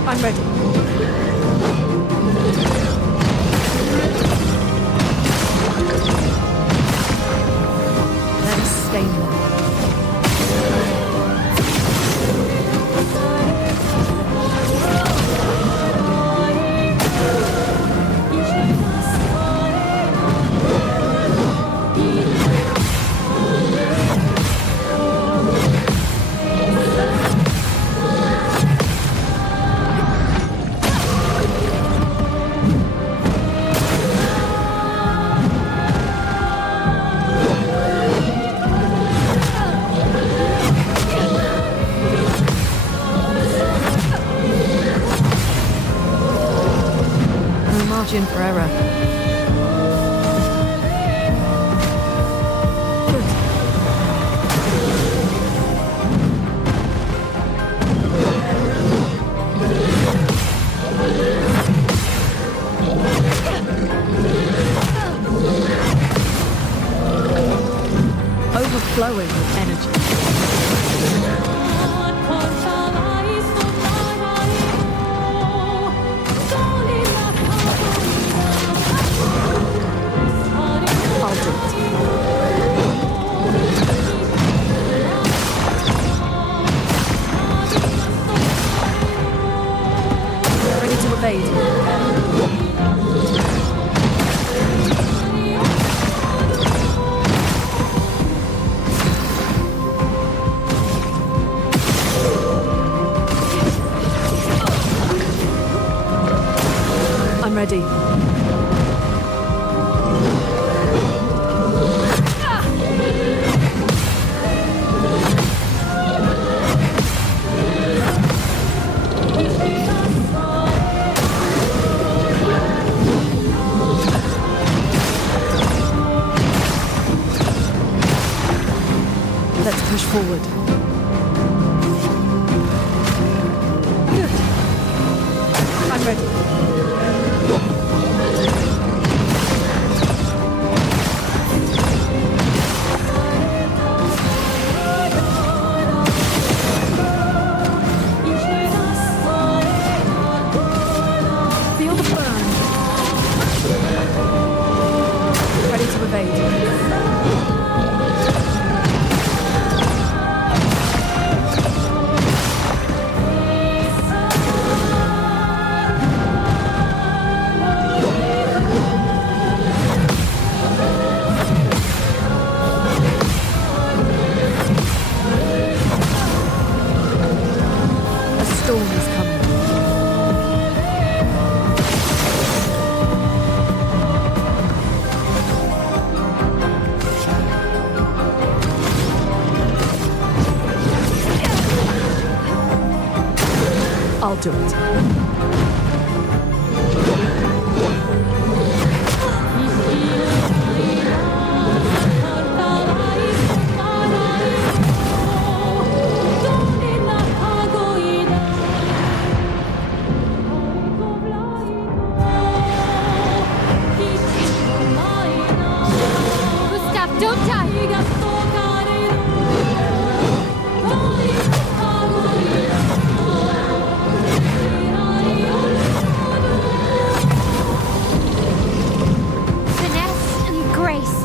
I'm ready. Let us stain them. No margin for error. Good. Overflowing with energy. I'll do it. Ready to evade. I'm ready. Let's push forward. Good. I'm ready. Feel the burn. Ready to evade. I'll do it. Gustav, don't die! Finesse and grace.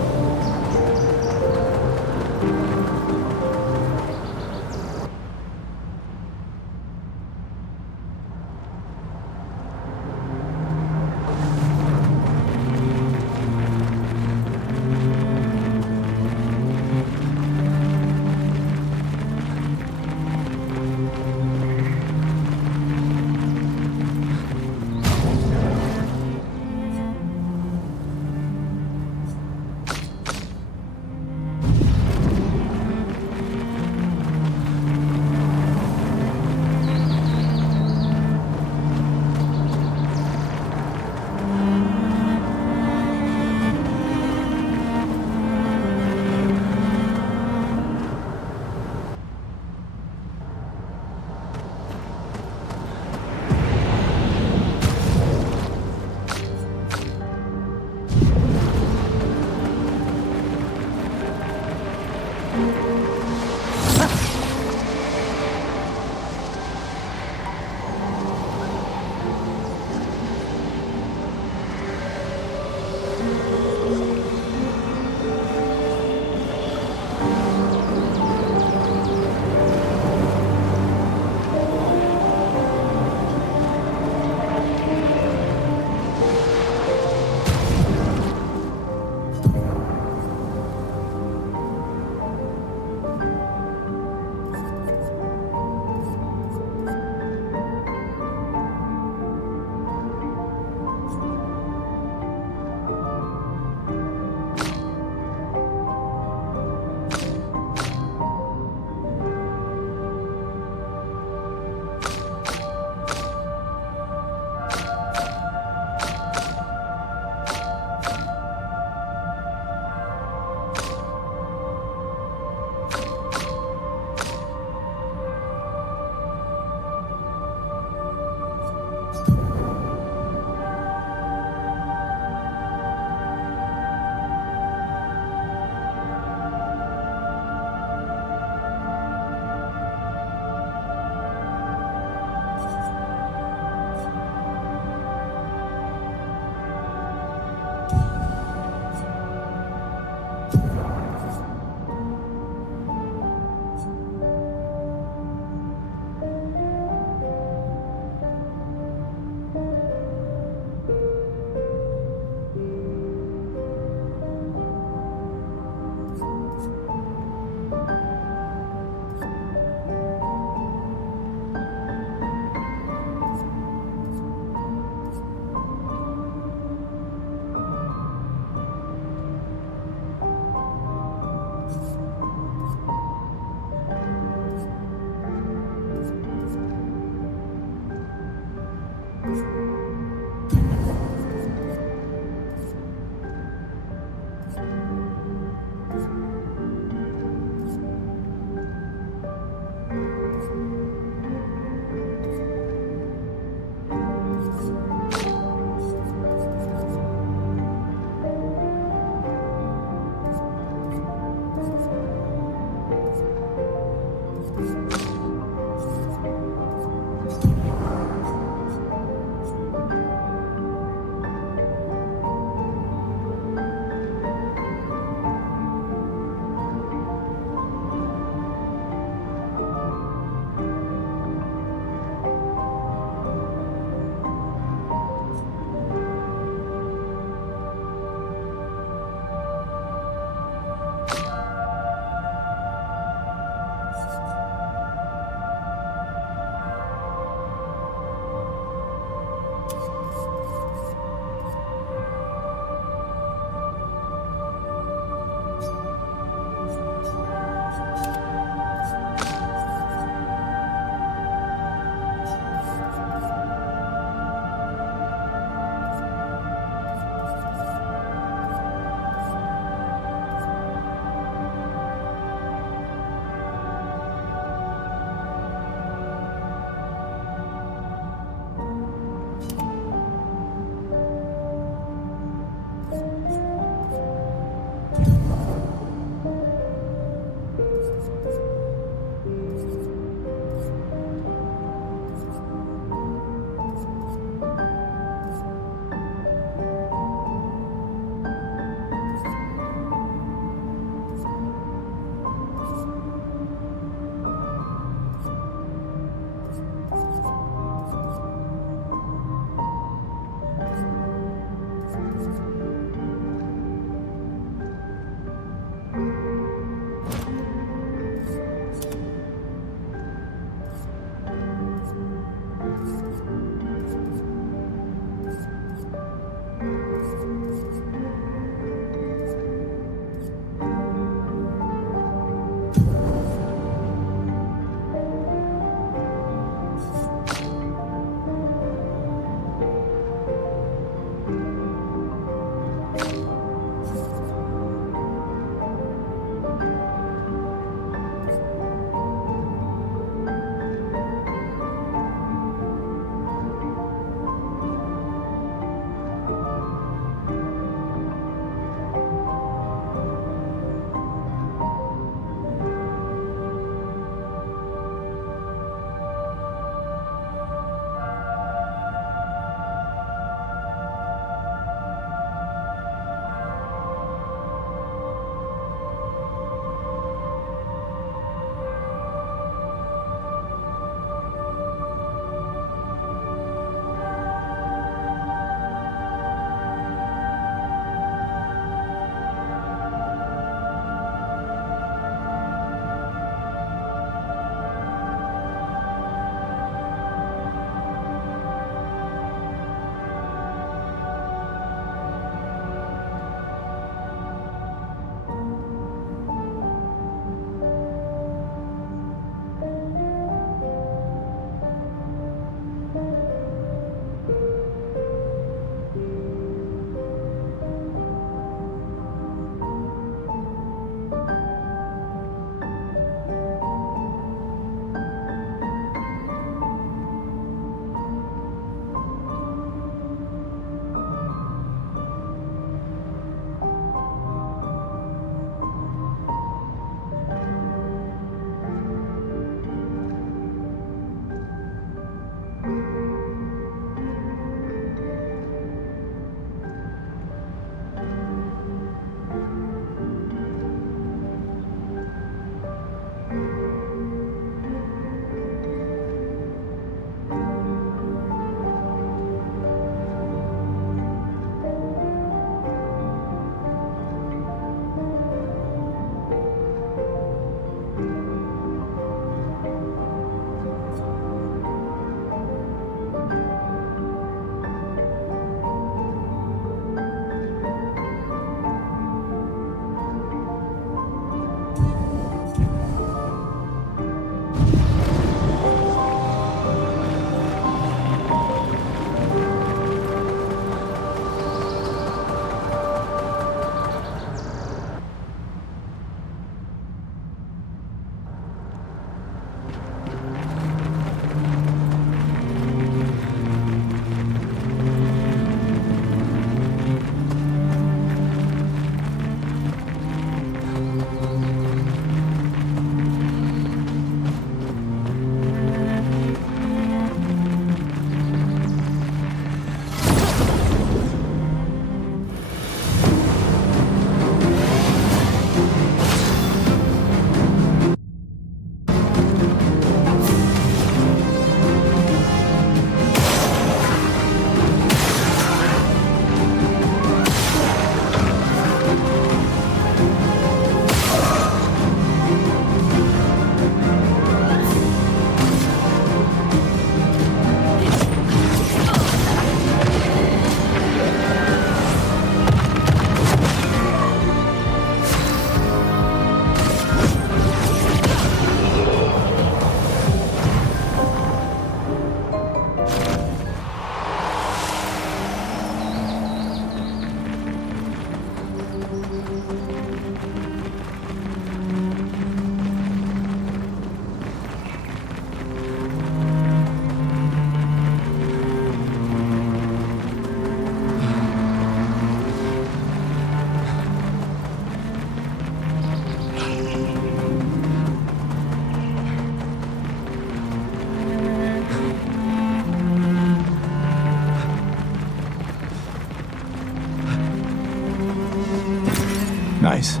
Nice.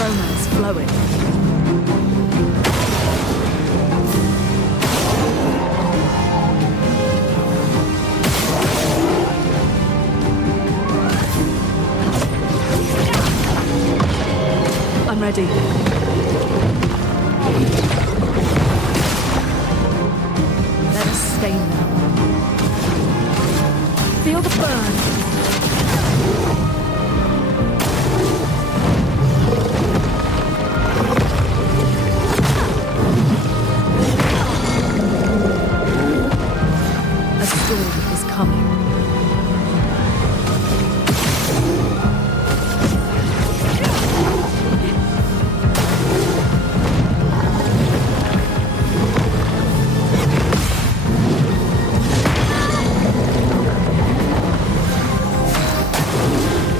Romance flowing. I'm ready. Let us stay now. Feel the burn. A storm is coming.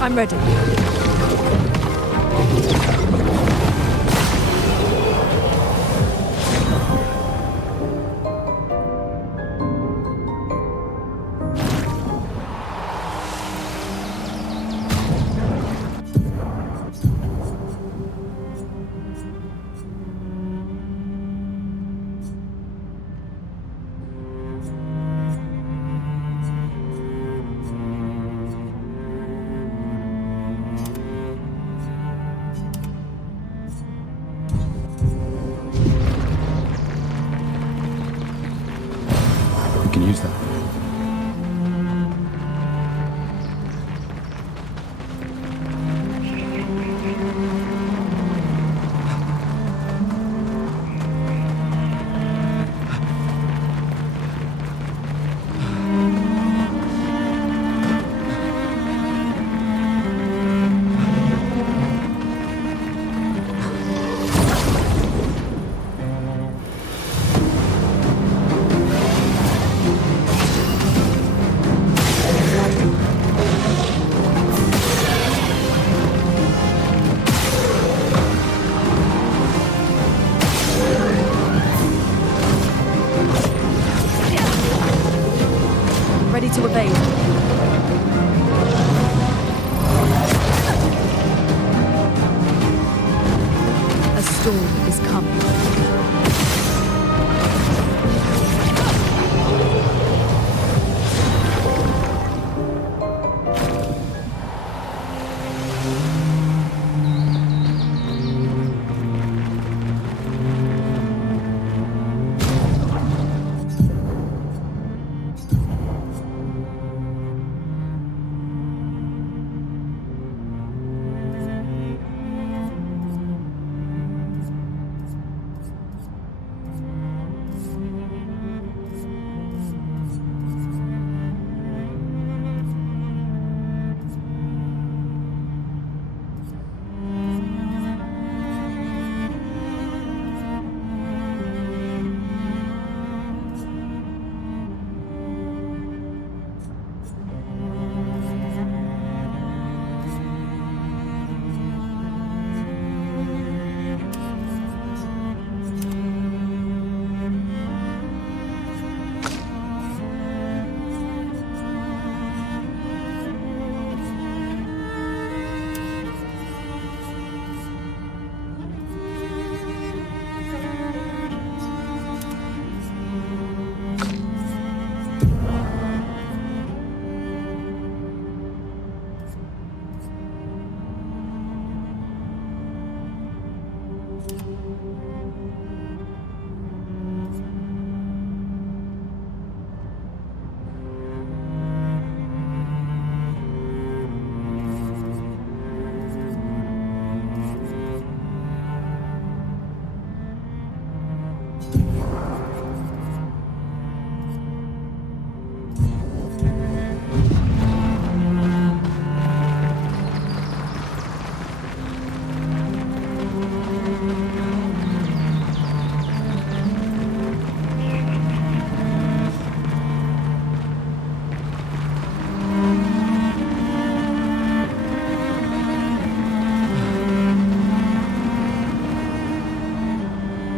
I'm ready. We can use that. Ready to evade. A storm is coming.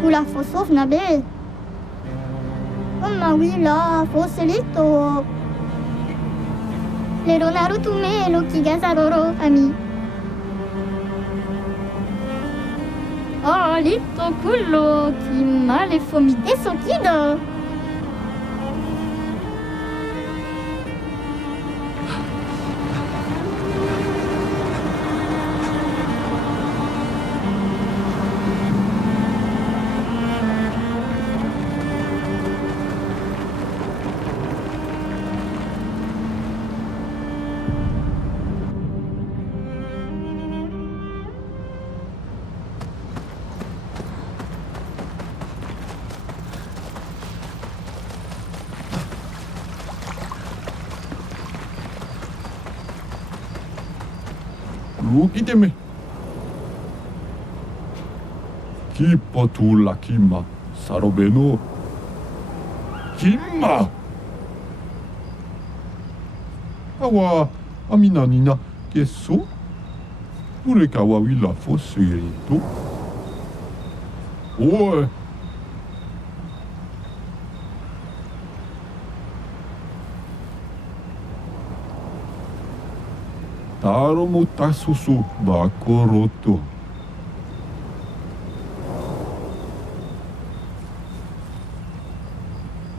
Kula fosof na be. Oma wila foselito. Lero Naruto me lo kigasaroro ami. Oh, lito culo chi male fomite sokido. Luki me. Kipo tu la kima. Sarobeno. Kima. Awa amina nina keso. Ureka wa wila foserito. Oe. Taro mo tasusu bakoroto.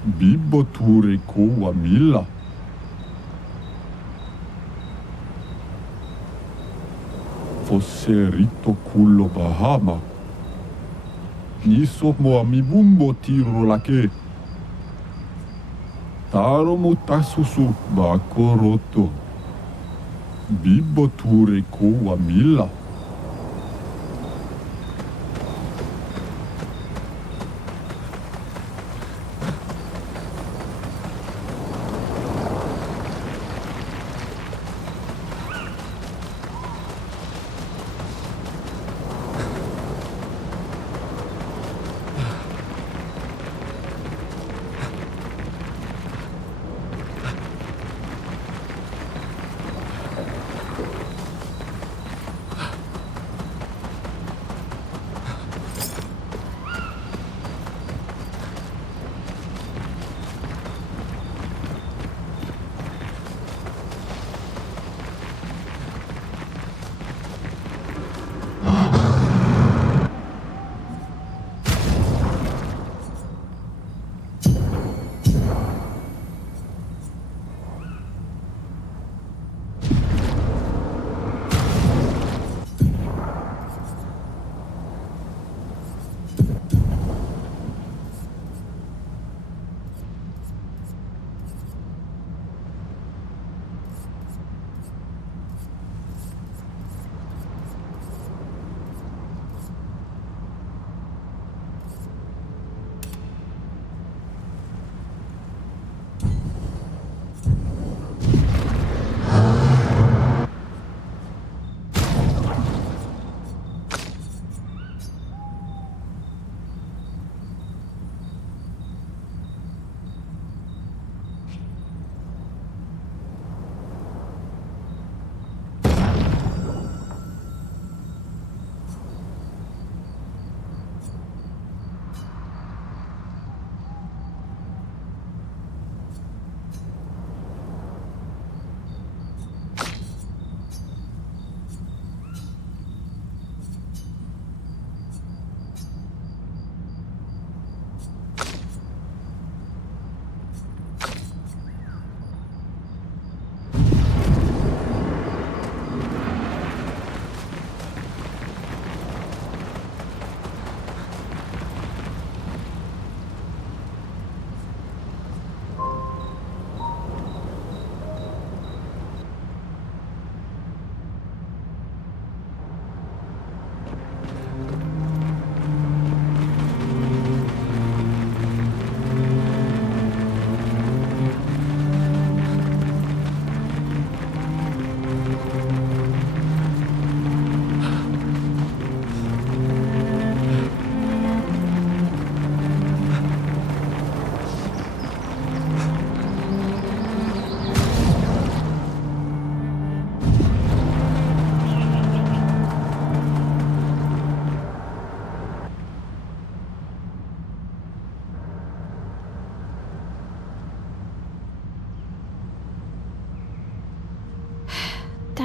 Bibo ture ko wa mila. Foserito culo bahama. Niso mo amibumbo tiro lake. Taro mo tasusu bakoroto. Bibo ture ko wa mila.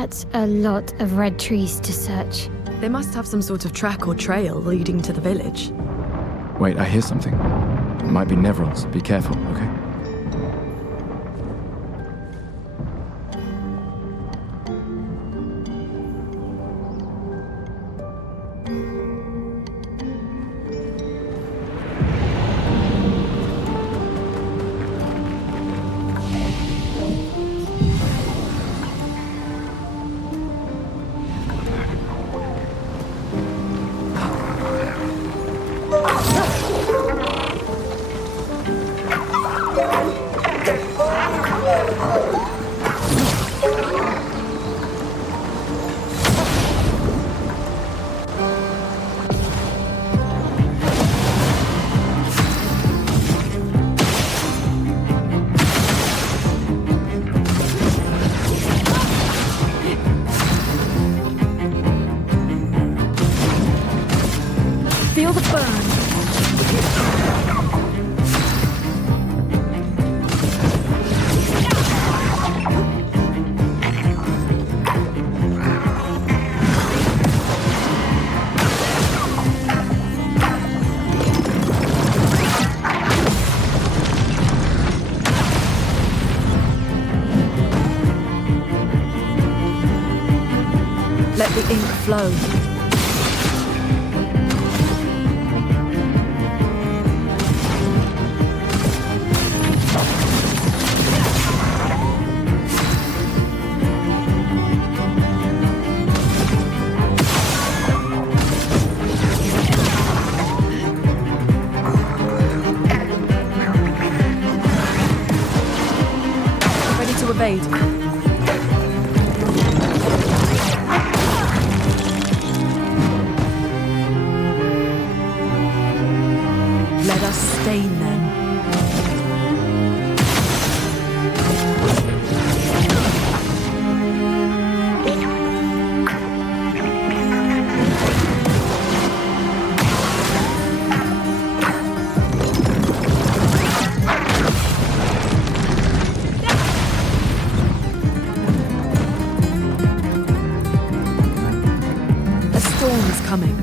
That's a lot of red trees to search. They must have some sort of track or trail leading to the village. Wait, I hear something. It might be Nevrils. Be careful, okay? Feel the burn. Let the ink flow. Ready to evade. Let us stain them. A storm is coming.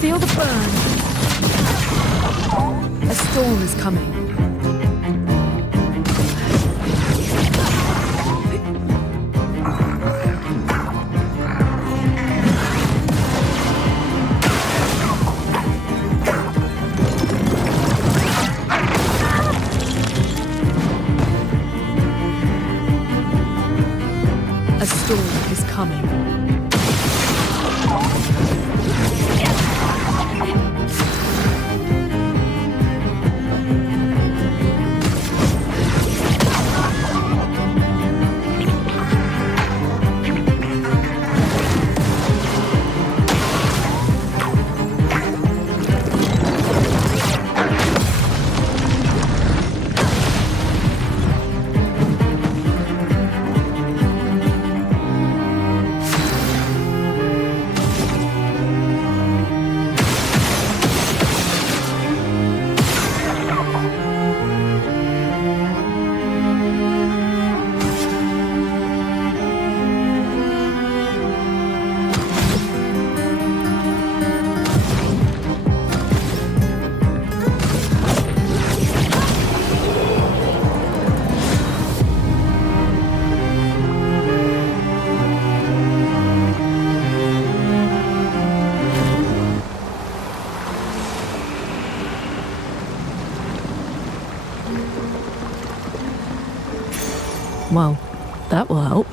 Feel the burn. A storm is coming. A storm is coming. Well, that will help.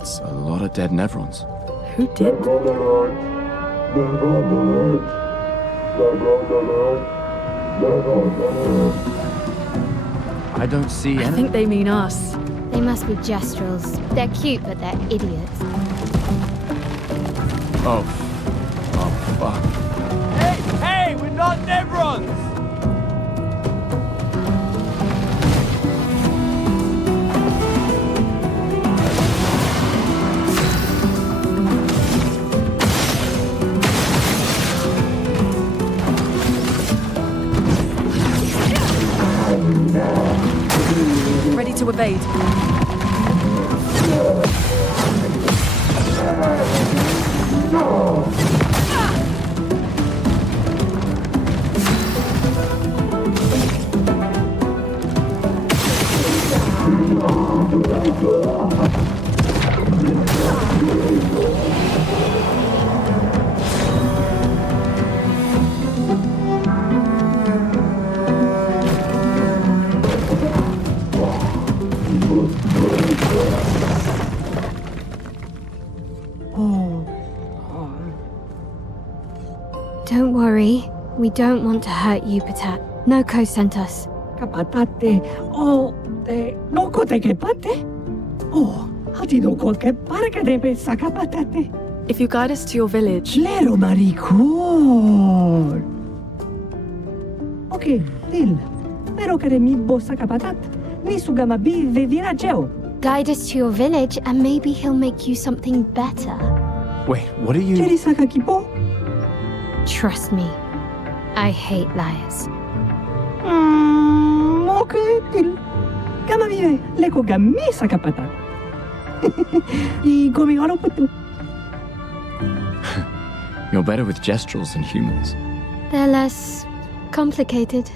That's a lot of dead Nevrons. Who did? I don't see I any. think they mean us. They must be Gestrels. They're cute, but they're idiots. Oh. Oh, fuck. Hey, we're not Nevrons! Ready to evade. Don't worry. We don't want to hurt you, Patat. Noko sent us. Kapatate. Oh, noko te ke pate? Oh, hati no ko ke parka debe sa kapatate. If you guide us to your village, Lero maricor. Ok, dil. Pero que mi bosa kapatat. Ni sugama bi de virageo. Guide us to your village, and maybe he'll make you something better. Wait, what are you. Keri saka kipo? Trust me. I hate liars. Ok, dil. Kama vive, leko gami sa kapatat. I gomi haro putu. You're better with Gestrels than humans. They're less complicated.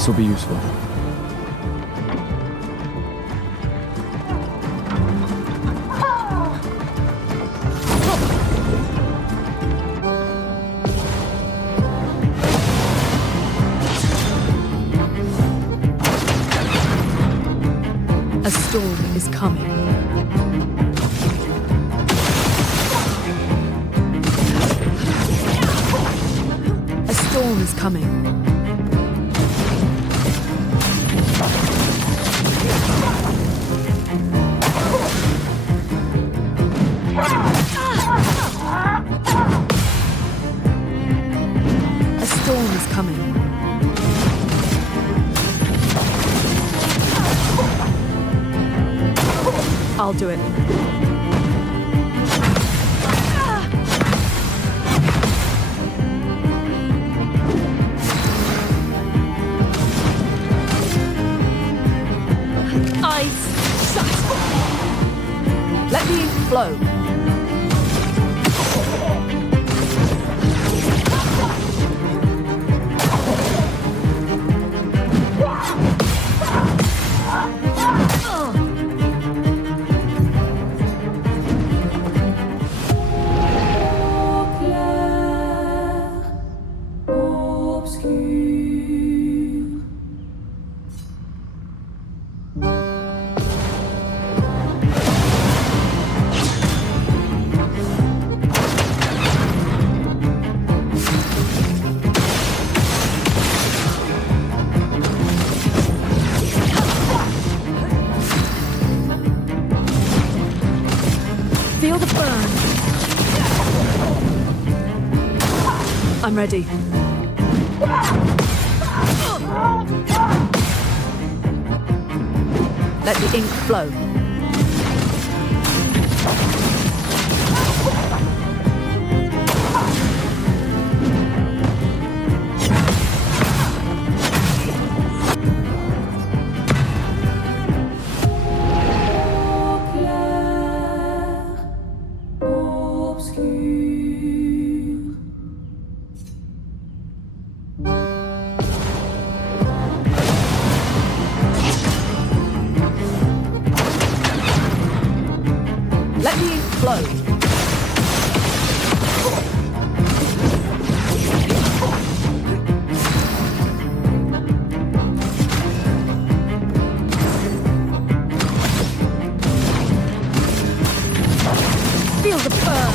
This will be useful. A storm is coming. A storm is coming. A storm is coming. I'll do it. Ice. Let the ink flow. Feel the burn. I'm ready. Let the ink flow. Let the ink flow. Feel the burn.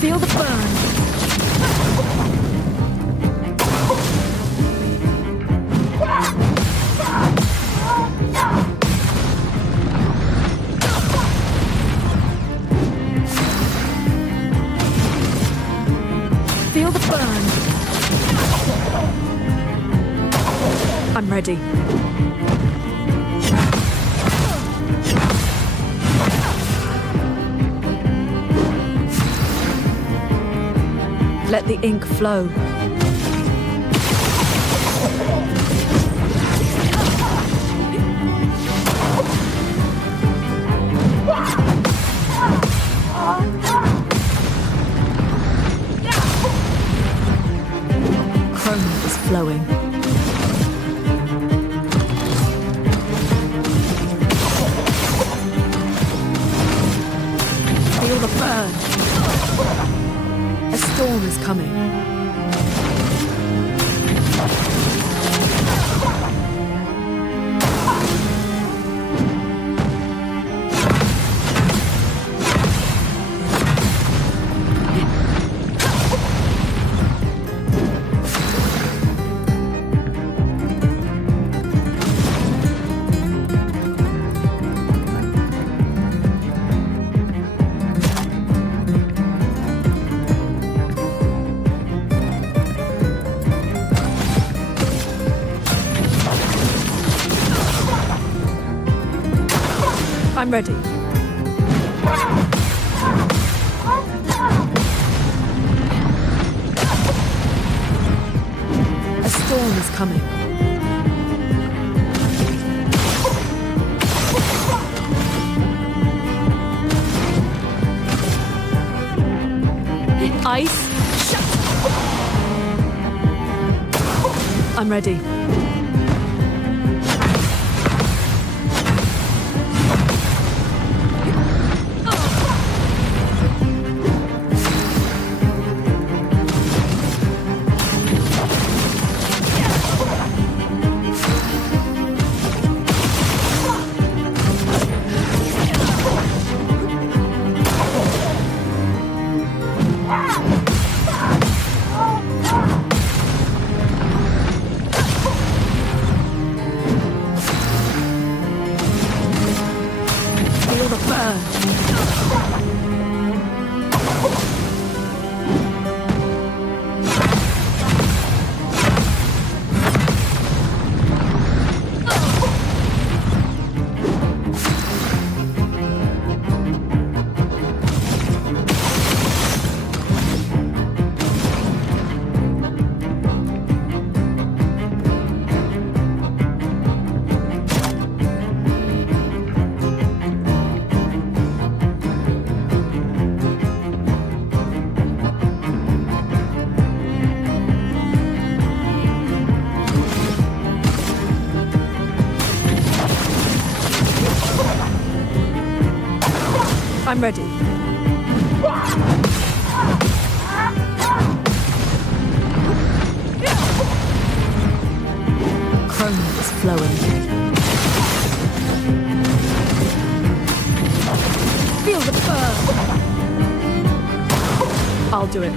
Feel the burn. Feel the burn. I'm ready. Let the ink flow. Chroma is flowing. Feel the burn. A storm is coming. I'm ready. A storm is coming. Ice, shut! I'm ready. Feel the burn. I'm ready. Chroma is flowing. Feel the burn. I'll do it.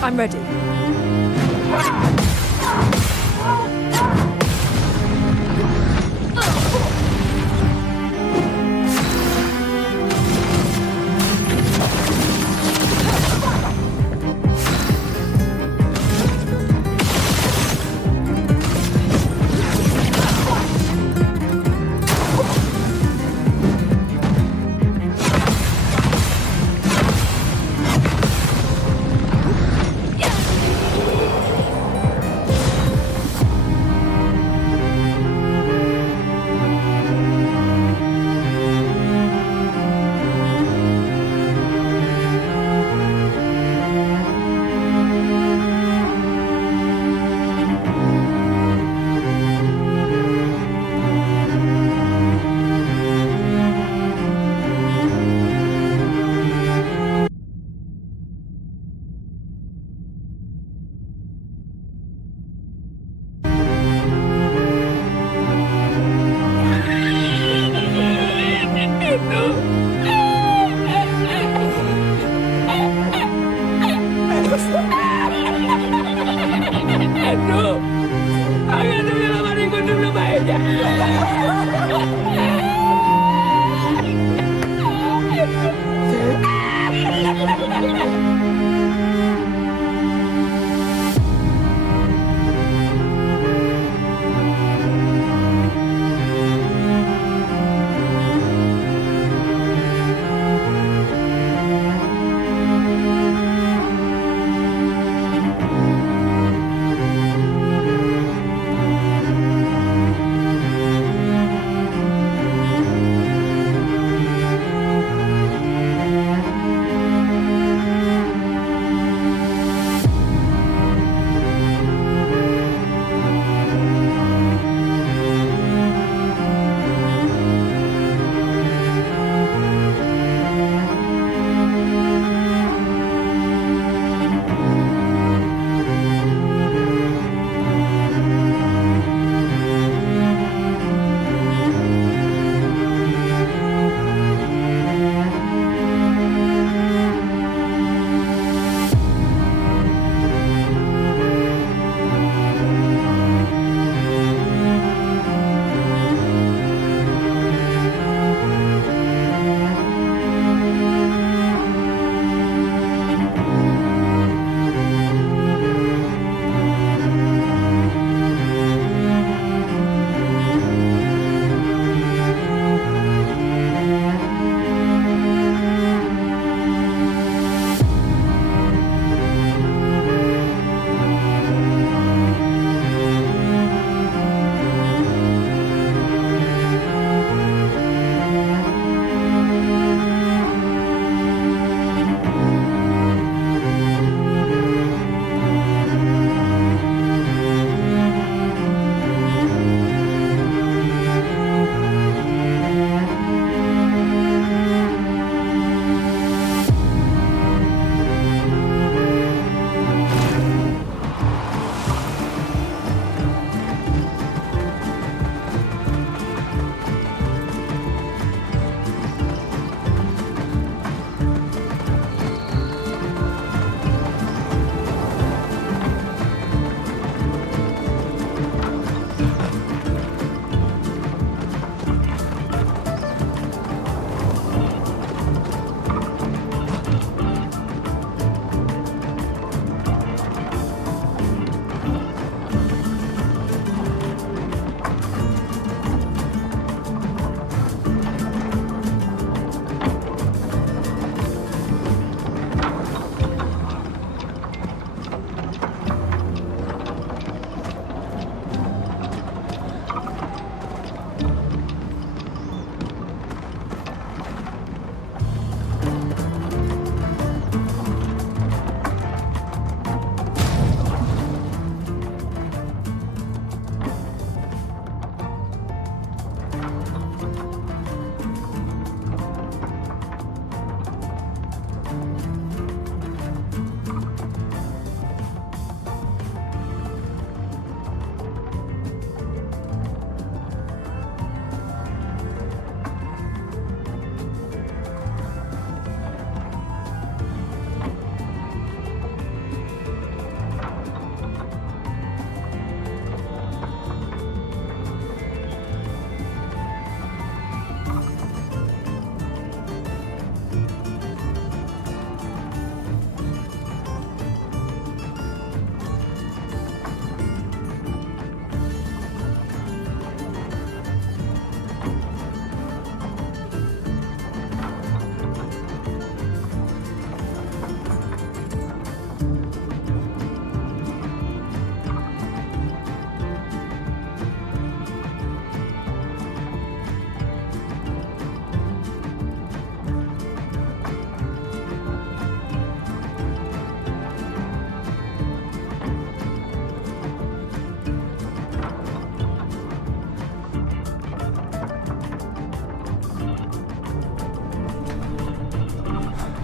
I'm ready.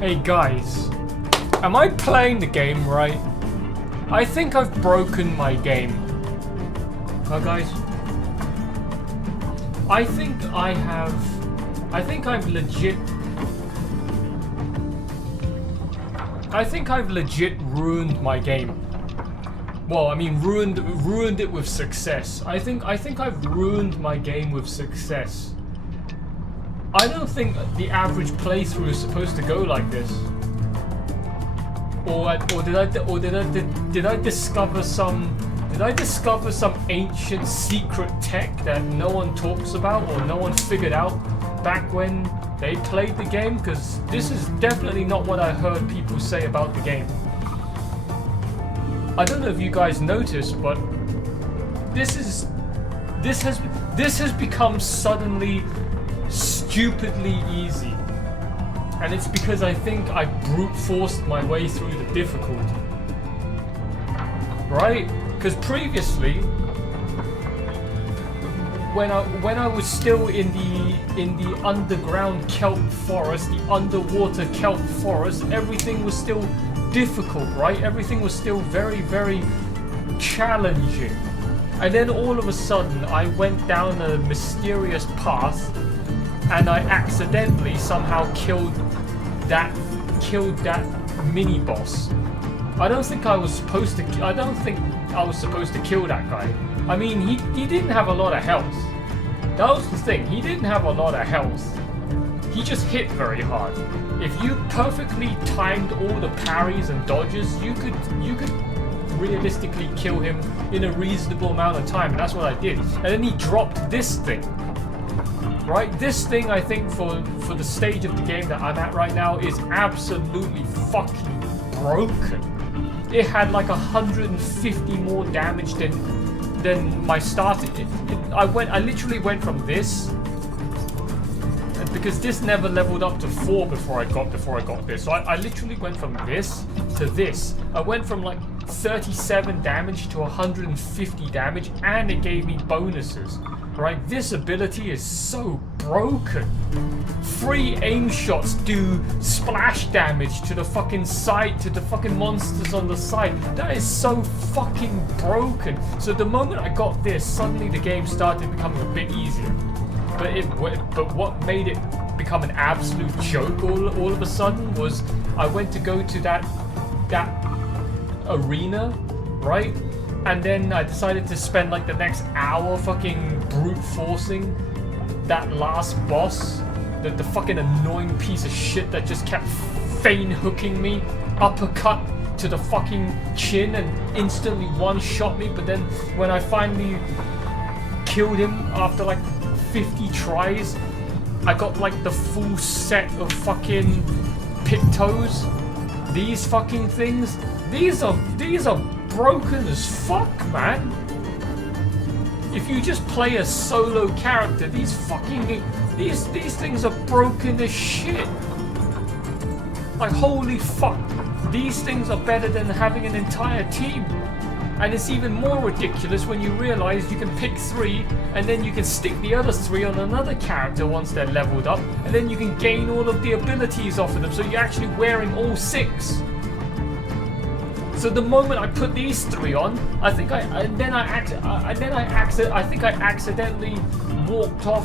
Hey guys, am I playing the game right? I think I've broken my game. Huh, guys? I think I've legit ruined my game. Well, I mean ruined it with success. I think I've ruined my game with success. I don't think the average playthrough is supposed to go like this. Or did I discover some ancient secret tech that no one talks about or no one figured out back when they played the game? Because this is definitely not what I heard people say about the game. I don't know if you guys noticed, but this has become suddenly stupidly easy. And it's because I think I brute forced my way through the difficulty. Right? Because previously, when I was still in the underground kelp forest, the underwater kelp forest, everything was still difficult, right? Everything was still very, very challenging. And then all of a sudden, I went down a mysterious path, and I accidentally somehow killed that mini boss. I don't think I was supposed to kill that guy. I mean, he didn't have a lot of health. That was the thing. He didn't have a lot of health. He just hit very hard. If you perfectly timed all the parries and dodges, you could realistically kill him in a reasonable amount of time, and that's what I did. And then he dropped this thing. Right? This thing, I think, for the stage of the game that I'm at right now, is absolutely fucking broken. It had like 150 more damage than my starting. I literally went from this, because this never leveled up to 4 before I got this. So I literally went from this to this. I went from like 37 damage to 150 damage, and it gave me bonuses. Right, this ability is so broken. 3 aim shots do splash damage to the fucking side, to the fucking monsters on the side. That is so fucking broken. So the moment I got this, suddenly the game started becoming a bit easier. But what made it become an absolute joke all of a sudden was I went to go to that arena, right? And then I decided to spend like the next hour fucking brute forcing that last boss. The fucking annoying piece of shit that just kept feign hooking me. Uppercut to the fucking chin and instantly one-shot me. But then when I finally killed him after like 50 tries, I got like the full set of fucking Pictos. These fucking things. These are broken as fuck, man. If you just play a solo character, these things are broken as shit. Like, holy fuck. These things are better than having an entire team. And it's even more ridiculous when you realize you can pick 3 and then you can stick the other 3 on another character once they're leveled up, and then you can gain all of the abilities off of them, so you're actually wearing all 6. So the moment I put these 3 on, I think I accidentally walked off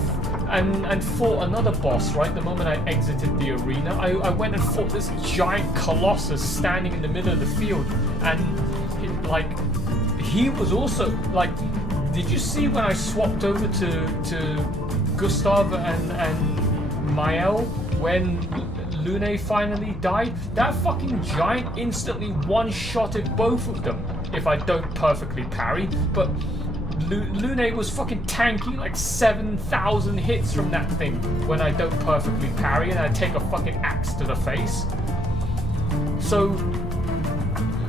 and fought another boss, right? The moment I exited the arena, I went and fought this giant colossus standing in the middle of the field, and he was also like, did you see when I swapped over to Gustav and Mael when Lune finally died? That fucking giant instantly one-shotted both of them if I don't perfectly parry, but Lune was fucking tanky, like 7,000 hits from that thing when I don't perfectly parry and I take a fucking axe to the face. So,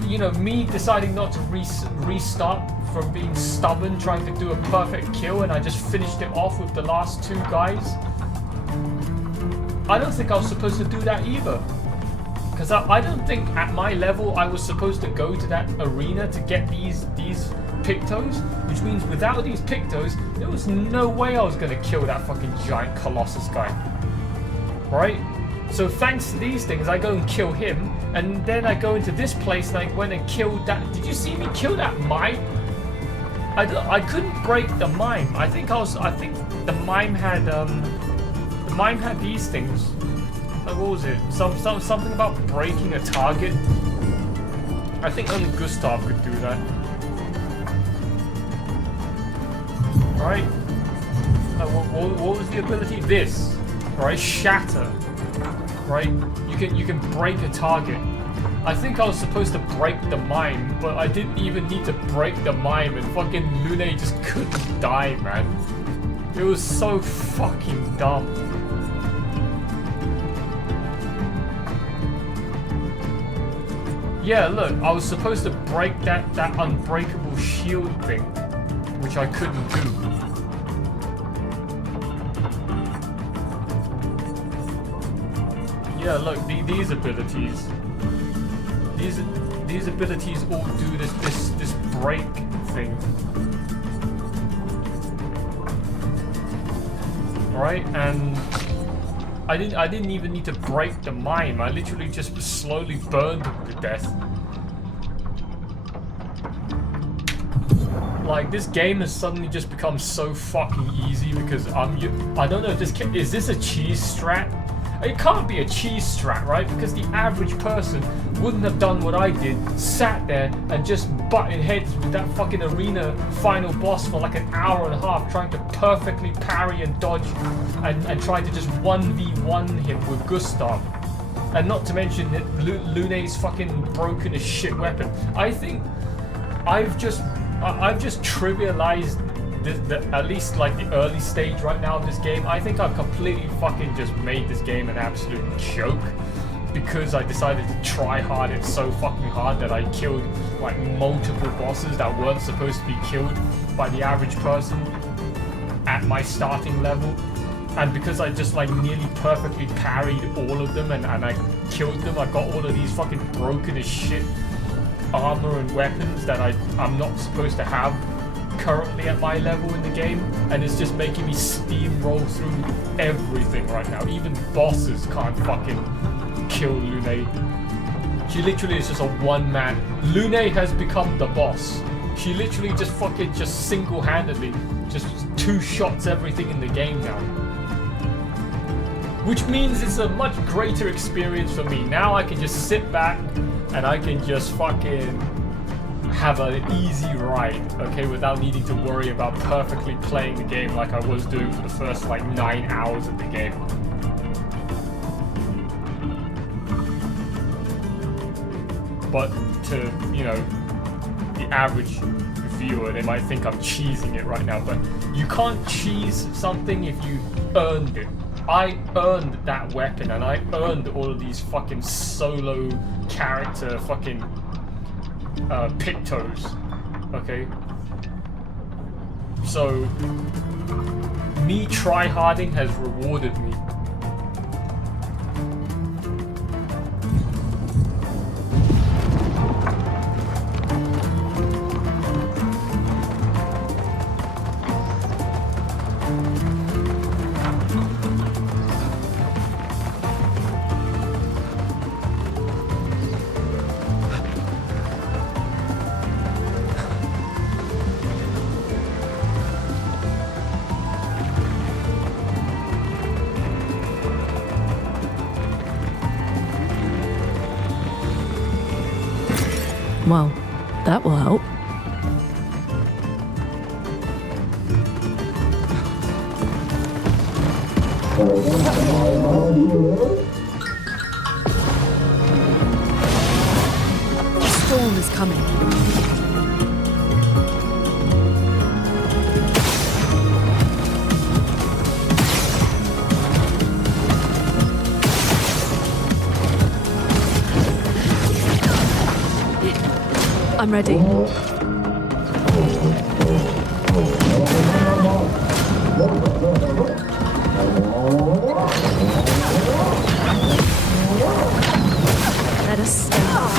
you know, me deciding not to restart from being stubborn, trying to do a perfect kill, and I just finished it off with the last 2 guys. I don't think I was supposed to do that either. Because I don't think at my level I was supposed to go to that arena to get these Pictos, which means without these Pictos, there was no way I was going to kill that fucking giant Colossus guy. Right? So thanks to these things, I go and kill him, and then I go into this place and I went and killed that. Did you see me kill that mime? I couldn't break the mime. I think the mime had these things. Like, what was it? Something about breaking a target. I think only Gustav could do that. Right? What was the ability? This, right? Shatter. Right? You can break a target. I think I was supposed to break the mime, but I didn't even need to break the mime, and fucking Lune just couldn't die, man. It was so fucking dumb. Yeah, look, I was supposed to break that unbreakable shield thing, which I couldn't do. Yeah, look, these abilities. These abilities all do this break thing. Right? And I didn't even need to break the mime. I literally just slowly burned him to death. Like, this game has suddenly just become so fucking easy because I don't know if is this a cheese strat? It can't be a cheese strat, right? Because the average person wouldn't have done what I did, sat there and just butted heads with that fucking arena final boss for like an hour and a half, trying to perfectly parry and dodge and try to just 1v1 him with Gustav. And not to mention that Lune's fucking broken as shit weapon. I think I've just trivialized at least like the early stage right now of this game. I think I've completely fucking just made this game an absolute joke because I decided to try hard it so fucking hard that I killed like multiple bosses that weren't supposed to be killed by the average person at my starting level. And because I just like nearly perfectly parried all of them and I killed them, I got all of these fucking broken as shit armor and weapons that I'm not supposed to have currently at my level in the game, and it's just making me steamroll through everything right now. Even bosses can't fucking kill Lune. She literally is just a one-man. Lune has become the boss. She literally just fucking single-handedly just two-shots everything in the game now. Which means it's a much greater experience for me. Now I can just sit back and I can just fucking have an easy ride, okay, without needing to worry about perfectly playing the game like I was doing for the first like 9 hours of the game. But to, you know, the average viewer, they might think I'm cheesing it right now, but you can't cheese something if you earned it. I earned that weapon and I earned all of these fucking solo character fucking pictos, okay? So, me tryharding has rewarded me. Well, that will help. The storm is coming. I'm ready. Let us start.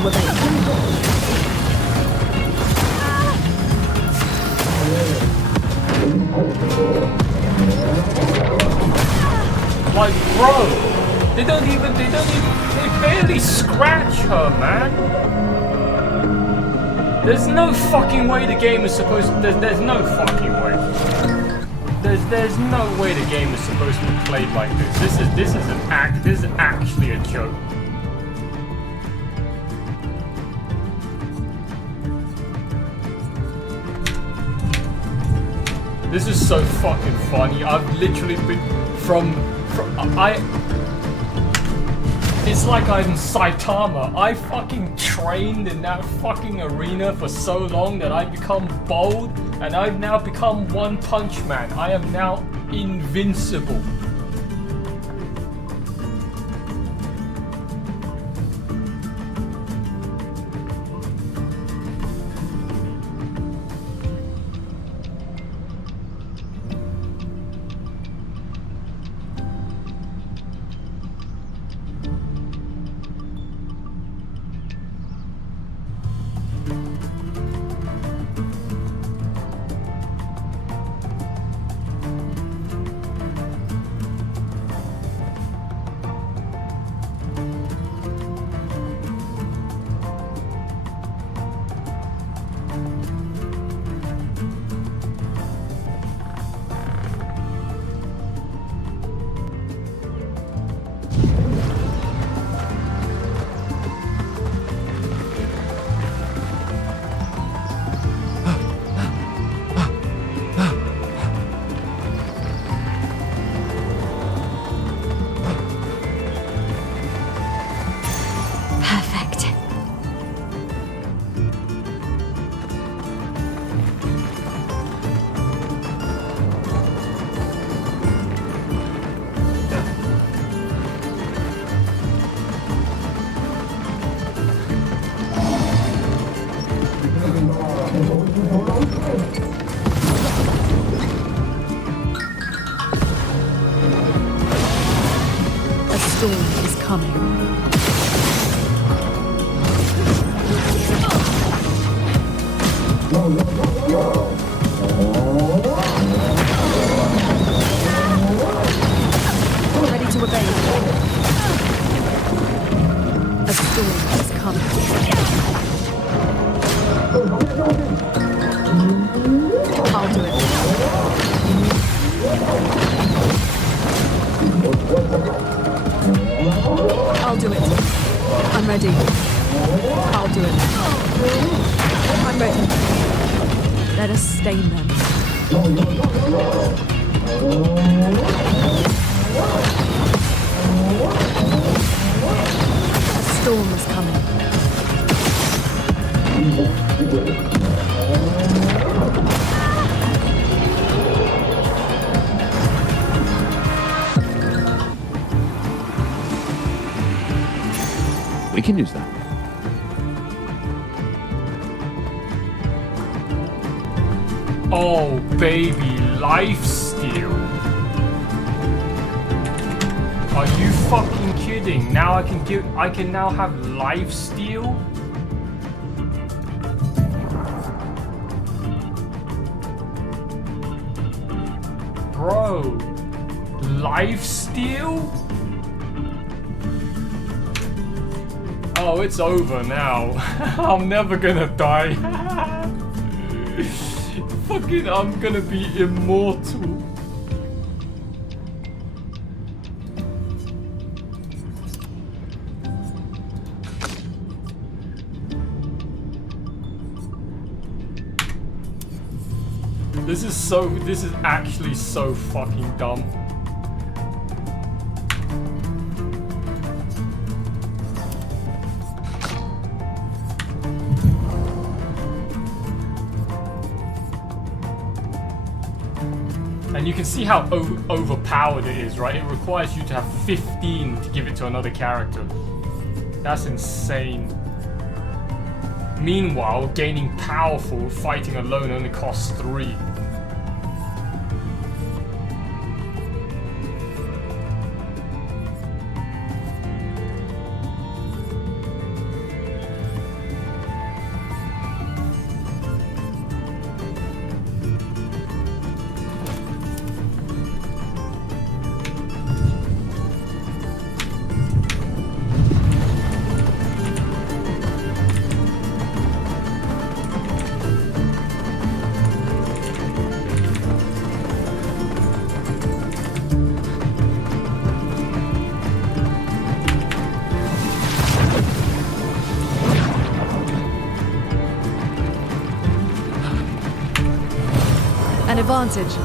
to evade. Like, bro, they barely scratch her, man. There's no fucking way the game is supposed to, there's no fucking way. There's no way the game is supposed to be played like this. This is actually a joke. This is so fucking funny. I've literally been it's like I'm Saitama. I fucking trained in that fucking arena for so long that I've become bold, and I've now become One Punch Man. I am now invincible. We can use that. Oh baby, lifesteal. Are you fucking kidding? Now I can now have lifesteal? Bro, lifesteal? Oh, it's over now. I'm never gonna die. Fucking, I'm gonna be immortal. This is actually so fucking dumb. And you can see how overpowered it is, right? It requires you to have 15 to give it to another character. That's insane. Meanwhile, gaining powerful fighting alone only costs 3. advantage.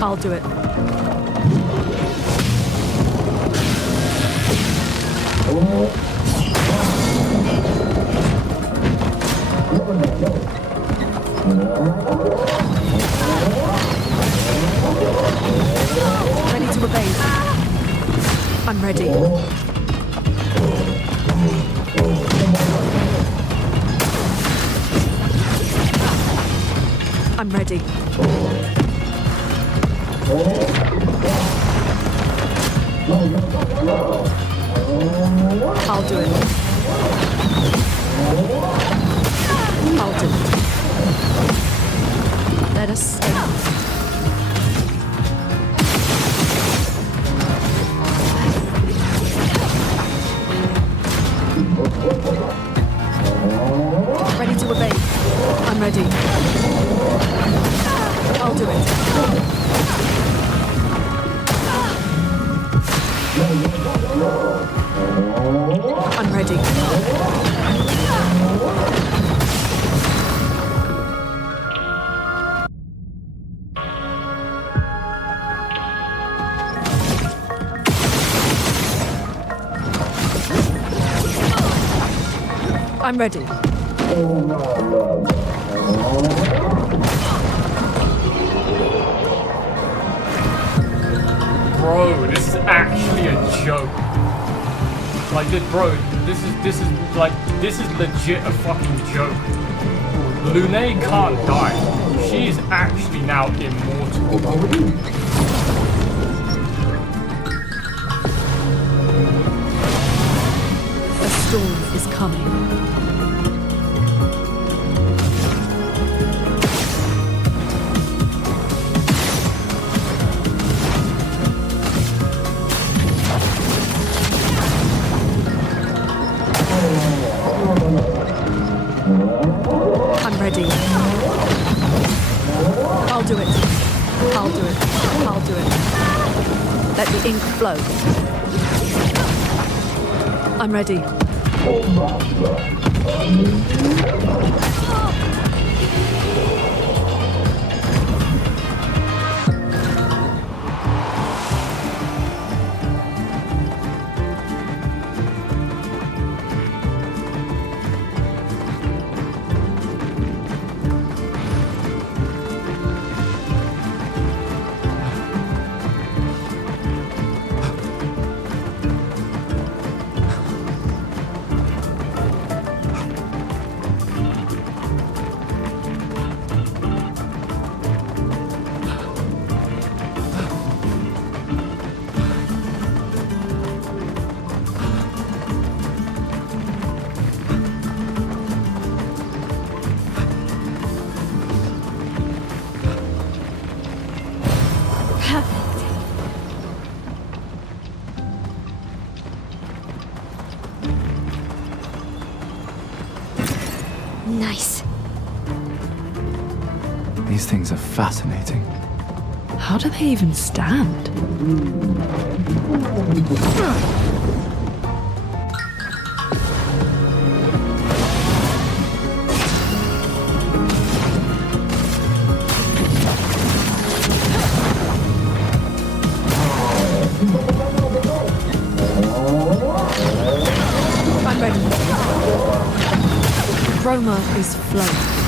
I'll do it. Ready to obey. I'm ready. I'm ready. I'll do it. I'll do it. Let us stay. Ready to obey. I'm ready. I'll do it. I'm ready. I'm ready. Bro, this is actually a joke. Like, bro, this is legit a fucking joke. Lune can't die. She is actually now immortal. A storm is coming. I'm ready. I'll do it. I'll do it. I'll do it. Let the ink flow. I'm ready. Nice. These things are fascinating. How do they even stand? I'm ready. Roma is flowing.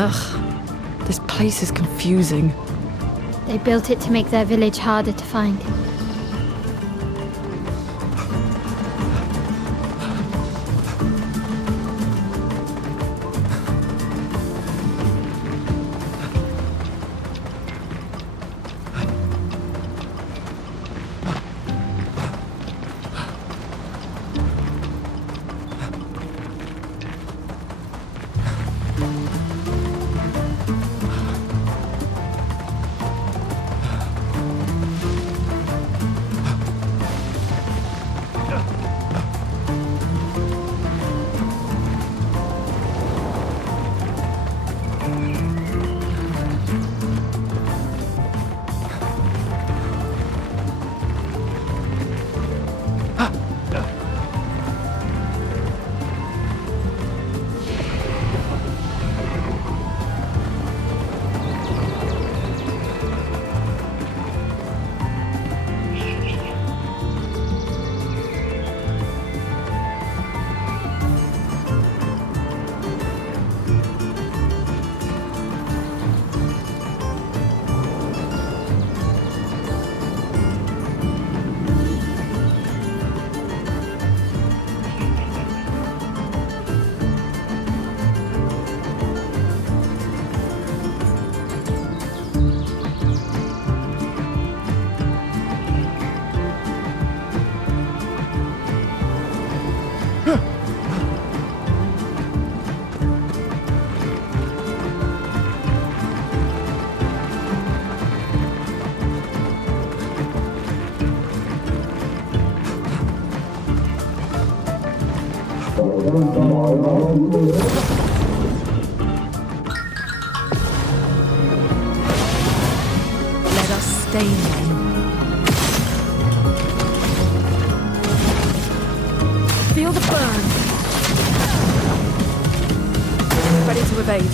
Ugh, this place is confusing. They built it to make their village harder to find. Let us stain them. Feel the burn. Ready to evade.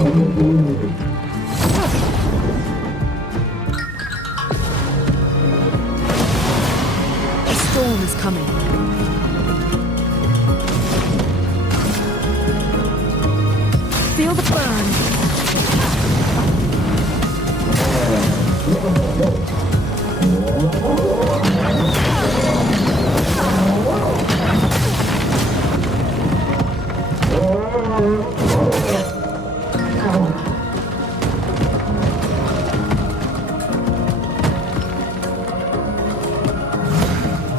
A storm is coming. Feel the burn.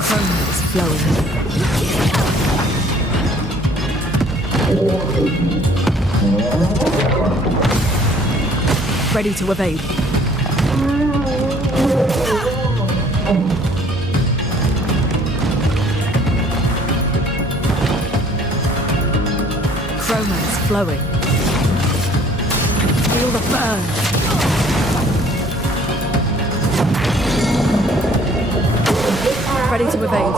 Chroma is flowing. Ready to evade. Chroma is flowing. Feel the burn. Ready to evade.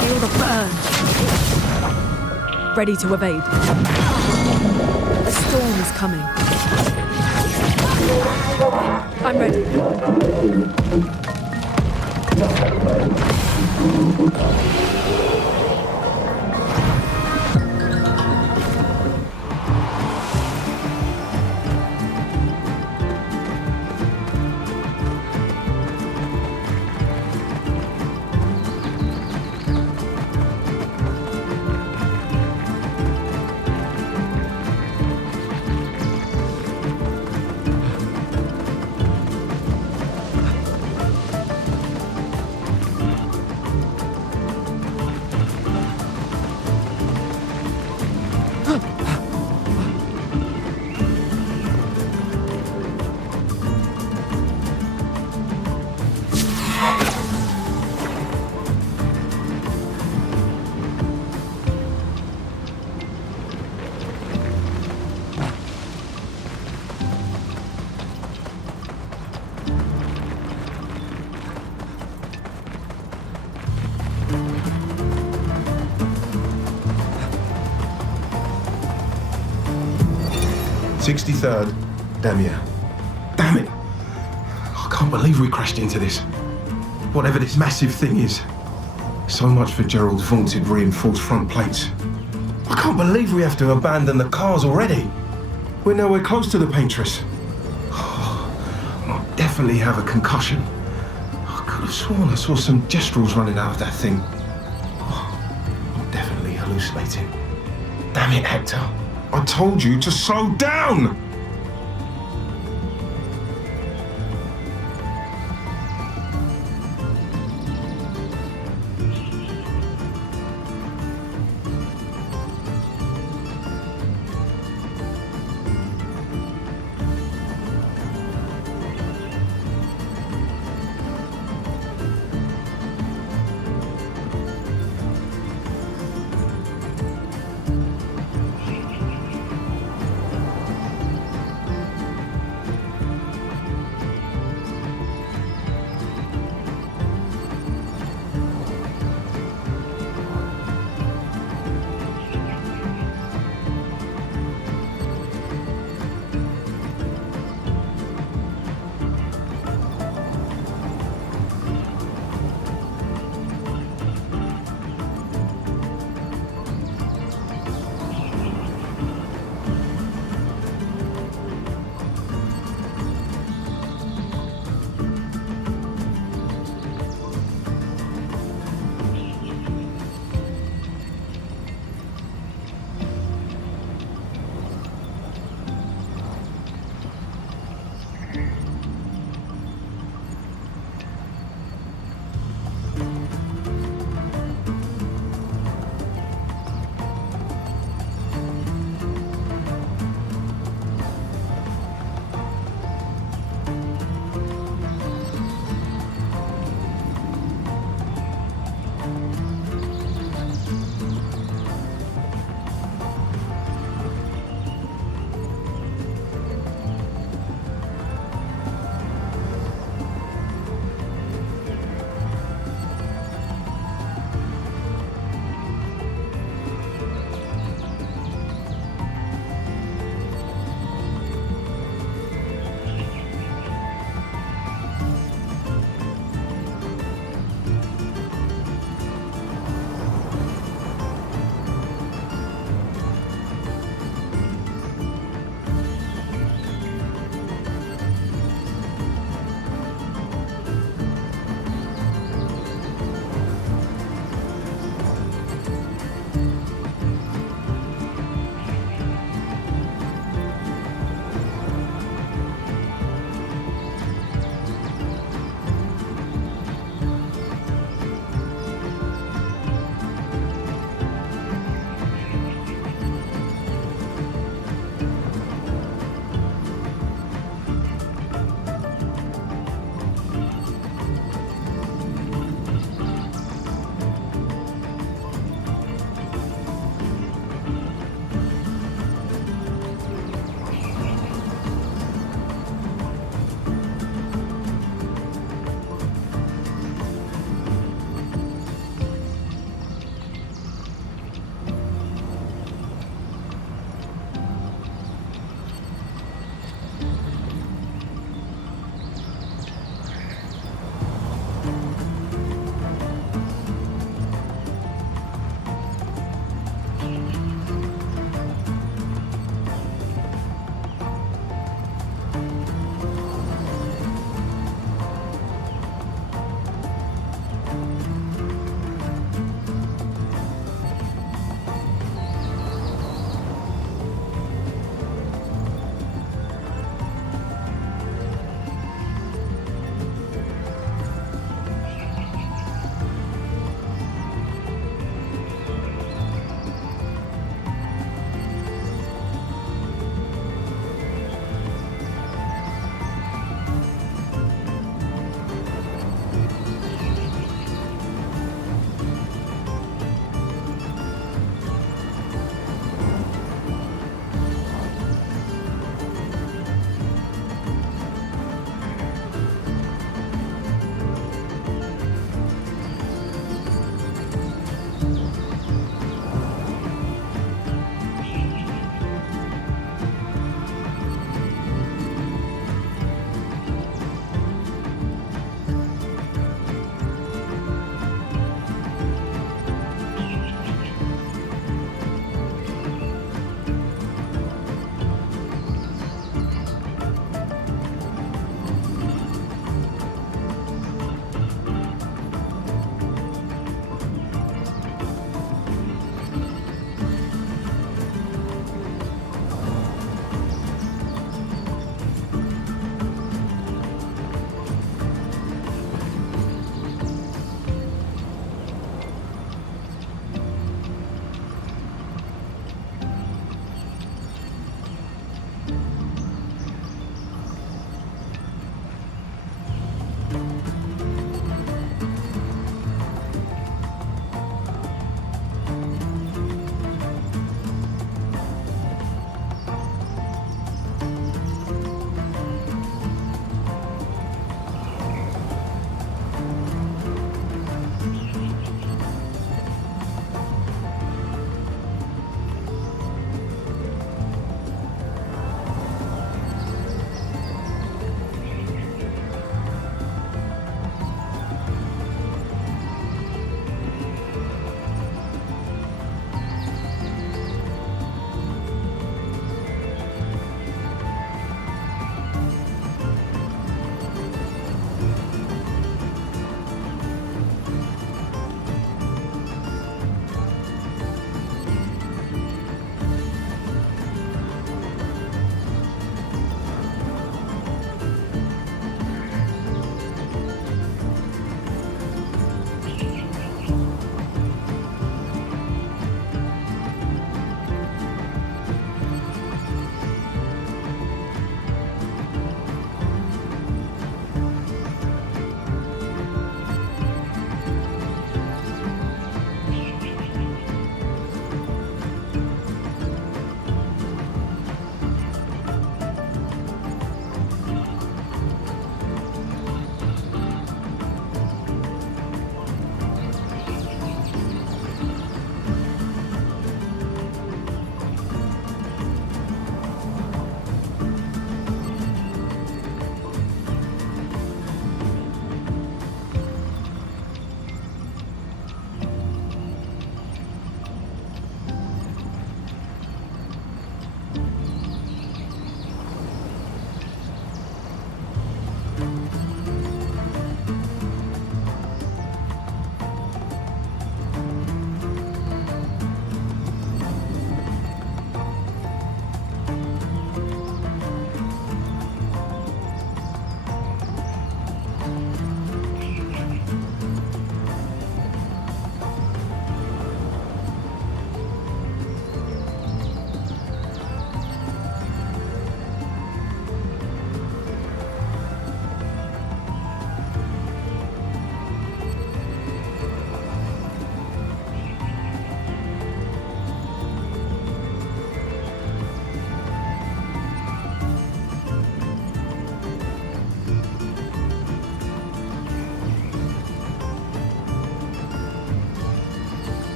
Feel the burn. Ready to evade. A storm is coming. I'm ready. "63rd, Damia." Damn it! I can't believe we crashed into this. Whatever this massive thing is. So much for Gerald's vaunted reinforced front plates. I can't believe we have to abandon the cars already. We're nowhere close to the Paintress. I'll definitely have a concussion. I could have sworn I saw some gestrels running out of that thing. I'm definitely hallucinating. Damn it, Hector. I told you to slow down!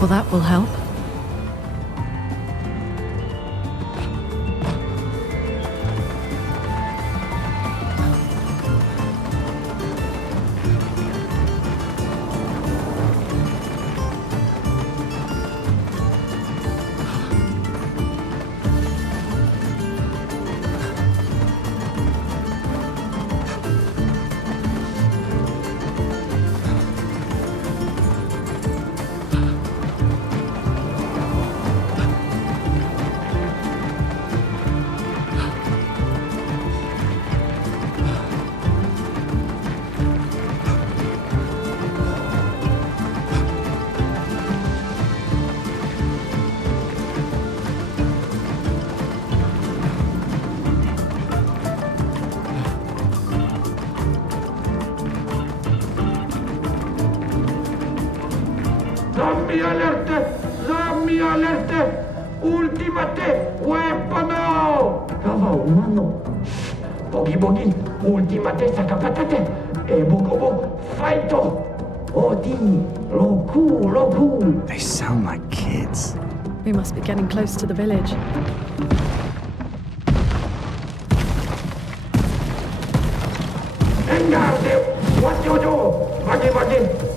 Well, that will help. Zombie alerte! Ultimate weapono! Kawa umano. Bogi bogi, ultimate sakapatate. Bogobo, fighto. Odi, roku. They sound like kids. We must be getting close to the village. Engarde, what you do? Bagi,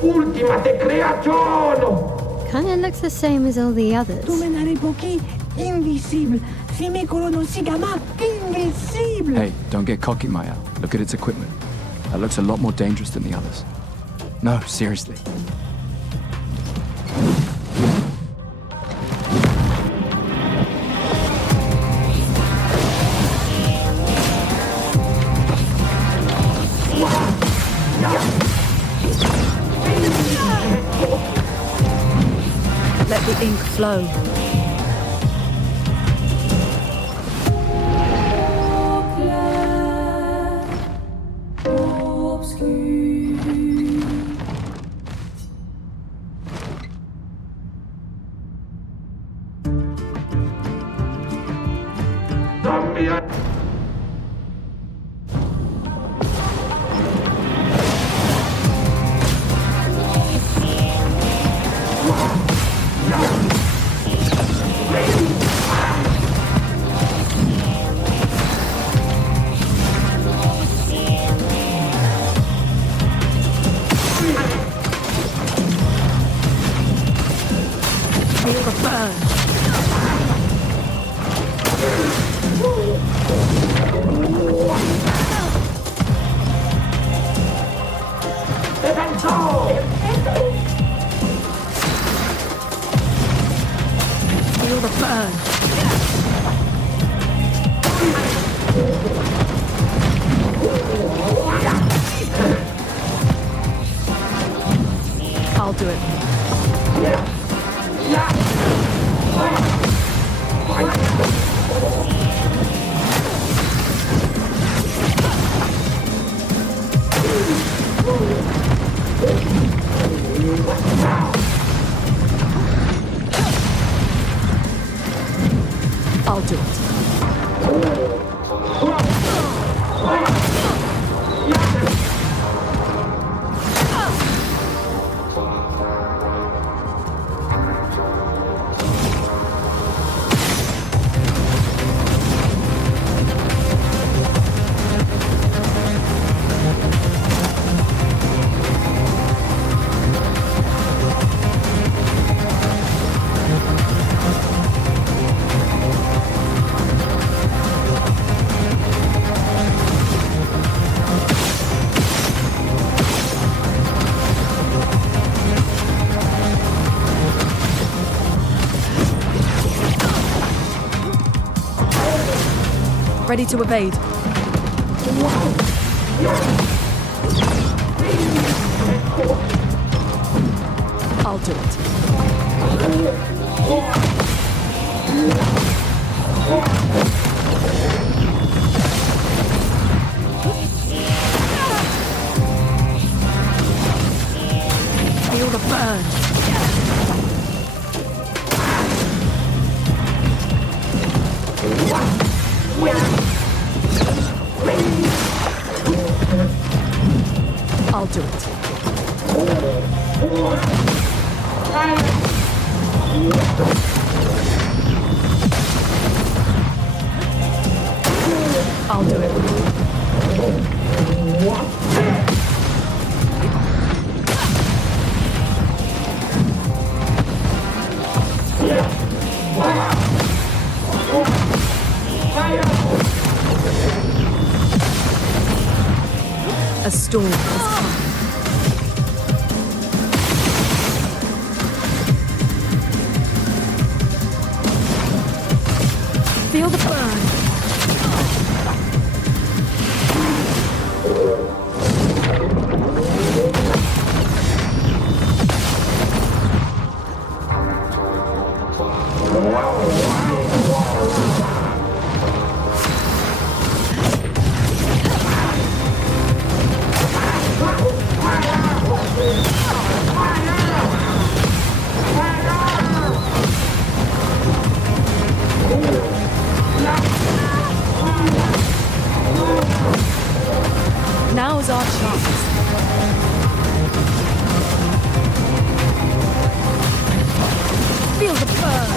ultimate creaciono. Kinda looks the same as all the others. Domenare pochi, invisible. Si mi coro non si chiama invisible. Hey, don't get cocky, Maya. Look at its equipment. That looks a lot more dangerous than the others. No, seriously. Let the ink flow. Feel the burn. I'll do it. I'll do it. Ready to evade. I'll do it. Feel the burn. I'll do it. I'll do it. A storm has come. Feel the burn. Now's our chance. Feel the burn.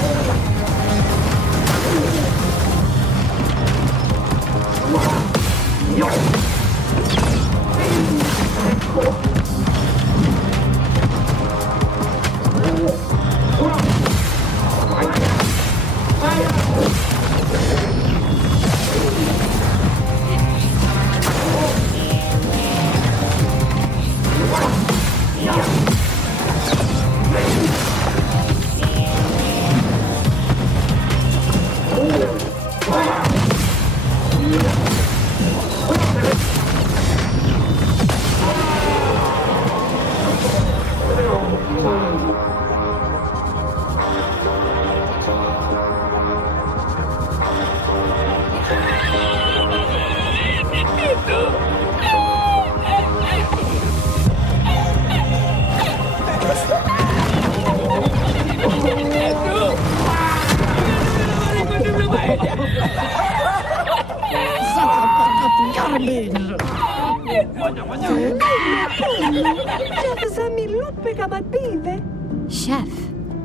Chef.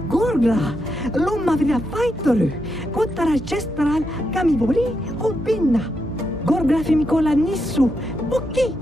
Gorgla, lomma vira faittoru, kottara chestral kamivori o pinna. Gorgla femikola nissu, pokki.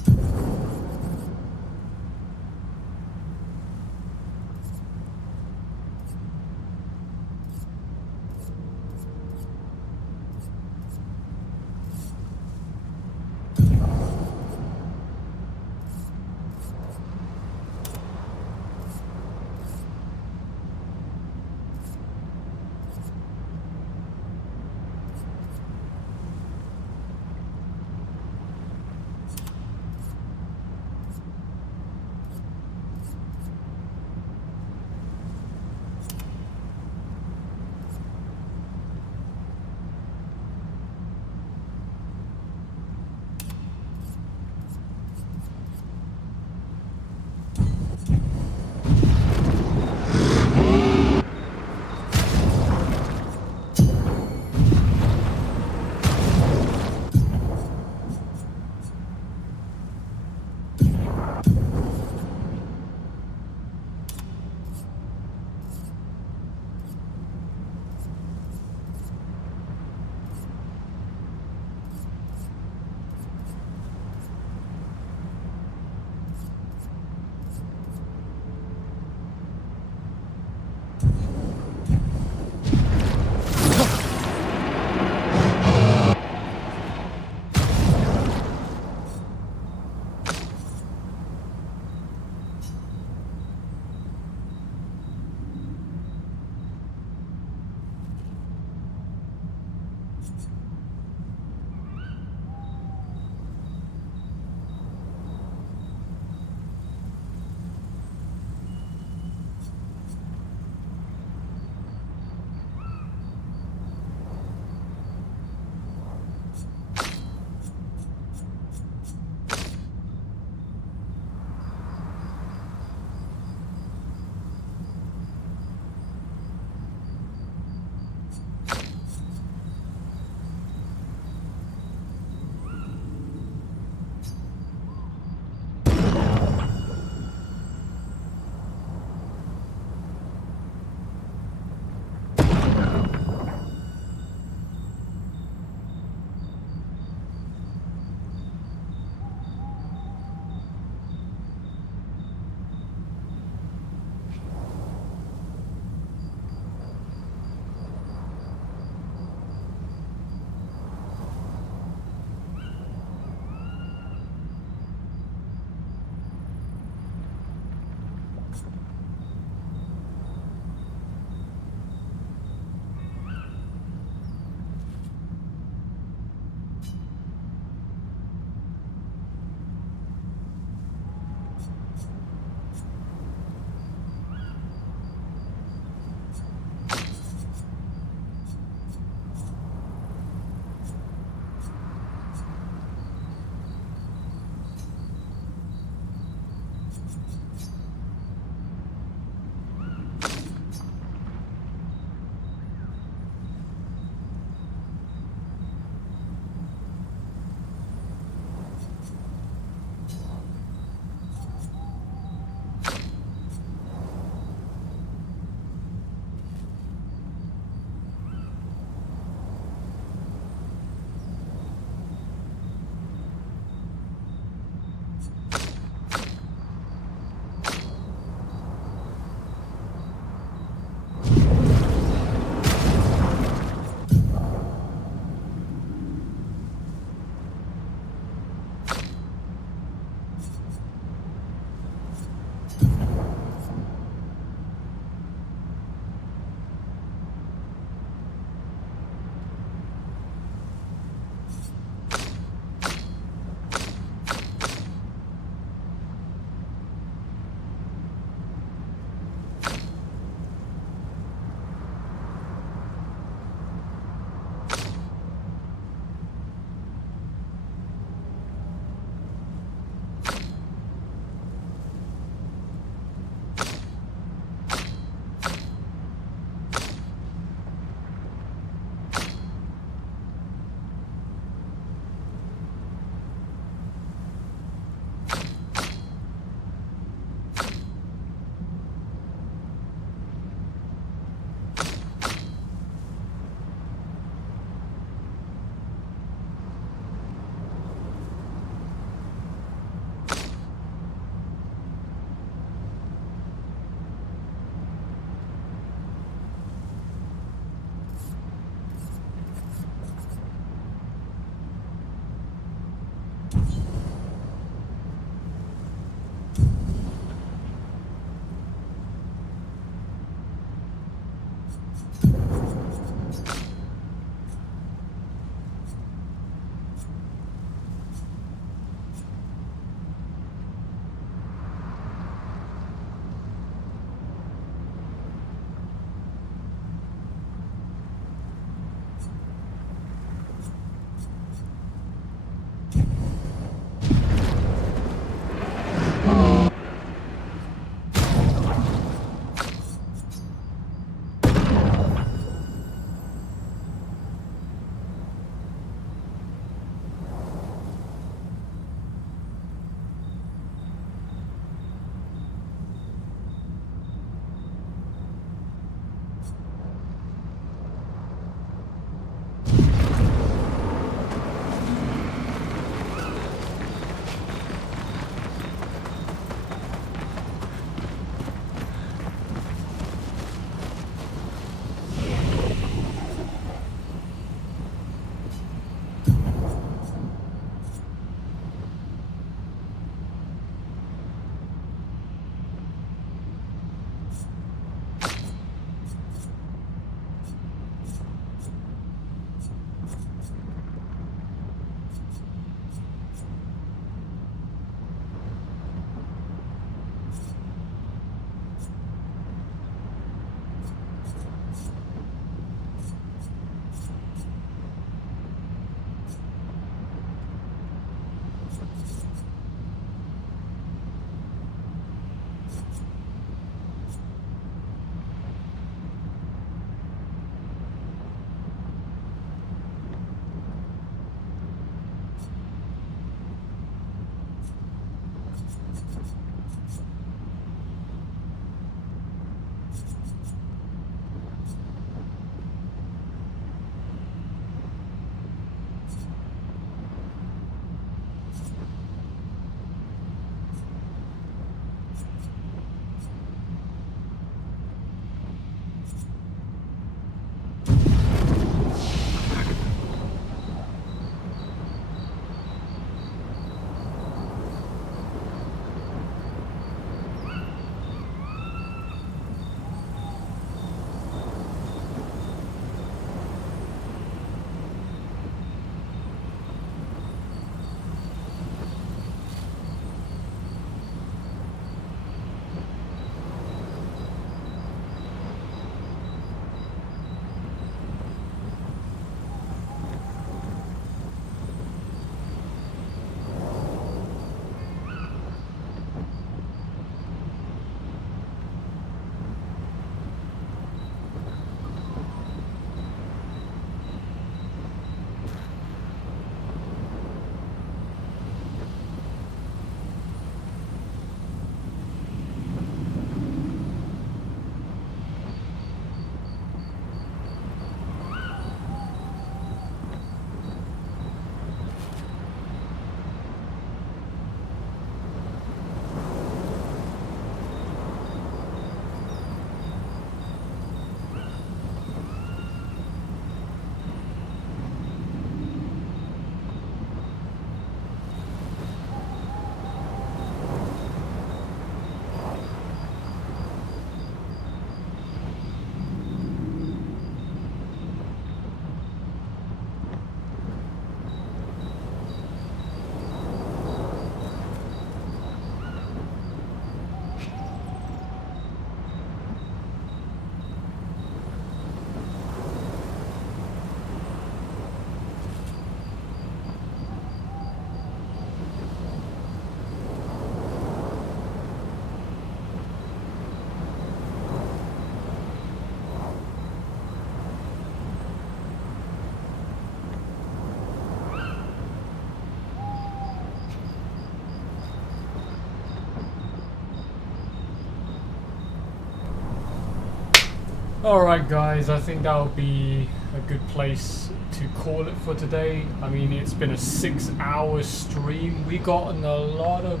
Alright guys, I think that'll be a good place to call it for today. I mean, it's been a 6-hour stream. We gotten a lot of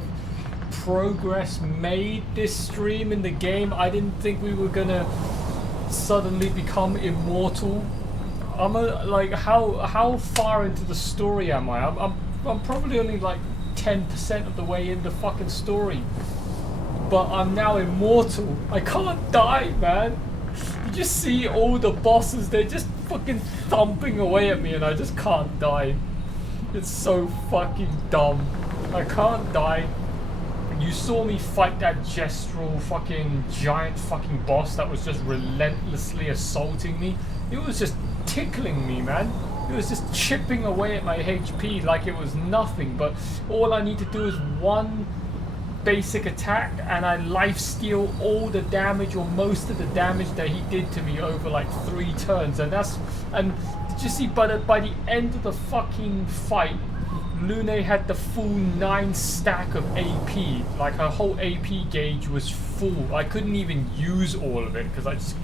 progress made this stream in the game. I didn't think we were gonna suddenly become immortal. Like how far into the story am I? I'm probably only like 10% of the way in the fucking story. But I'm now immortal. I can't die, man. You just see all the bosses, they're just fucking thumping away at me and I just can't die. It's so fucking dumb. I can't die. You saw me fight that gestural fucking giant fucking boss that was just relentlessly assaulting me. It was just tickling me, man. It was just chipping away at my HP like it was nothing, but all I need to do is one basic attack and I lifesteal all the damage or most of the damage that he did to me over like 3 turns. And did you see by the end of the fucking fight, Lune had the full 9 stack of AP. Like her whole AP gauge was full. I couldn't even use all of it because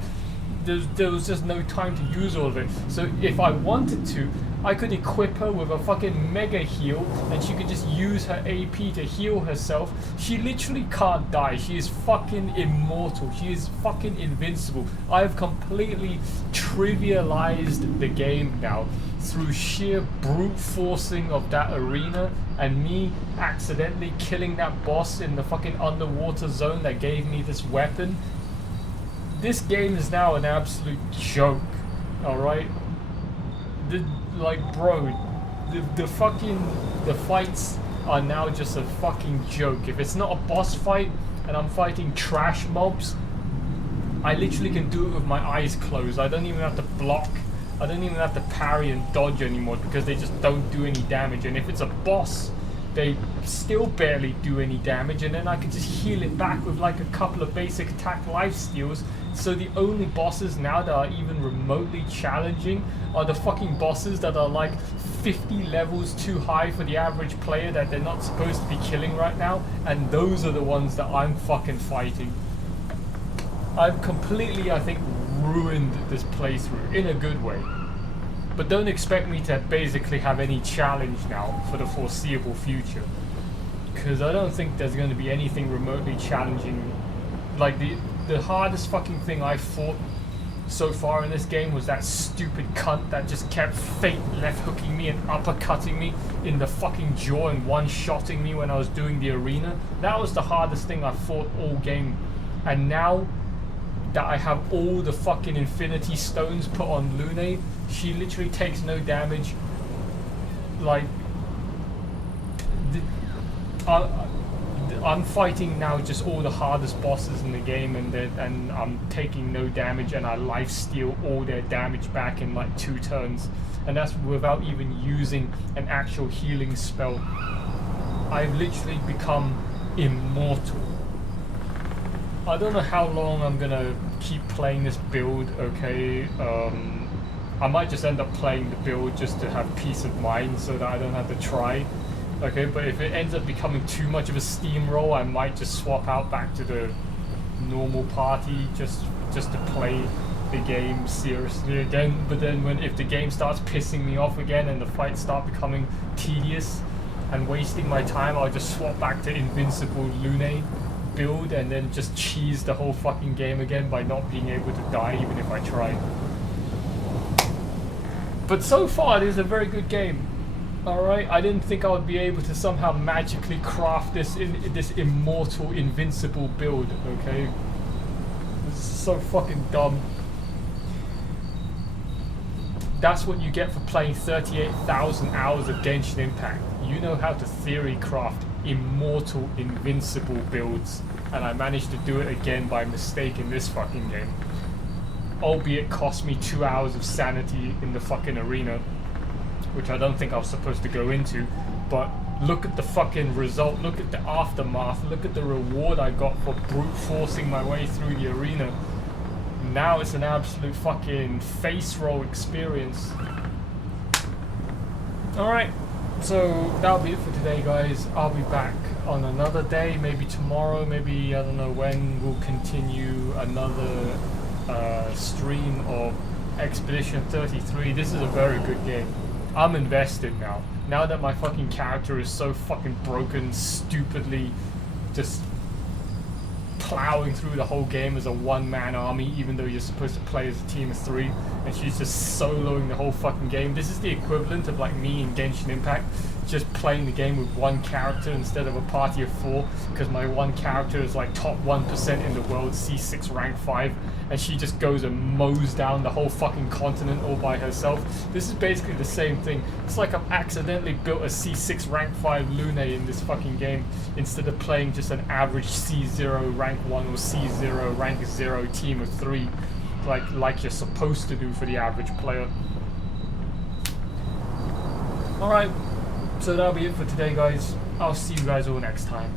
there was just no time to use all of it. So if I wanted to, I could equip her with a fucking mega heal and she could just use her AP to heal herself. She literally can't die. She is fucking immortal. She is fucking invincible. I have completely trivialized the game now through sheer brute forcing of that arena and me accidentally killing that boss in the fucking underwater zone that gave me this weapon. This game is now an absolute joke, alright? Like, bro, the fights are now just a fucking joke. If it's not a boss fight and I'm fighting trash mobs, I literally can do it with my eyes closed. I don't even have to block. I don't even have to parry and dodge anymore because they just don't do any damage. And if it's a boss, they still barely do any damage, and then I can just heal it back with like a couple of basic attack lifesteals. So the only bosses now that are even remotely challenging are the fucking bosses that are like 50 levels too high for the average player that they're not supposed to be killing right now, and those are the ones that I'm fucking fighting. I've completely, I think, ruined this playthrough in a good way. But don't expect me to basically have any challenge now for the foreseeable future. Because I don't think there's going to be anything remotely challenging. Like, the hardest fucking thing I fought so far in this game was that stupid cunt that just kept fake left hooking me and uppercutting me in the fucking jaw and one-shotting me when I was doing the arena. That was the hardest thing I fought all game. And now that I have all the fucking infinity stones put on Lune, she literally takes no damage. Like, I'm fighting now just all the hardest bosses in the game, and I'm taking no damage, and I lifesteal all their damage back in like 2 turns, and that's without even using an actual healing spell. I've literally become immortal. I don't know how long I'm gonna keep playing this build, okay? I might just end up playing the build just to have peace of mind so that I don't have to try. Okay, but if it ends up becoming too much of a steamroll, I might just swap out back to the normal party just to play the game seriously again. But then if the game starts pissing me off again and the fights start becoming tedious and wasting my time, I'll just swap back to Invincible Lune build and then just cheese the whole fucking game again by not being able to die even if I try. But so far it is a very good game. Alright, I didn't think I would be able to somehow magically craft this immortal, invincible build, okay? This is so fucking dumb. That's what you get for playing 38,000 hours of Genshin Impact. You know how to theory craft immortal, invincible builds, and I managed to do it again by mistake in this fucking game. Albeit cost me 2 hours of sanity in the fucking arena, which I don't think I was supposed to go into, but look at the fucking result, look at the aftermath, look at the reward I got for brute forcing my way through the arena. Now it's an absolute fucking face roll experience. Alright, so that'll be it for today, guys. I'll be back on another day, maybe tomorrow, maybe I don't know when. We'll continue another stream of Expedition 33. This is a very good game. I'm invested now. Now that my fucking character is so fucking broken, stupidly just plowing through the whole game as a one-man army, even though you're supposed to play as a team of 3, and she's just soloing the whole fucking game. This is the equivalent of like me in Genshin Impact, just playing the game with one character instead of a party of 4, because my one character is like top 1% in the world, C6 rank 5, and she just goes and mows down the whole fucking continent all by herself. This is basically the same thing. It's like I've accidentally built a C6 rank 5 Lune in this fucking game instead of playing just an average C0 rank 1 or C0 rank 0 team of 3 like you're supposed to do for the average player. Alright, so that'll be it for today, guys. I'll see you guys all next time.